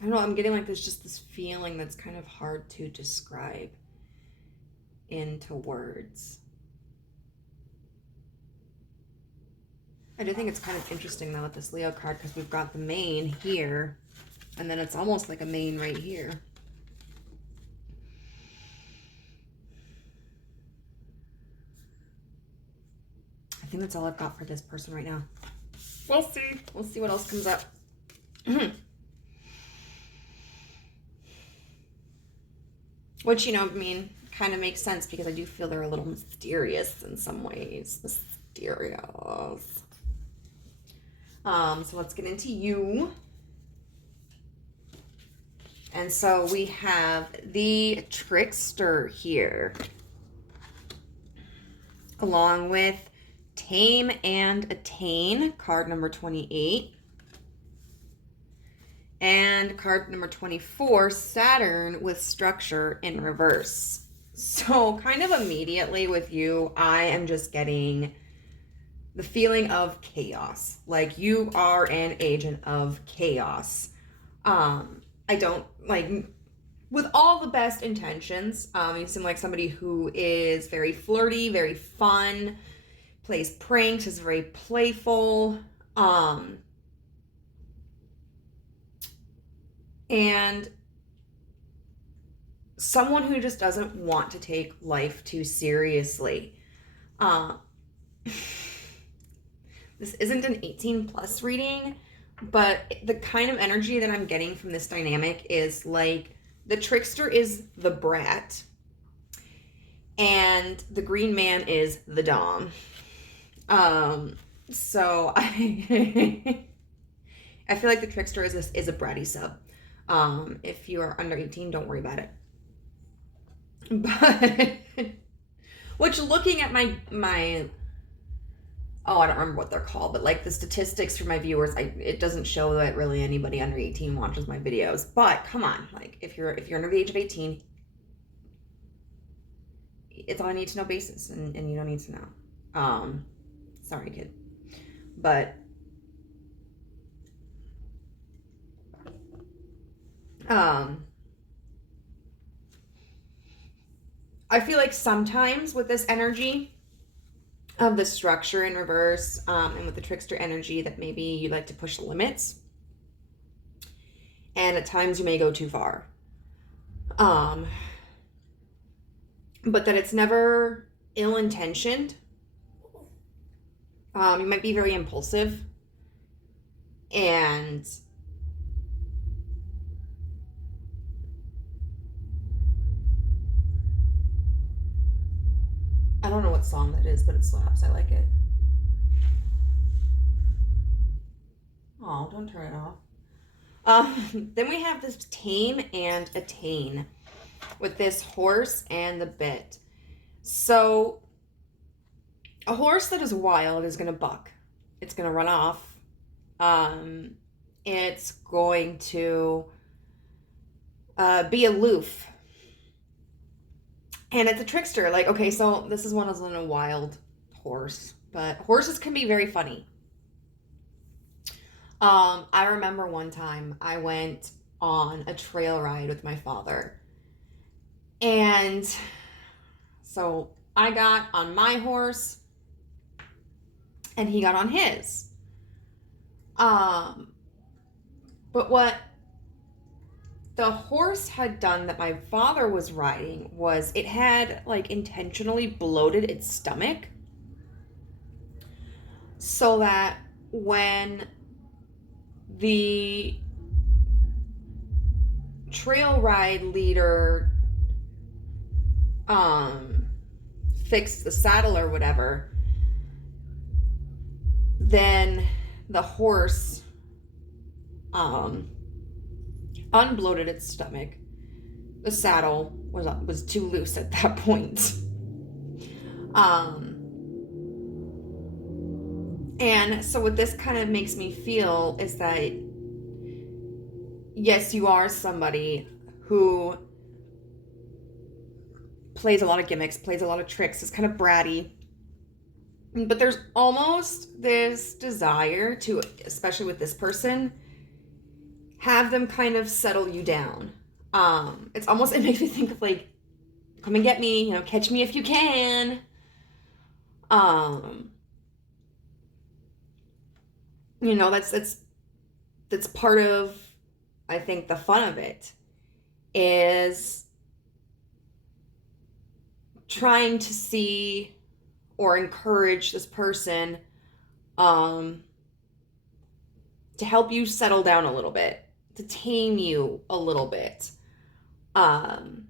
I don't know, I'm getting like there's just this feeling that's kind of hard to describe into words. I do think it's kind of interesting though with this Leo card because we've got the main here and then it's almost like a main right here. I think that's all I've got for this person right now. We'll see. We'll see what else comes up. Which, you know, I mean, kind of makes sense because I do feel they're a little mysterious in some ways. Mysterious. So let's get into you. And so we have the Trickster here, along with Tame and Attain, card number 28. And card number 24, Saturn with Structure in reverse. So kind of immediately with you, I am just getting the feeling of chaos. Like you are an agent of chaos. I don't like, with all the best intentions, you seem like somebody who is very flirty, very fun, plays pranks, is very playful, and someone who just doesn't want to take life too seriously. This isn't an 18 plus reading, but the kind of energy that I'm getting from this dynamic is like the Trickster is the brat and the Green Man is the dom. So I feel like the Trickster is a bratty sub. If you are under 18, don't worry about it. But which, looking at my I don't remember what they're called, but like the statistics for my viewers, it doesn't show that really anybody under 18 watches my videos. But come on, like if you're under the age of 18, it's on a need to know basis, and you don't need to know. Sorry, kid, but I feel like sometimes with this energy of the Structure in reverse, and with the Trickster energy, that maybe you like to push the limits, and at times you may go too far, but that it's never ill-intentioned. You might be very impulsive, and I don't know what song that is, but it slaps. I like it. Oh, don't turn it off. Then we have this Tame and Attain with this horse and the bit. So a horse that is wild is going to buck. It's going to run off. It's going to be aloof. And it's a trickster. Like, okay, so this is one isn't a wild horse, but horses can be very funny. I remember one time I went on a trail ride with my father. And so I got on my horse and he got on his. But what the horse had done that my father was riding was it had like intentionally bloated its stomach so that when the trail ride leader fixed the saddle or whatever, then the horse unbloated its stomach. The saddle was too loose at that point. And so what this kind of makes me feel is that, yes, you are somebody who plays a lot of gimmicks, plays a lot of tricks, is kind of bratty, but there's almost this desire to, especially with this person, have them kind of settle you down. It's almost, it makes me think of like, come and get me, catch me if you can. That's part of, I think, the fun of it is trying to see or encourage this person to help you settle down a little bit, to tame you a little bit. I'm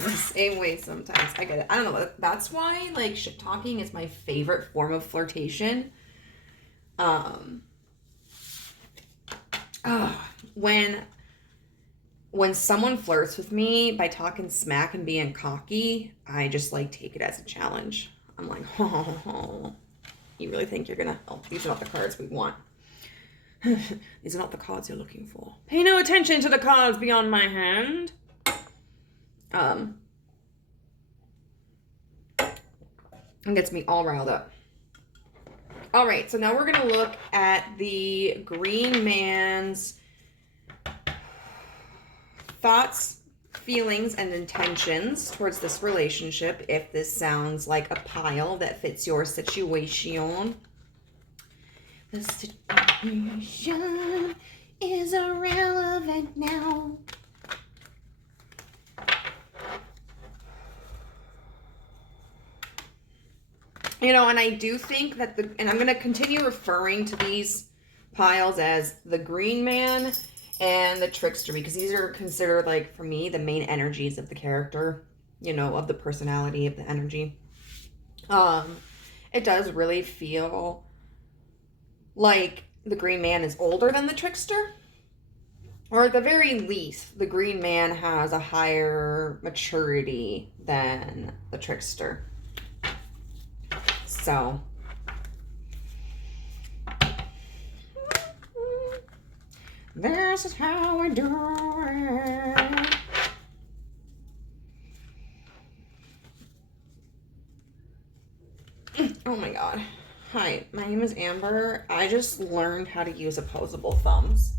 the same way sometimes. I get it. I don't know. That's why, like, shit talking is my favorite form of flirtation. When someone flirts with me by talking smack and being cocky, I just, like, take it as a challenge. I'm like, oh, you really think you're gonna... Oh, these are not the cards we want. These are not the cards you're looking for. Pay no attention to the cards beyond my hand. It gets me all riled up. All right, so now we're going to look at the Green Man's thoughts, feelings, and intentions towards this relationship, if this sounds like a pile that fits your situation. The situation is irrelevant now. And I do think that and I'm going to continue referring to these piles as the Green Man and the Trickster, because these are considered, like, for me, the main energies of the character, of the personality, of the energy. It does really feel like the Green Man is older than the Trickster. Or at the very least, the Green Man has a higher maturity than the Trickster. So, this is how we do it. Oh my god. Hi, my name is Amber. I just learned how to use opposable thumbs.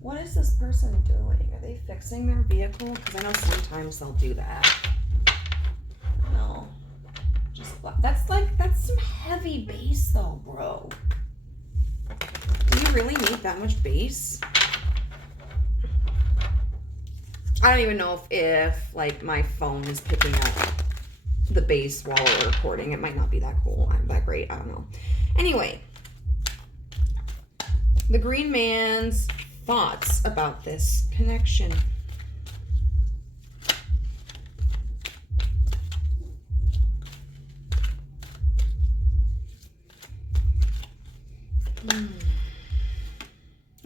What is this person doing? Are they fixing their vehicle? Because I know sometimes they'll do that. No. That's some heavy bass though, bro. Do you really need that much bass? I don't even know if like my phone is picking up the bass while we're recording. It might not be that cool. I'm that great. I don't know. Anyway, the Green Man's thoughts about this connection.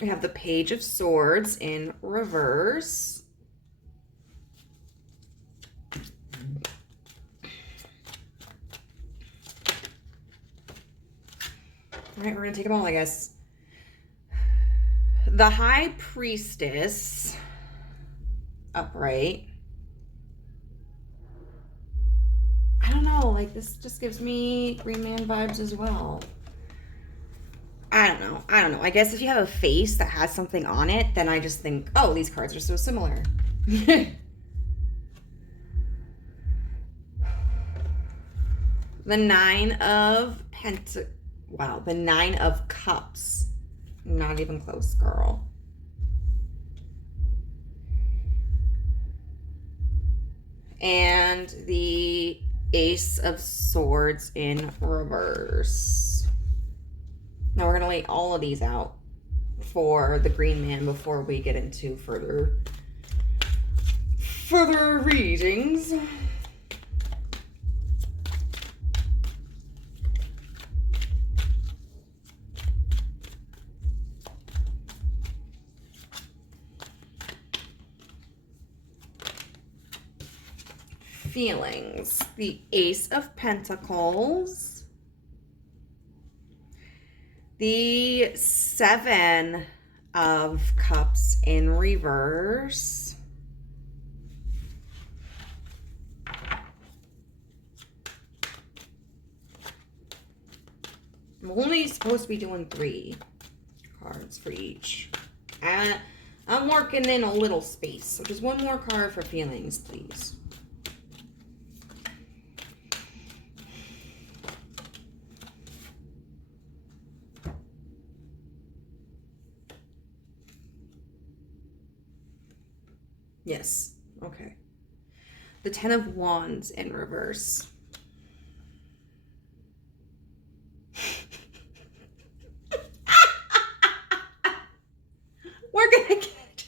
We have the Page of Swords in reverse. All right, we're going to take them all, I guess. The High Priestess, upright. I don't know, like, this just gives me Green Man vibes as well. I don't know. I guess if you have a face that has something on it, then I just think, oh, these cards are so similar. The Nine of the Nine of Cups. Not even close, girl. And the Ace of Swords in reverse. Now we're going to lay all of these out for the Green Man before we get into further readings. Feelings. The Ace of Pentacles. The Seven of Cups in reverse. I'm only supposed to be doing 3 cards for each. And I'm working in a little space. So just one more card for feelings, please. Yes. Okay. The 10 of Wands in reverse. We're gonna get to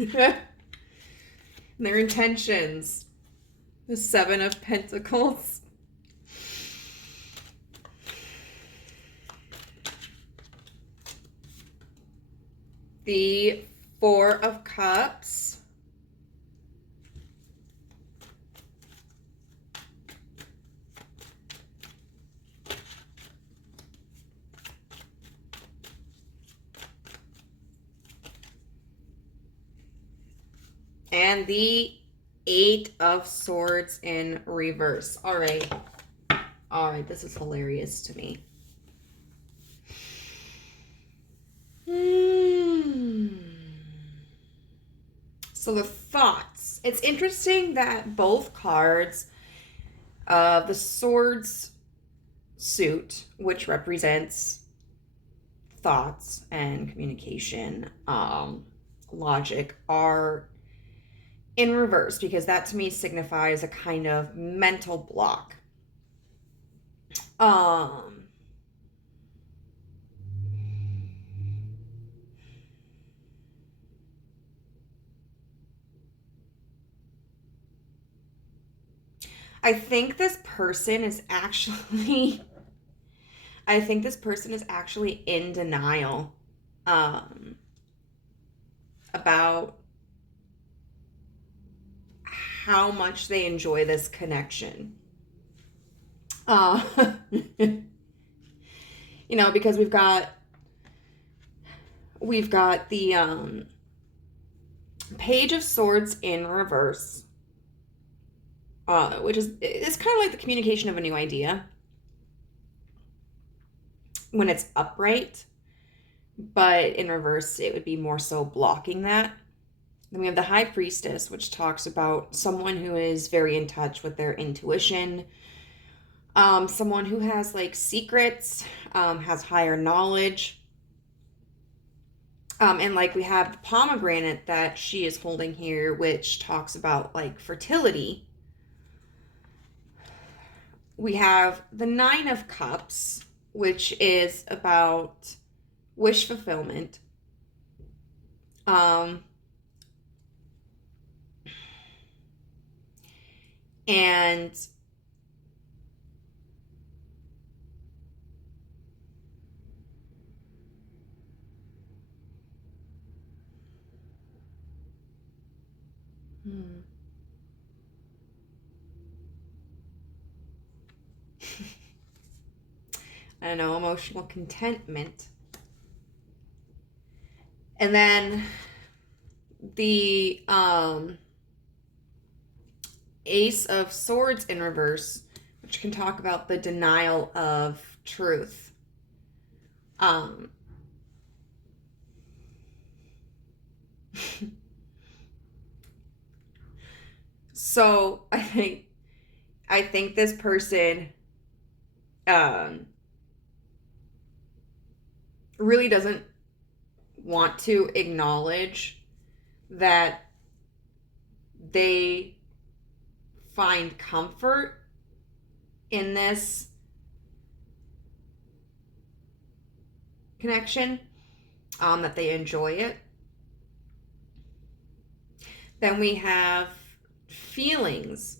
it. Their intentions. The 7 of Pentacles. The 4 of Cups. And the 8 of Swords in reverse. All right. All right. This is hilarious to me. So the thoughts. It's interesting that both cards of the Swords suit, which represents thoughts and communication, logic, are in reverse, because that to me signifies a kind of mental block. I think this person is actually in denial about how much they enjoy this connection. You know, because we've got the Page of Swords in reverse, which is, it's kind of like the communication of a new idea when it's upright, but in reverse it would be more so blocking that. Then we have the High Priestess, which talks about someone who is very in touch with their intuition, someone who has like secrets, has higher knowledge. And like we have the pomegranate that she is holding here, which talks about like fertility. We have the 9 of Cups, which is about wish fulfillment. And I don't know, emotional contentment. And then the Ace of Swords in reverse, which can talk about the denial of truth. So I think this person really doesn't want to acknowledge that they find comfort in this connection, that they enjoy it. Then we have feelings.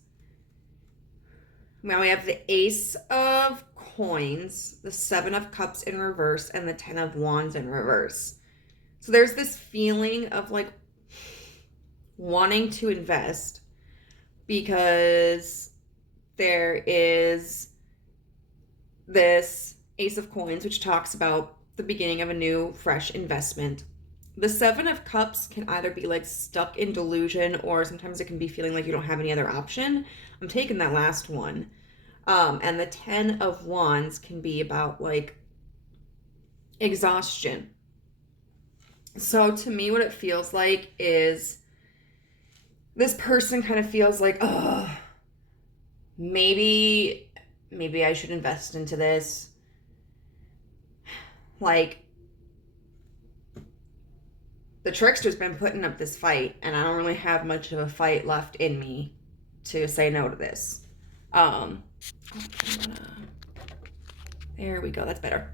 Now we have the Ace of Coins, the 7 of Cups in reverse, and the 10 of Wands in reverse. So there's this feeling of like wanting to invest, because there is this Ace of Coins, which talks about the beginning of a new, fresh investment. The Seven of Cups can either be like stuck in delusion, or sometimes it can be feeling like you don't have any other option. I'm taking that last one. And the Ten of Wands can be about like exhaustion. So to me, what it feels like is this person kind of feels like, oh, maybe I should invest into this. Like, the trickster's been putting up this fight, and I don't really have much of a fight left in me to say no to this. There we go. That's better.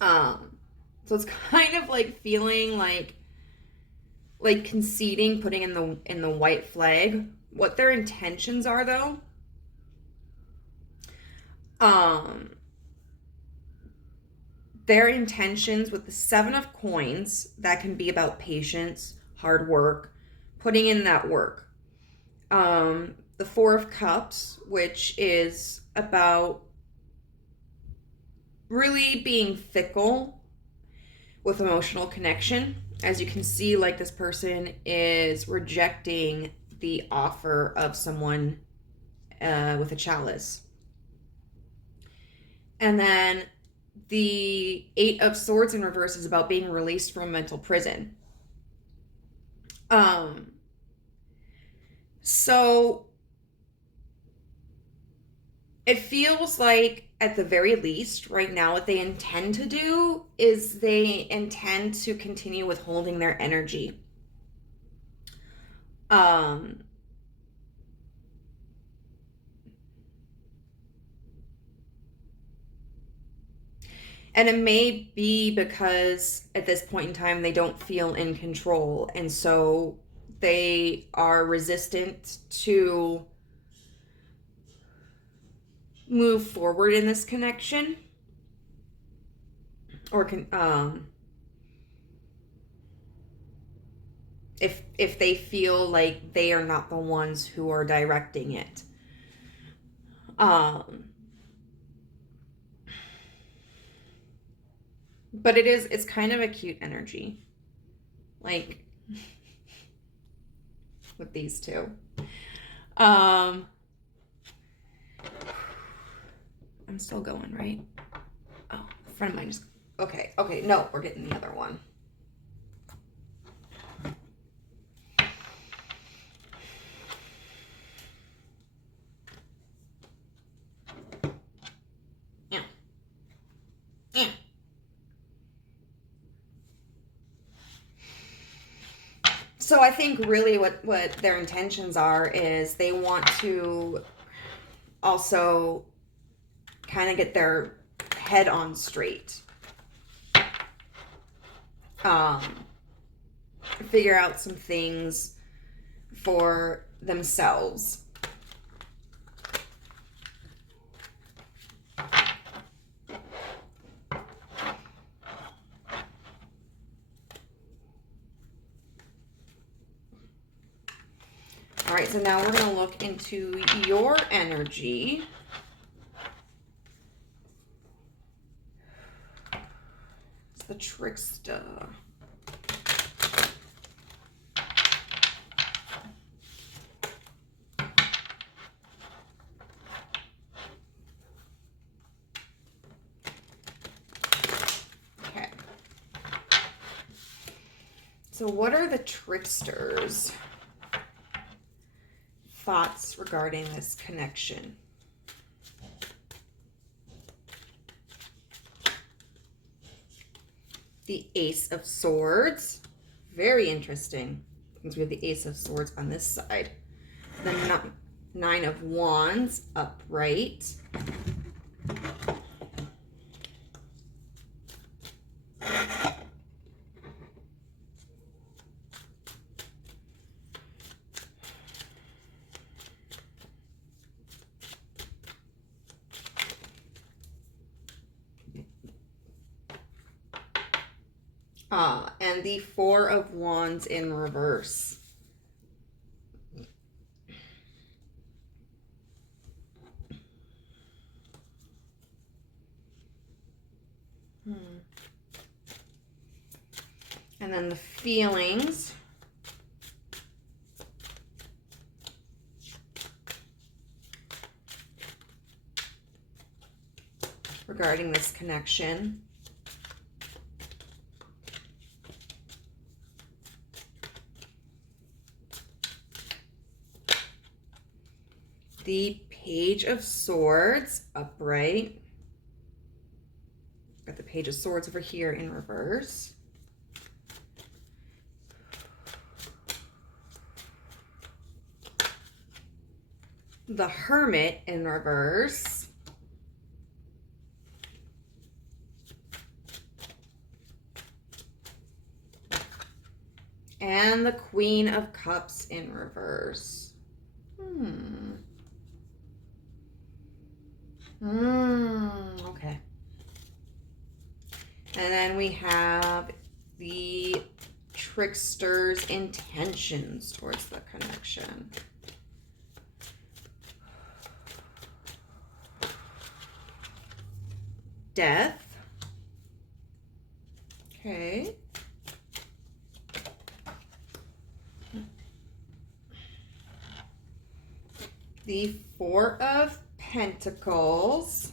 So it's kind of like feeling like conceding, putting in the white flag. What their intentions are, though. Their intentions with the Seven of Coins, that can be about patience, hard work, putting in that work. The Four of Cups, which is about really being fickle with emotional connection. As you can see, like, this person is rejecting the offer of someone with a chalice. And then the Eight of Swords in reverse is about being released from a mental prison. So it feels like, at the very least, right now, what they intend to do is they intend to continue withholding their energy. And it may be because at this point in time they don't feel in control, and so they are resistant to move forward in this connection, or if they feel like they are not the ones who are directing it. But it's kind of a cute energy, like, with these two. I'm still going, right? Oh, a friend of mine just... Okay, no, we're getting the other one. Yeah. So I think really what their intentions are is they want to also kind of get their head on straight. Figure out some things for themselves. All right, so now we're going to look into your energy. It's the trickster. Okay. So what are the tricksters' thoughts regarding this connection? The Ace of Swords. Very interesting, since we have the Ace of Swords on this side. The Nine of Wands upright. And the Four of Wands in reverse. And then the feelings. Regarding this connection. The Page of Swords, upright. Got the Page of Swords over here in reverse. The Hermit in reverse. And the Queen of Cups in reverse. Okay. And then we have the Trickster's intentions towards the connection. Death. Okay. The Four of Pentacles.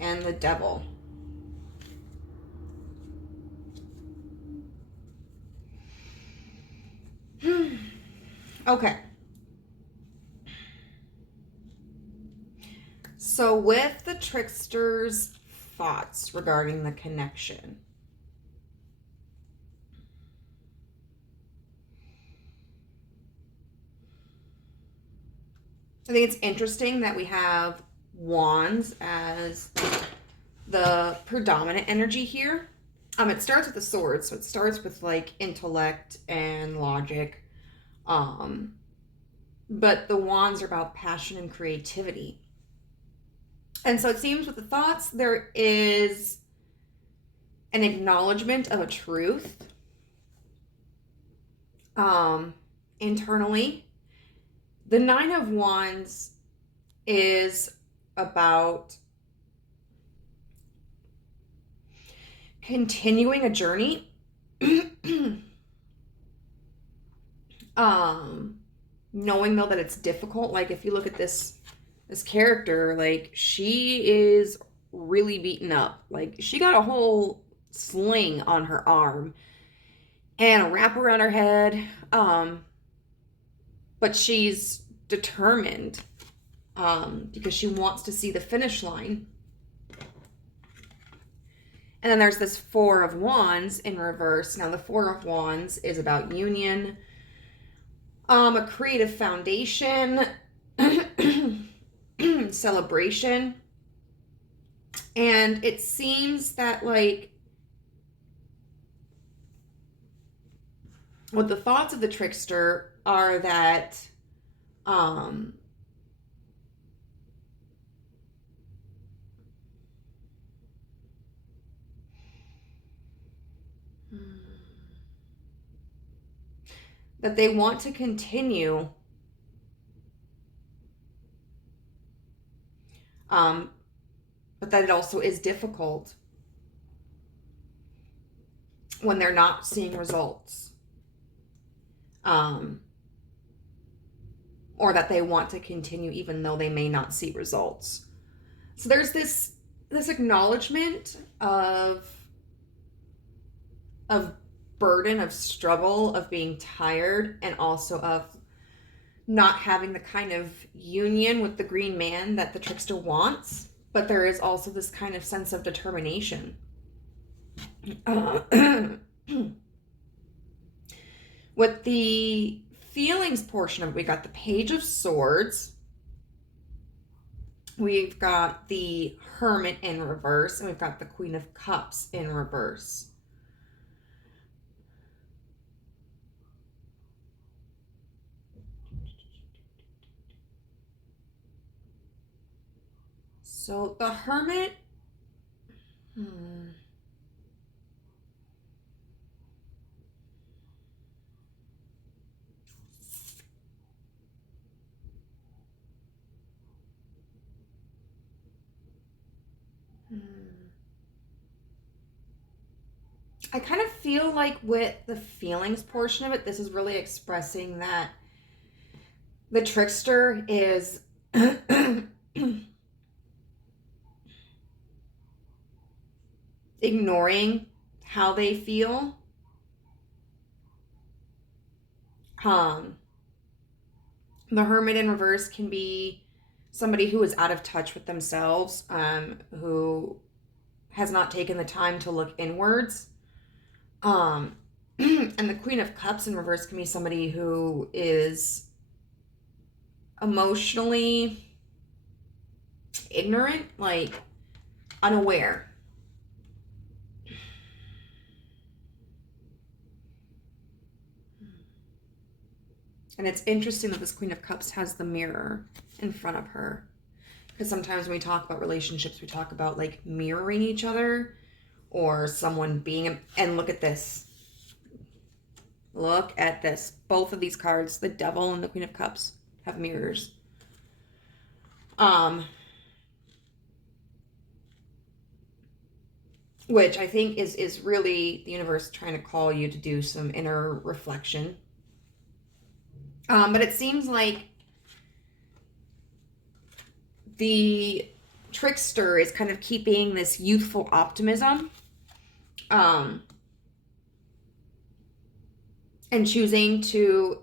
And the Devil. Okay. So with the Trickster's thoughts regarding the connection. I think it's interesting that we have Wands as the predominant energy here. It starts with the swords, so it starts with like intellect and logic. But the wands are about passion and creativity. And so it seems with the thoughts, there is an acknowledgement of a truth internally. The Nine of Wands is about continuing a journey. Knowing though that it's difficult. Like if you look at this character, like she is really beaten up. Like she got a whole sling on her arm and a wrap around her head. But she's determined because she wants to see the finish line. And then there's this Four of Wands in reverse. Now the Four of Wands is about union, a creative foundation, celebration. And it seems that like what the thoughts of the trickster are that that they want to continue but that it also is difficult when they're not seeing results. Or that they want to continue even though they may not see results. So there's this acknowledgement of burden, of struggle, of being tired, and also of not having the kind of union with the green man that the trickster wants. But there is also this kind of sense of determination. With the feelings portion of it, we got the Page of Swords. We've got the Hermit in reverse, and we've got the Queen of Cups in reverse. So the Hermit, I kind of feel like with the feelings portion of it, this is really expressing that the trickster is ignoring how they feel. The Hermit in reverse can be somebody who is out of touch with themselves, who has not taken the time to look inwards. And the Queen of Cups in reverse can be somebody who is emotionally ignorant, like unaware. And it's interesting that this Queen of Cups has the mirror in front of her. Because sometimes when we talk about relationships, we talk about like mirroring each other or someone being... And look at this. Look at this. Both of these cards, the Devil and the Queen of Cups, have mirrors. Which I think is really the universe trying to call you to do some inner reflection. But it seems like the trickster is kind of keeping this youthful optimism, and choosing to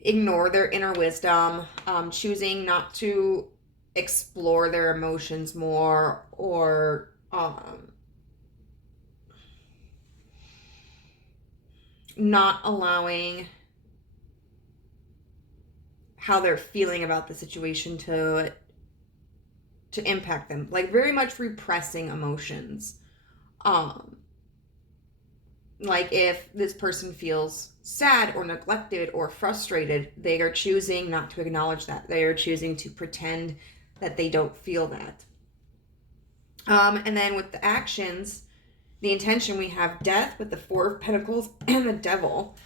ignore their inner wisdom, choosing not to explore their emotions more, or not allowing how they're feeling about the situation to impact them, like very much repressing emotions. Like if this person feels sad or neglected or frustrated, they are choosing not to acknowledge that. They are choosing to pretend that they don't feel that. And then with the actions, the intention, we have Death with the Four of Pentacles and the Devil.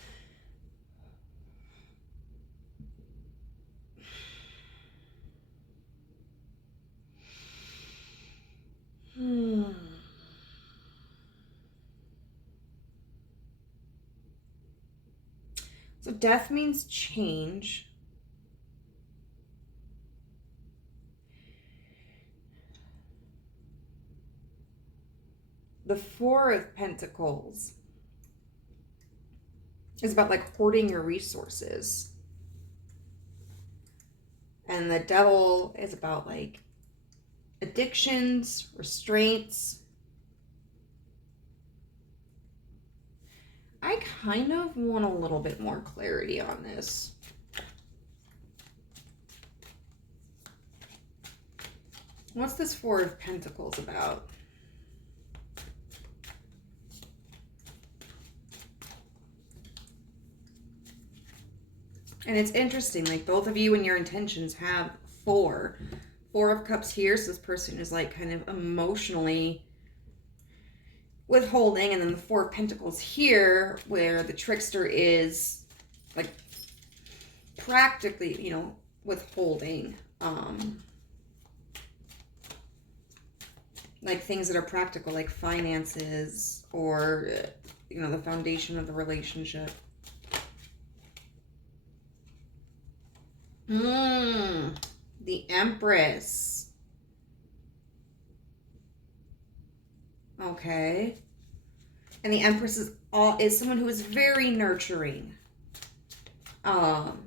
So death means change. The Four of Pentacles is about like hoarding your resources. And the Devil is about like addictions, restraints. I kind of want a little bit more clarity on this. What's this Four of Pentacles about? And it's interesting, like both of you and your intentions have Four of Cups here. So this person is like kind of emotionally withholding, and then the Four of Pentacles here, where the trickster is like practically, withholding, like things that are practical, like finances or, the foundation of the relationship. The Empress. Okay. And the Empress is someone who is very nurturing. And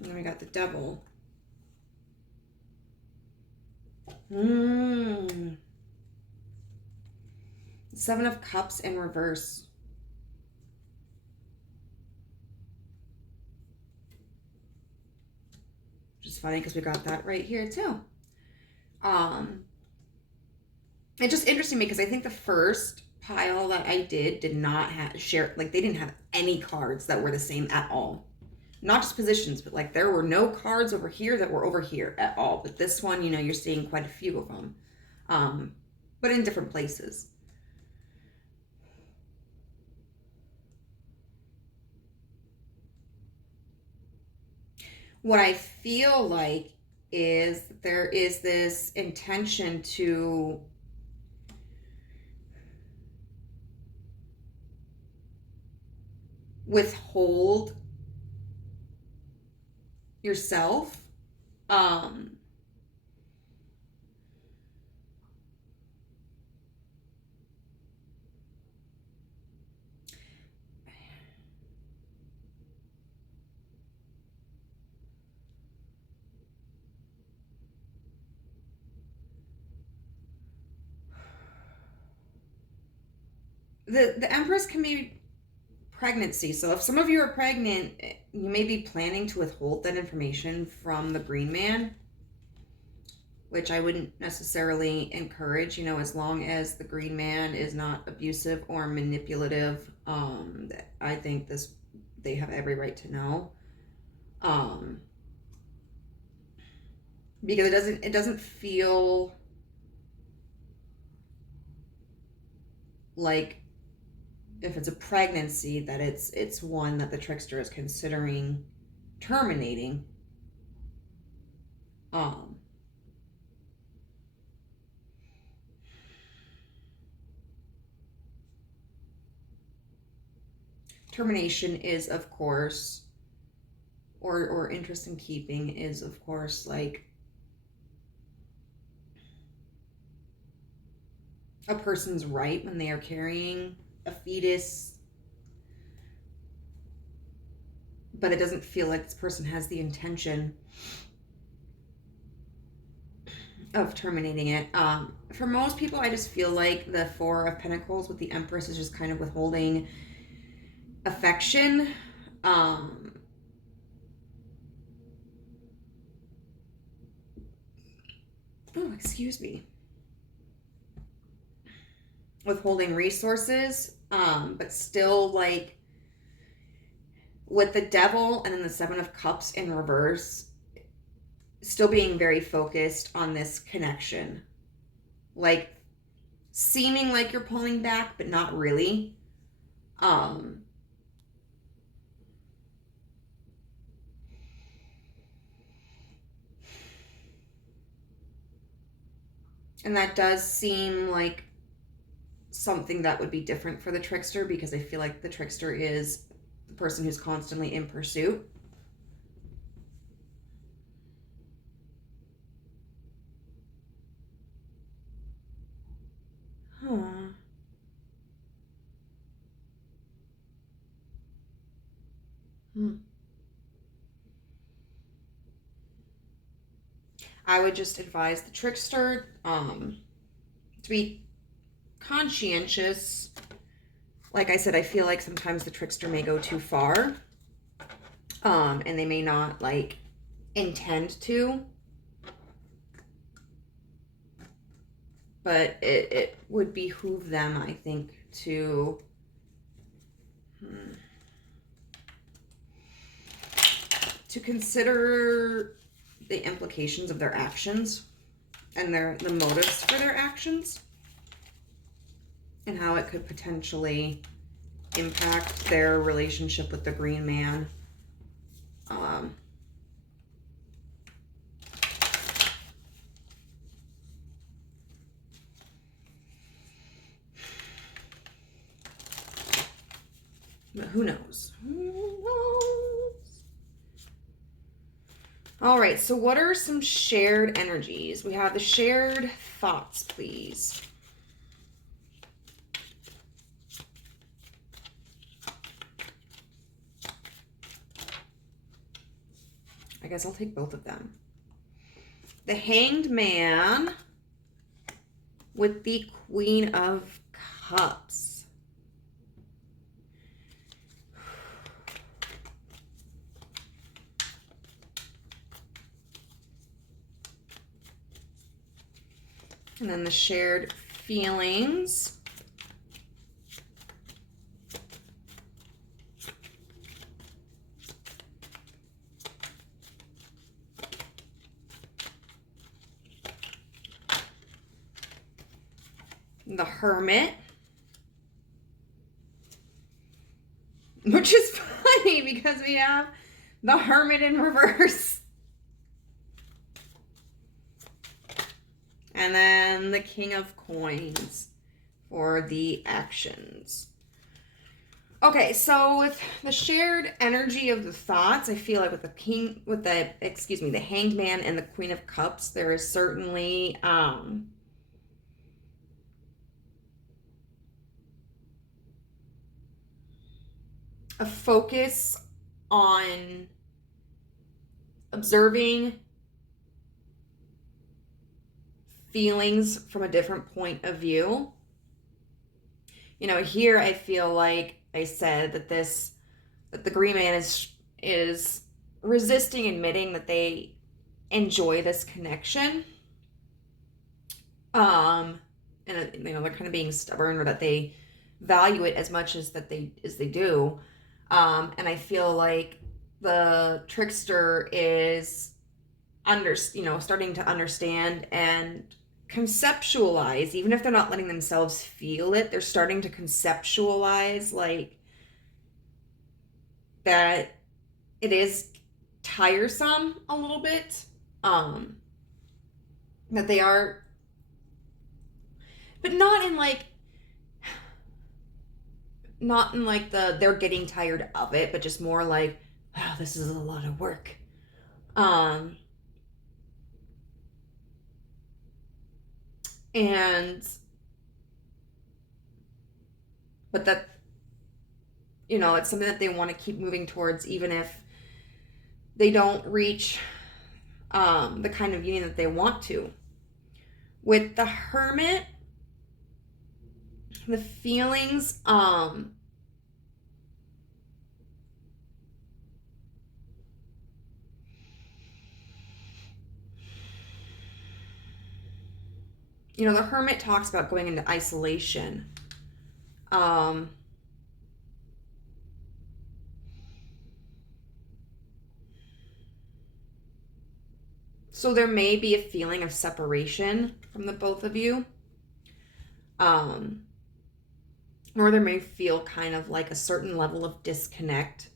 then we got the Devil. Seven of Cups in reverse. Which is funny because we got that right here too. It's just interesting because I think the first pile that I did not share, like they didn't have any cards that were the same at all. Not just positions, but like there were no cards over here that were over here at all. But this one, you're seeing quite a few of them, but in different places. What I feel like is there is this intention to withhold yourself. The Empress can be pregnancy. So if some of you are pregnant, you may be planning to withhold that information from the green man, which I wouldn't necessarily encourage, as long as the green man is not abusive or manipulative. I think they have every right to know. Because it doesn't feel like, if it's a pregnancy, that it's one that the trickster is considering terminating. Termination is, of course, or interest in keeping is, of course, like a person's right when they are carrying a fetus, but it doesn't feel like this person has the intention of terminating it. For most people, I just feel like the Four of Pentacles with the Empress is just kind of withholding affection. Oh, excuse me. Withholding resources, but still, like, with the Devil and then the Seven of Cups in reverse, still being very focused on this connection. Like, seeming like you're pulling back, but not really. And that does seem like something that would be different for the trickster, because I feel like the trickster is the person who's constantly in pursuit. I would just advise the trickster to be conscientious. Like I said, I feel like sometimes the trickster may go too far, and they may not, like, intend to, but it would behoove them, I think, to consider the implications of their actions and the motives for their actions, and how it could potentially impact their relationship with the green man. But who knows? Who knows? All right, so what are some shared energies? We have the shared thoughts, please. I guess I'll take both of them. The Hanged Man with the Queen of Cups. And then the shared feelings. The Hermit. Which is funny because we have the Hermit in reverse. And then the King of Coins for the actions. Okay, so with the shared energy of the thoughts, I feel like with the the Hanged Man and the Queen of Cups, there is certainly a focus on observing feelings from a different point of view. You know, here I feel like I said that the Green Man is resisting admitting that they enjoy this connection. And you know, they're kind of being stubborn, or that they value it as much as they do. And I feel like the trickster is starting to understand and conceptualize, even if they're not letting themselves feel it, they're starting to conceptualize like that it is tiresome a little bit. That they are, but not in the they're getting tired of it, but just more like, wow, this is a lot of work. But that, you know, it's something that they want to keep moving towards, even if they don't reach the kind of union that they want to. With the Hermit, the feelings, you know, the Hermit talks about going into isolation. So there may be a feeling of separation from the both of you. Or there may feel kind of like a certain level of disconnect.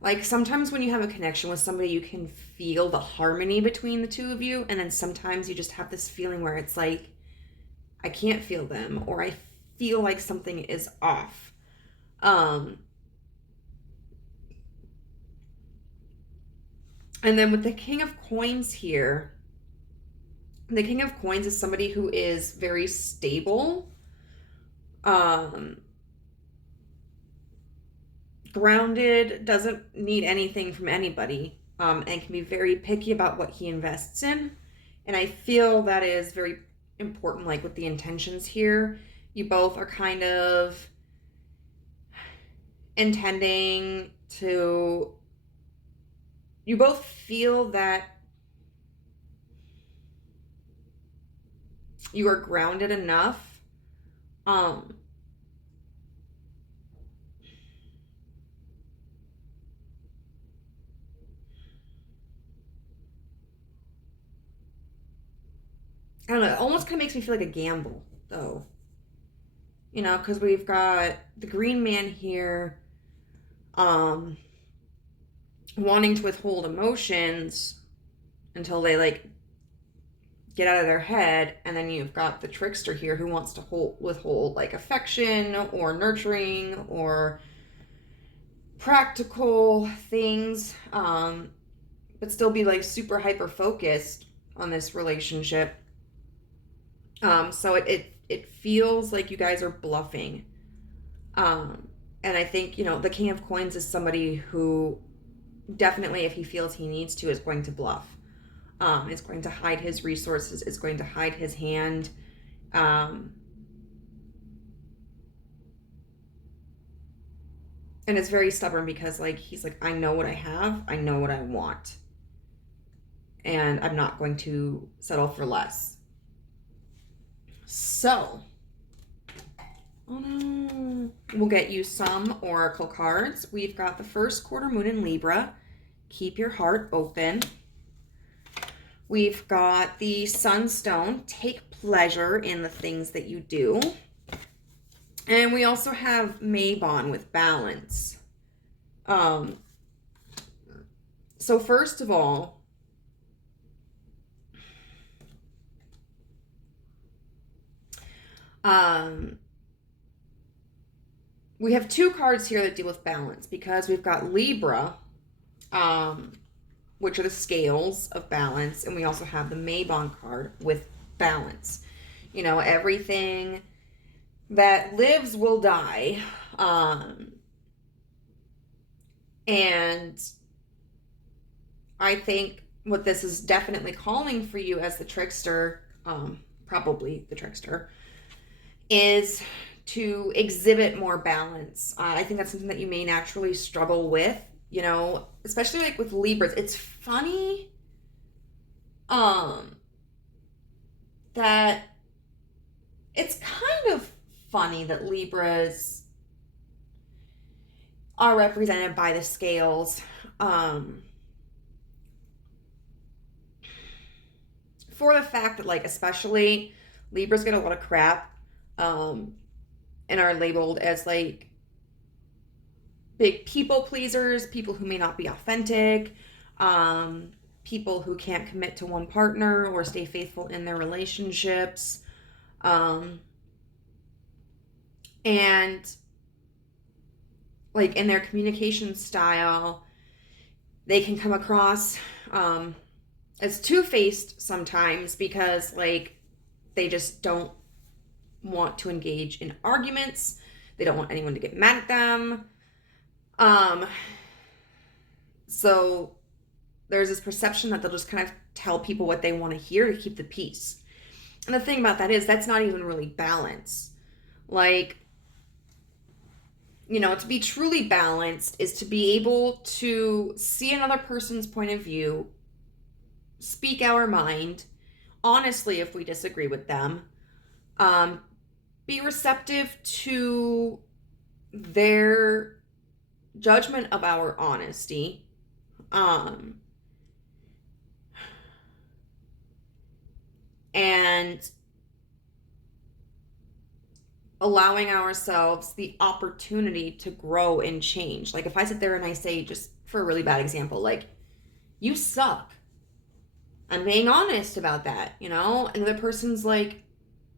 Like sometimes when you have a connection with somebody, you can feel the harmony between the two of you. And then sometimes you just have this feeling where it's like, I can't feel them, or I feel like something is off. And then with the King of Coins here, the King of Coins is somebody who is very stable, grounded, doesn't need anything from anybody, and can be very picky about what he invests in. And I feel that is very important, like with the intentions here. You both are kind of intending to, you both feel that you are grounded enough I don't know, it almost kind of makes me feel like a gamble, though. You know, because we've got the Green Man here wanting to withhold emotions until they, like, get out of their head. And then you've got the Trickster here who wants to withhold, like, affection or nurturing or practical things, but still be, like, super hyper-focused on this relationship. So it feels like you guys are bluffing. And I think, you know, the King of Coins is somebody who definitely, if he feels he needs to, is going to bluff. Is going to hide his resources, is going to hide his hand. And it's very stubborn because, like, he's like, I know what I have, I know what I want, and I'm not going to settle for less. So, oh no, we'll get you some oracle cards. We've got the first quarter moon in Libra. Keep your heart open. We've got the Sunstone. Take pleasure in the things that you do. And we also have Mabon with balance. So first of all, Um, we have two cards here that deal with balance because we've got Libra, which are the scales of balance, and we also have the Maybon card with balance. You know, everything that lives will die. And I think what this is definitely calling for you as the trickster, probably the trickster, is to exhibit more balance. I think that's something that you may naturally struggle with, you know, especially like with Libras. It's funny that it's kind of funny that Libras are represented by the scales. For the fact that, like, especially Libras get a lot of crap and are labeled as like big people pleasers, people who may not be authentic, people who can't commit to one partner or stay faithful in their relationships. And like in their communication style, they can come across as two-faced sometimes because like they just don't want to engage in arguments. They don't want anyone to get mad at them. So there's this perception that they'll just kind of tell people what they want to hear to keep the peace. And the thing about that is that's not even really balance. Like, you know, to be truly balanced is to be able to see another person's point of view, speak our mind, honestly if we disagree with them, be receptive to their judgment of our honesty, and allowing ourselves the opportunity to grow and change. Like if I sit there and I say, just for a really bad example, like, you suck, I'm being honest about that, you know? And the person's like,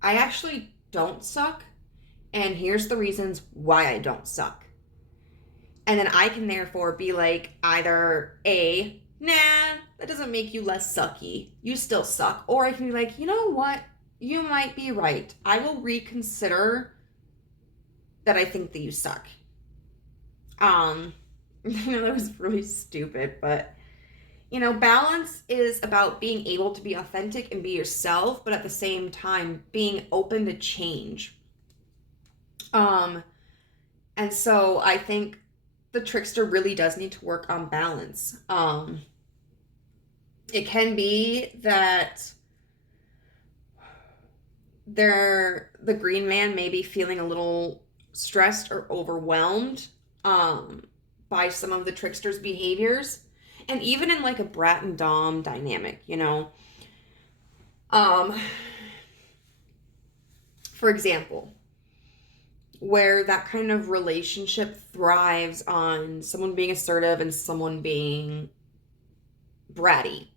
I actually don't suck, and here's the reasons why I don't suck. And then I can therefore be like, either A, nah, that doesn't make you less sucky, you still suck. Or I can be like, you know what? You might be right. I will reconsider that I think that you suck. You know, that was really stupid, but you know, balance is about being able to be authentic and be yourself, but at the same time being open to change. And so I think the trickster really does need to work on balance. It can be that the green man may be feeling a little stressed or overwhelmed by some of the trickster's behaviors. And even in like a brat and dom dynamic, you know. For example, where that kind of relationship thrives on someone being assertive and someone being bratty,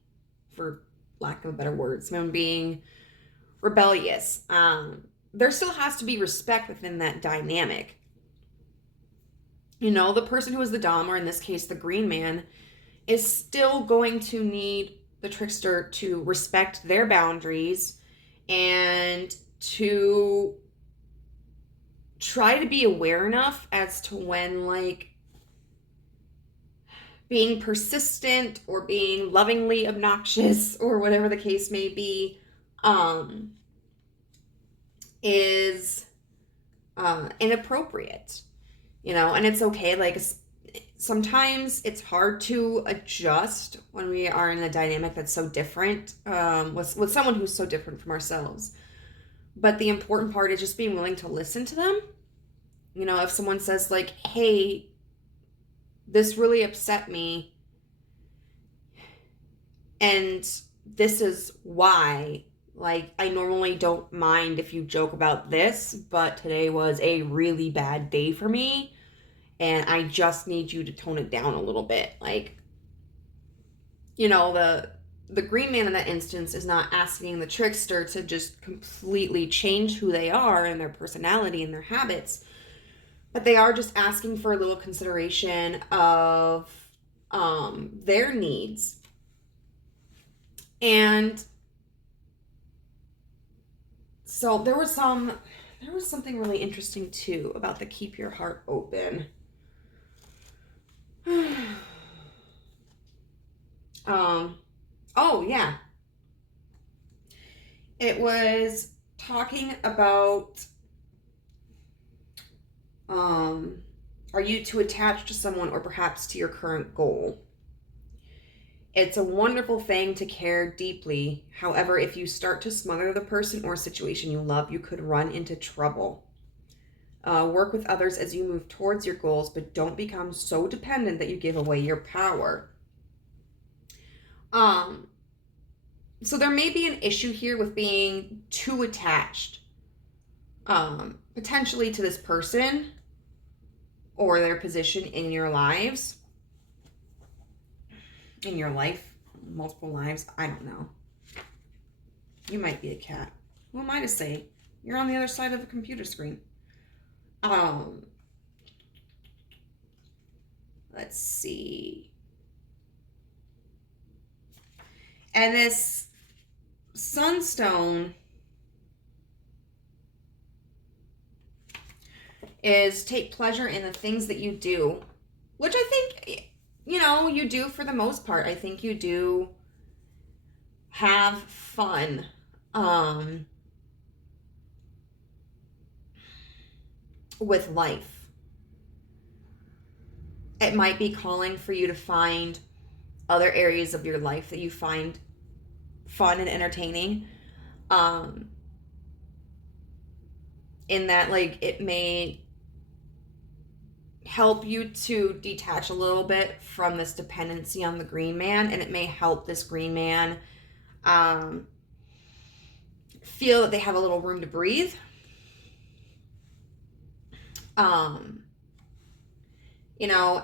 for lack of a better word, someone being rebellious. There still has to be respect within that dynamic. You know, the person who is the dom, or in this case, the green man, is still going to need the trickster to respect their boundaries and to try to be aware enough as to when, like, being persistent or being lovingly obnoxious or whatever the case may be is inappropriate, you know. And it's okay, like, sometimes it's hard to adjust when we are in a dynamic that's so different with someone who's so different from ourselves. But the important part is just being willing to listen to them. You know, if someone says like, hey, this really upset me, and this is why, like, I normally don't mind if you joke about this, but today was a really bad day for me, and I just need you to tone it down a little bit. Like, you know, the green man in that instance is not asking the trickster to just completely change who they are and their personality and their habits, but they are just asking for a little consideration of their needs. And so there was something really interesting too about the keep your heart open. Oh yeah. It was talking about are you too attached to someone or perhaps to your current goal? It's a wonderful thing to care deeply. However, if you start to smother the person or situation you love, you could run into trouble. Work with others as you move towards your goals, but don't become so dependent that you give away your power. So there may be an issue here with being too attached, potentially to this person or their position in your lives, in your life, multiple lives. I don't know. You might be a cat. Who am I to say? You're on the other side of the computer screen. Let's see. And this sunstone is take pleasure in the things that you do, which I think, you do for the most part. I think you do have fun. With life. It might be calling for you to find other areas of your life that you find fun and entertaining. In that, like, it may help you to detach a little bit from this dependency on the green man, and it may help this green man feel that they have a little room to breathe.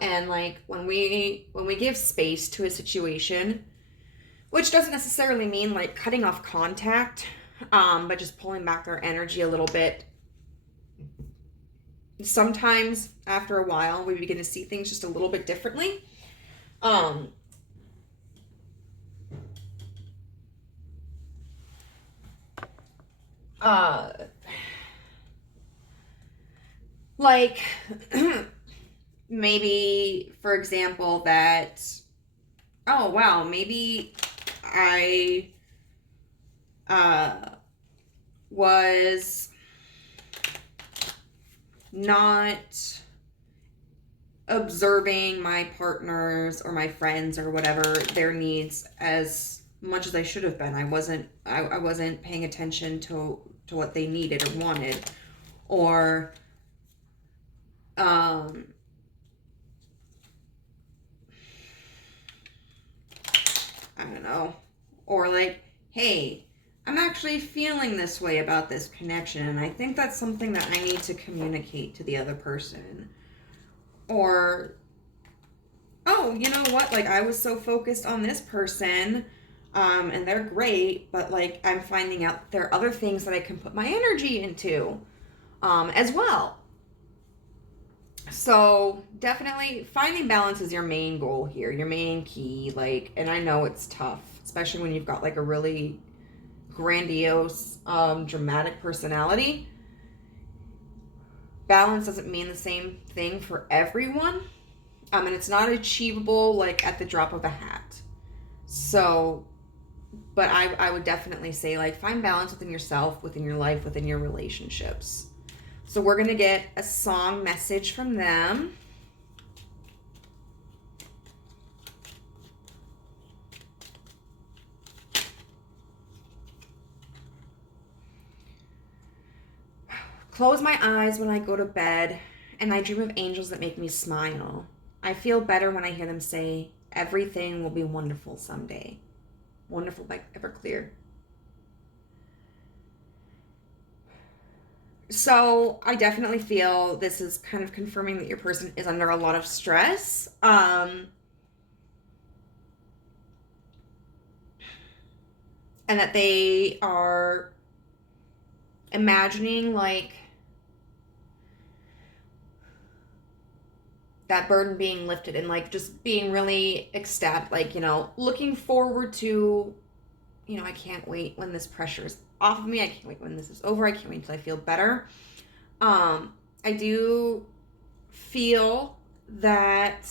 And like when we give space to a situation, which doesn't necessarily mean like cutting off contact, but just pulling back our energy a little bit. Sometimes after a while, we begin to see things just a little bit differently. Like maybe, for example, that, oh wow, maybe I was not observing my partners or my friends or whatever, their needs as much as I should have been. I wasn't paying attention to what they needed or wanted, or I don't know, or like, hey, I'm actually feeling this way about this connection, and I think that's something that I need to communicate to the other person. Or, oh, you know what, like, I was so focused on this person, and they're great, but like, I'm finding out there are other things that I can put my energy into, as well. So definitely finding balance is your main goal here, your main key. Like, and I know it's tough, especially when you've got like a really grandiose, dramatic personality. Balance doesn't mean the same thing for everyone. And it's not achievable like at the drop of a hat. So, but I would definitely say, like, find balance within yourself, within your life, within your relationships. So we're going to get a song message from them. Close my eyes when I go to bed, and I dream of angels that make me smile. I feel better when I hear them say, everything will be wonderful someday. Wonderful by Everclear. So I definitely feel this is kind of confirming that your person is under a lot of stress. and that they are imagining like that burden being lifted and like just being really ecstatic, like, looking forward to, I can't wait when this pressure is off of me. I can't wait when this is over. I can't wait until I feel better. I do feel that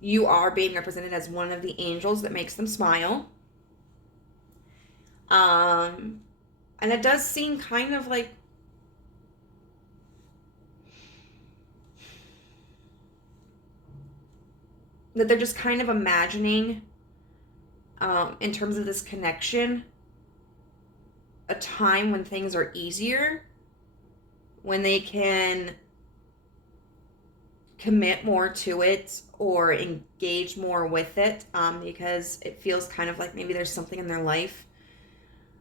you are being represented as one of the angels that makes them smile. And it does seem kind of like that they're just kind of imagining, in terms of this connection, a time when things are easier, when they can commit more to it or engage more with it, because it feels kind of like maybe there's something in their life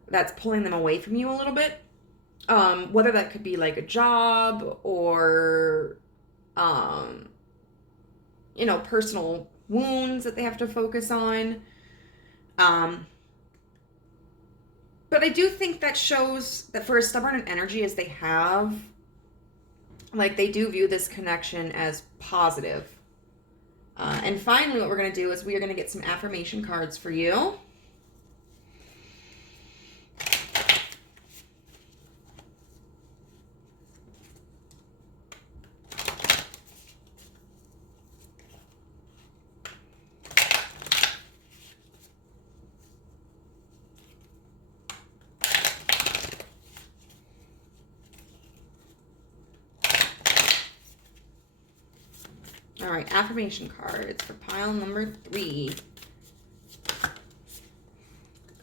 that's pulling them away from you a little bit. Whether that could be like a job or, personal wounds that they have to focus on. But I do think that shows that for as stubborn an energy as they have, like, they do view this connection as positive. And finally, what we're going to do is we are going to get some affirmation cards for you. All right, affirmation cards for pile number 3.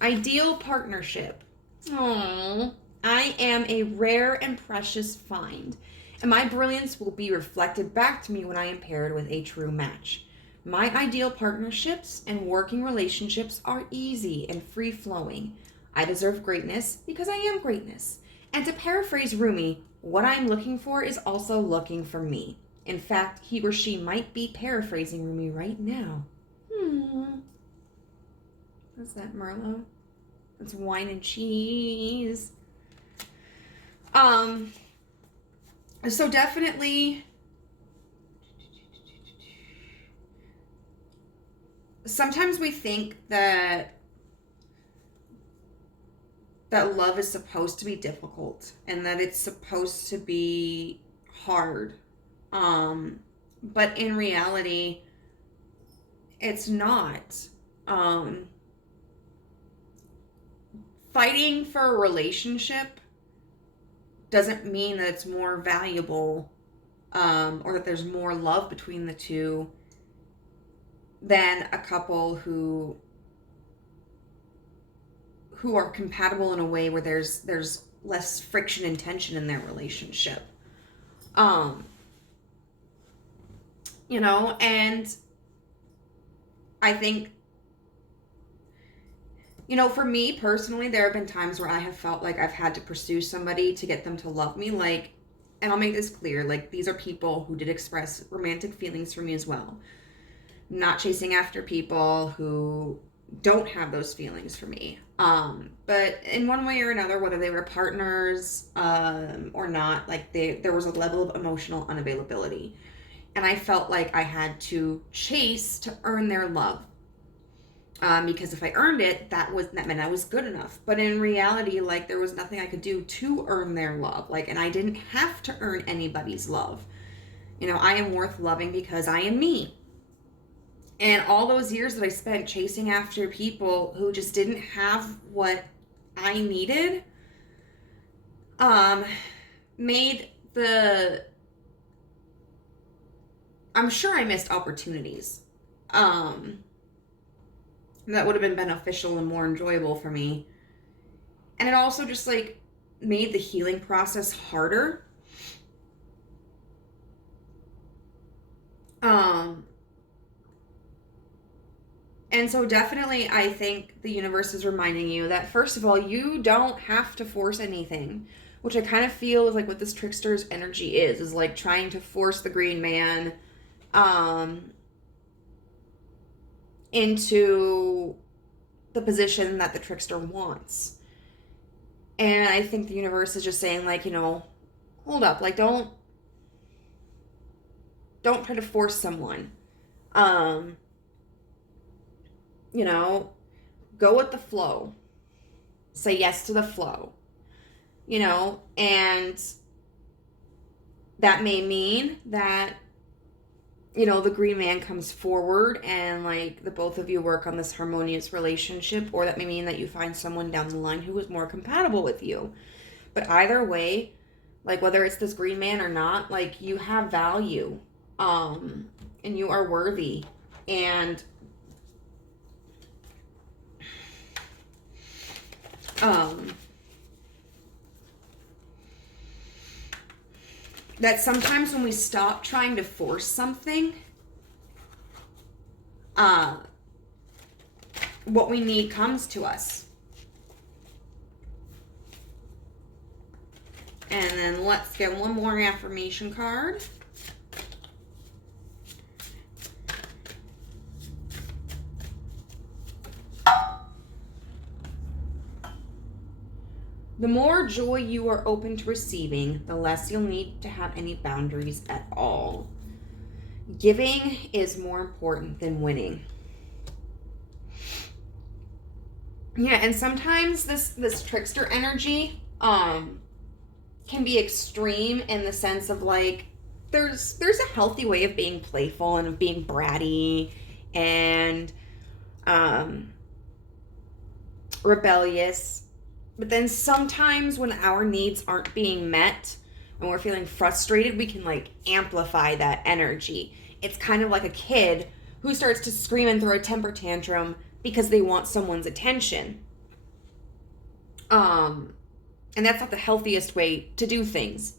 Ideal partnership. Aww. I am a rare and precious find, and my brilliance will be reflected back to me when I am paired with a true match. My ideal partnerships and working relationships are easy and free-flowing. I deserve greatness because I am greatness. And to paraphrase Rumi, what I'm looking for is also looking for me. In fact, he or she might be paraphrasing Rumi right now. What's that, Merlot? That's wine and cheese. So definitely, sometimes we think that love is supposed to be difficult and that it's supposed to be hard. But in reality, it's not. Fighting for a relationship doesn't mean that it's more valuable, or that there's more love between the two than a couple who are compatible in a way where there's less friction and tension in their relationship. And I think, for me personally, there have been times where I have felt like I've had to pursue somebody to get them to love me. Like, and I'll make this clear, like, these are people who did express romantic feelings for me as well. I'm not chasing after people who don't have those feelings for me. But in one way or another, whether they were partners, or not, like, there was a level of emotional unavailability. And I felt like I had to chase to earn their love. Because if I earned it, that meant I was good enough. But in reality, like, there was nothing I could do to earn their love. Like, and I didn't have to earn anybody's love. I am worth loving because I am me. And all those years that I spent chasing after people who just didn't have what I needed, made I'm sure I missed opportunities that would have been beneficial and more enjoyable for me. And it also just, like, made the healing process harder. And so definitely I think the universe is reminding you that, first of all, you don't have to force anything, which I kind of feel is like what this trickster's energy is like trying to force the green man into the position that the trickster wants. And I think the universe is just saying, like, hold up, like, don't try to force someone. Go with the flow. Say yes to the flow. And that may mean that, the green man comes forward and, like, the both of you work on this harmonious relationship, or that may mean that you find someone down the line who is more compatible with you. But either way, like, whether it's this green man or not, like, you have value, and you are worthy, and that sometimes when we stop trying to force something, what we need comes to us. And then let's get one more affirmation card. The more joy you are open to receiving, the less you'll need to have any boundaries at all. Giving is more important than winning. Yeah, and sometimes this trickster energy can be extreme in the sense of, like, there's a healthy way of being playful and of being bratty and rebellious. But then sometimes when our needs aren't being met and we're feeling frustrated, we can, like, amplify that energy. It's kind of like a kid who starts to scream and throw a temper tantrum because they want someone's attention. And that's not the healthiest way to do things,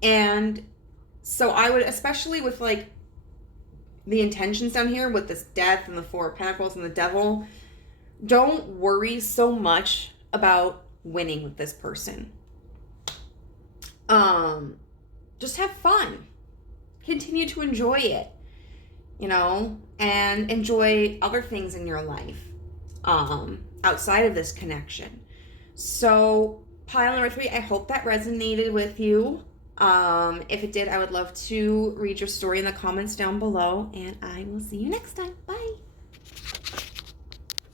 And so I would, especially with, like, the intentions down here with this death and the Four of Pentacles and the Devil, don't worry so much about winning with this person. Just have fun. Continue to enjoy it, and enjoy other things in your life, outside of this connection. So, pile number 3, I hope that resonated with you. If it did, I would love to read your story in the comments down below, and I will see you next time. Bye.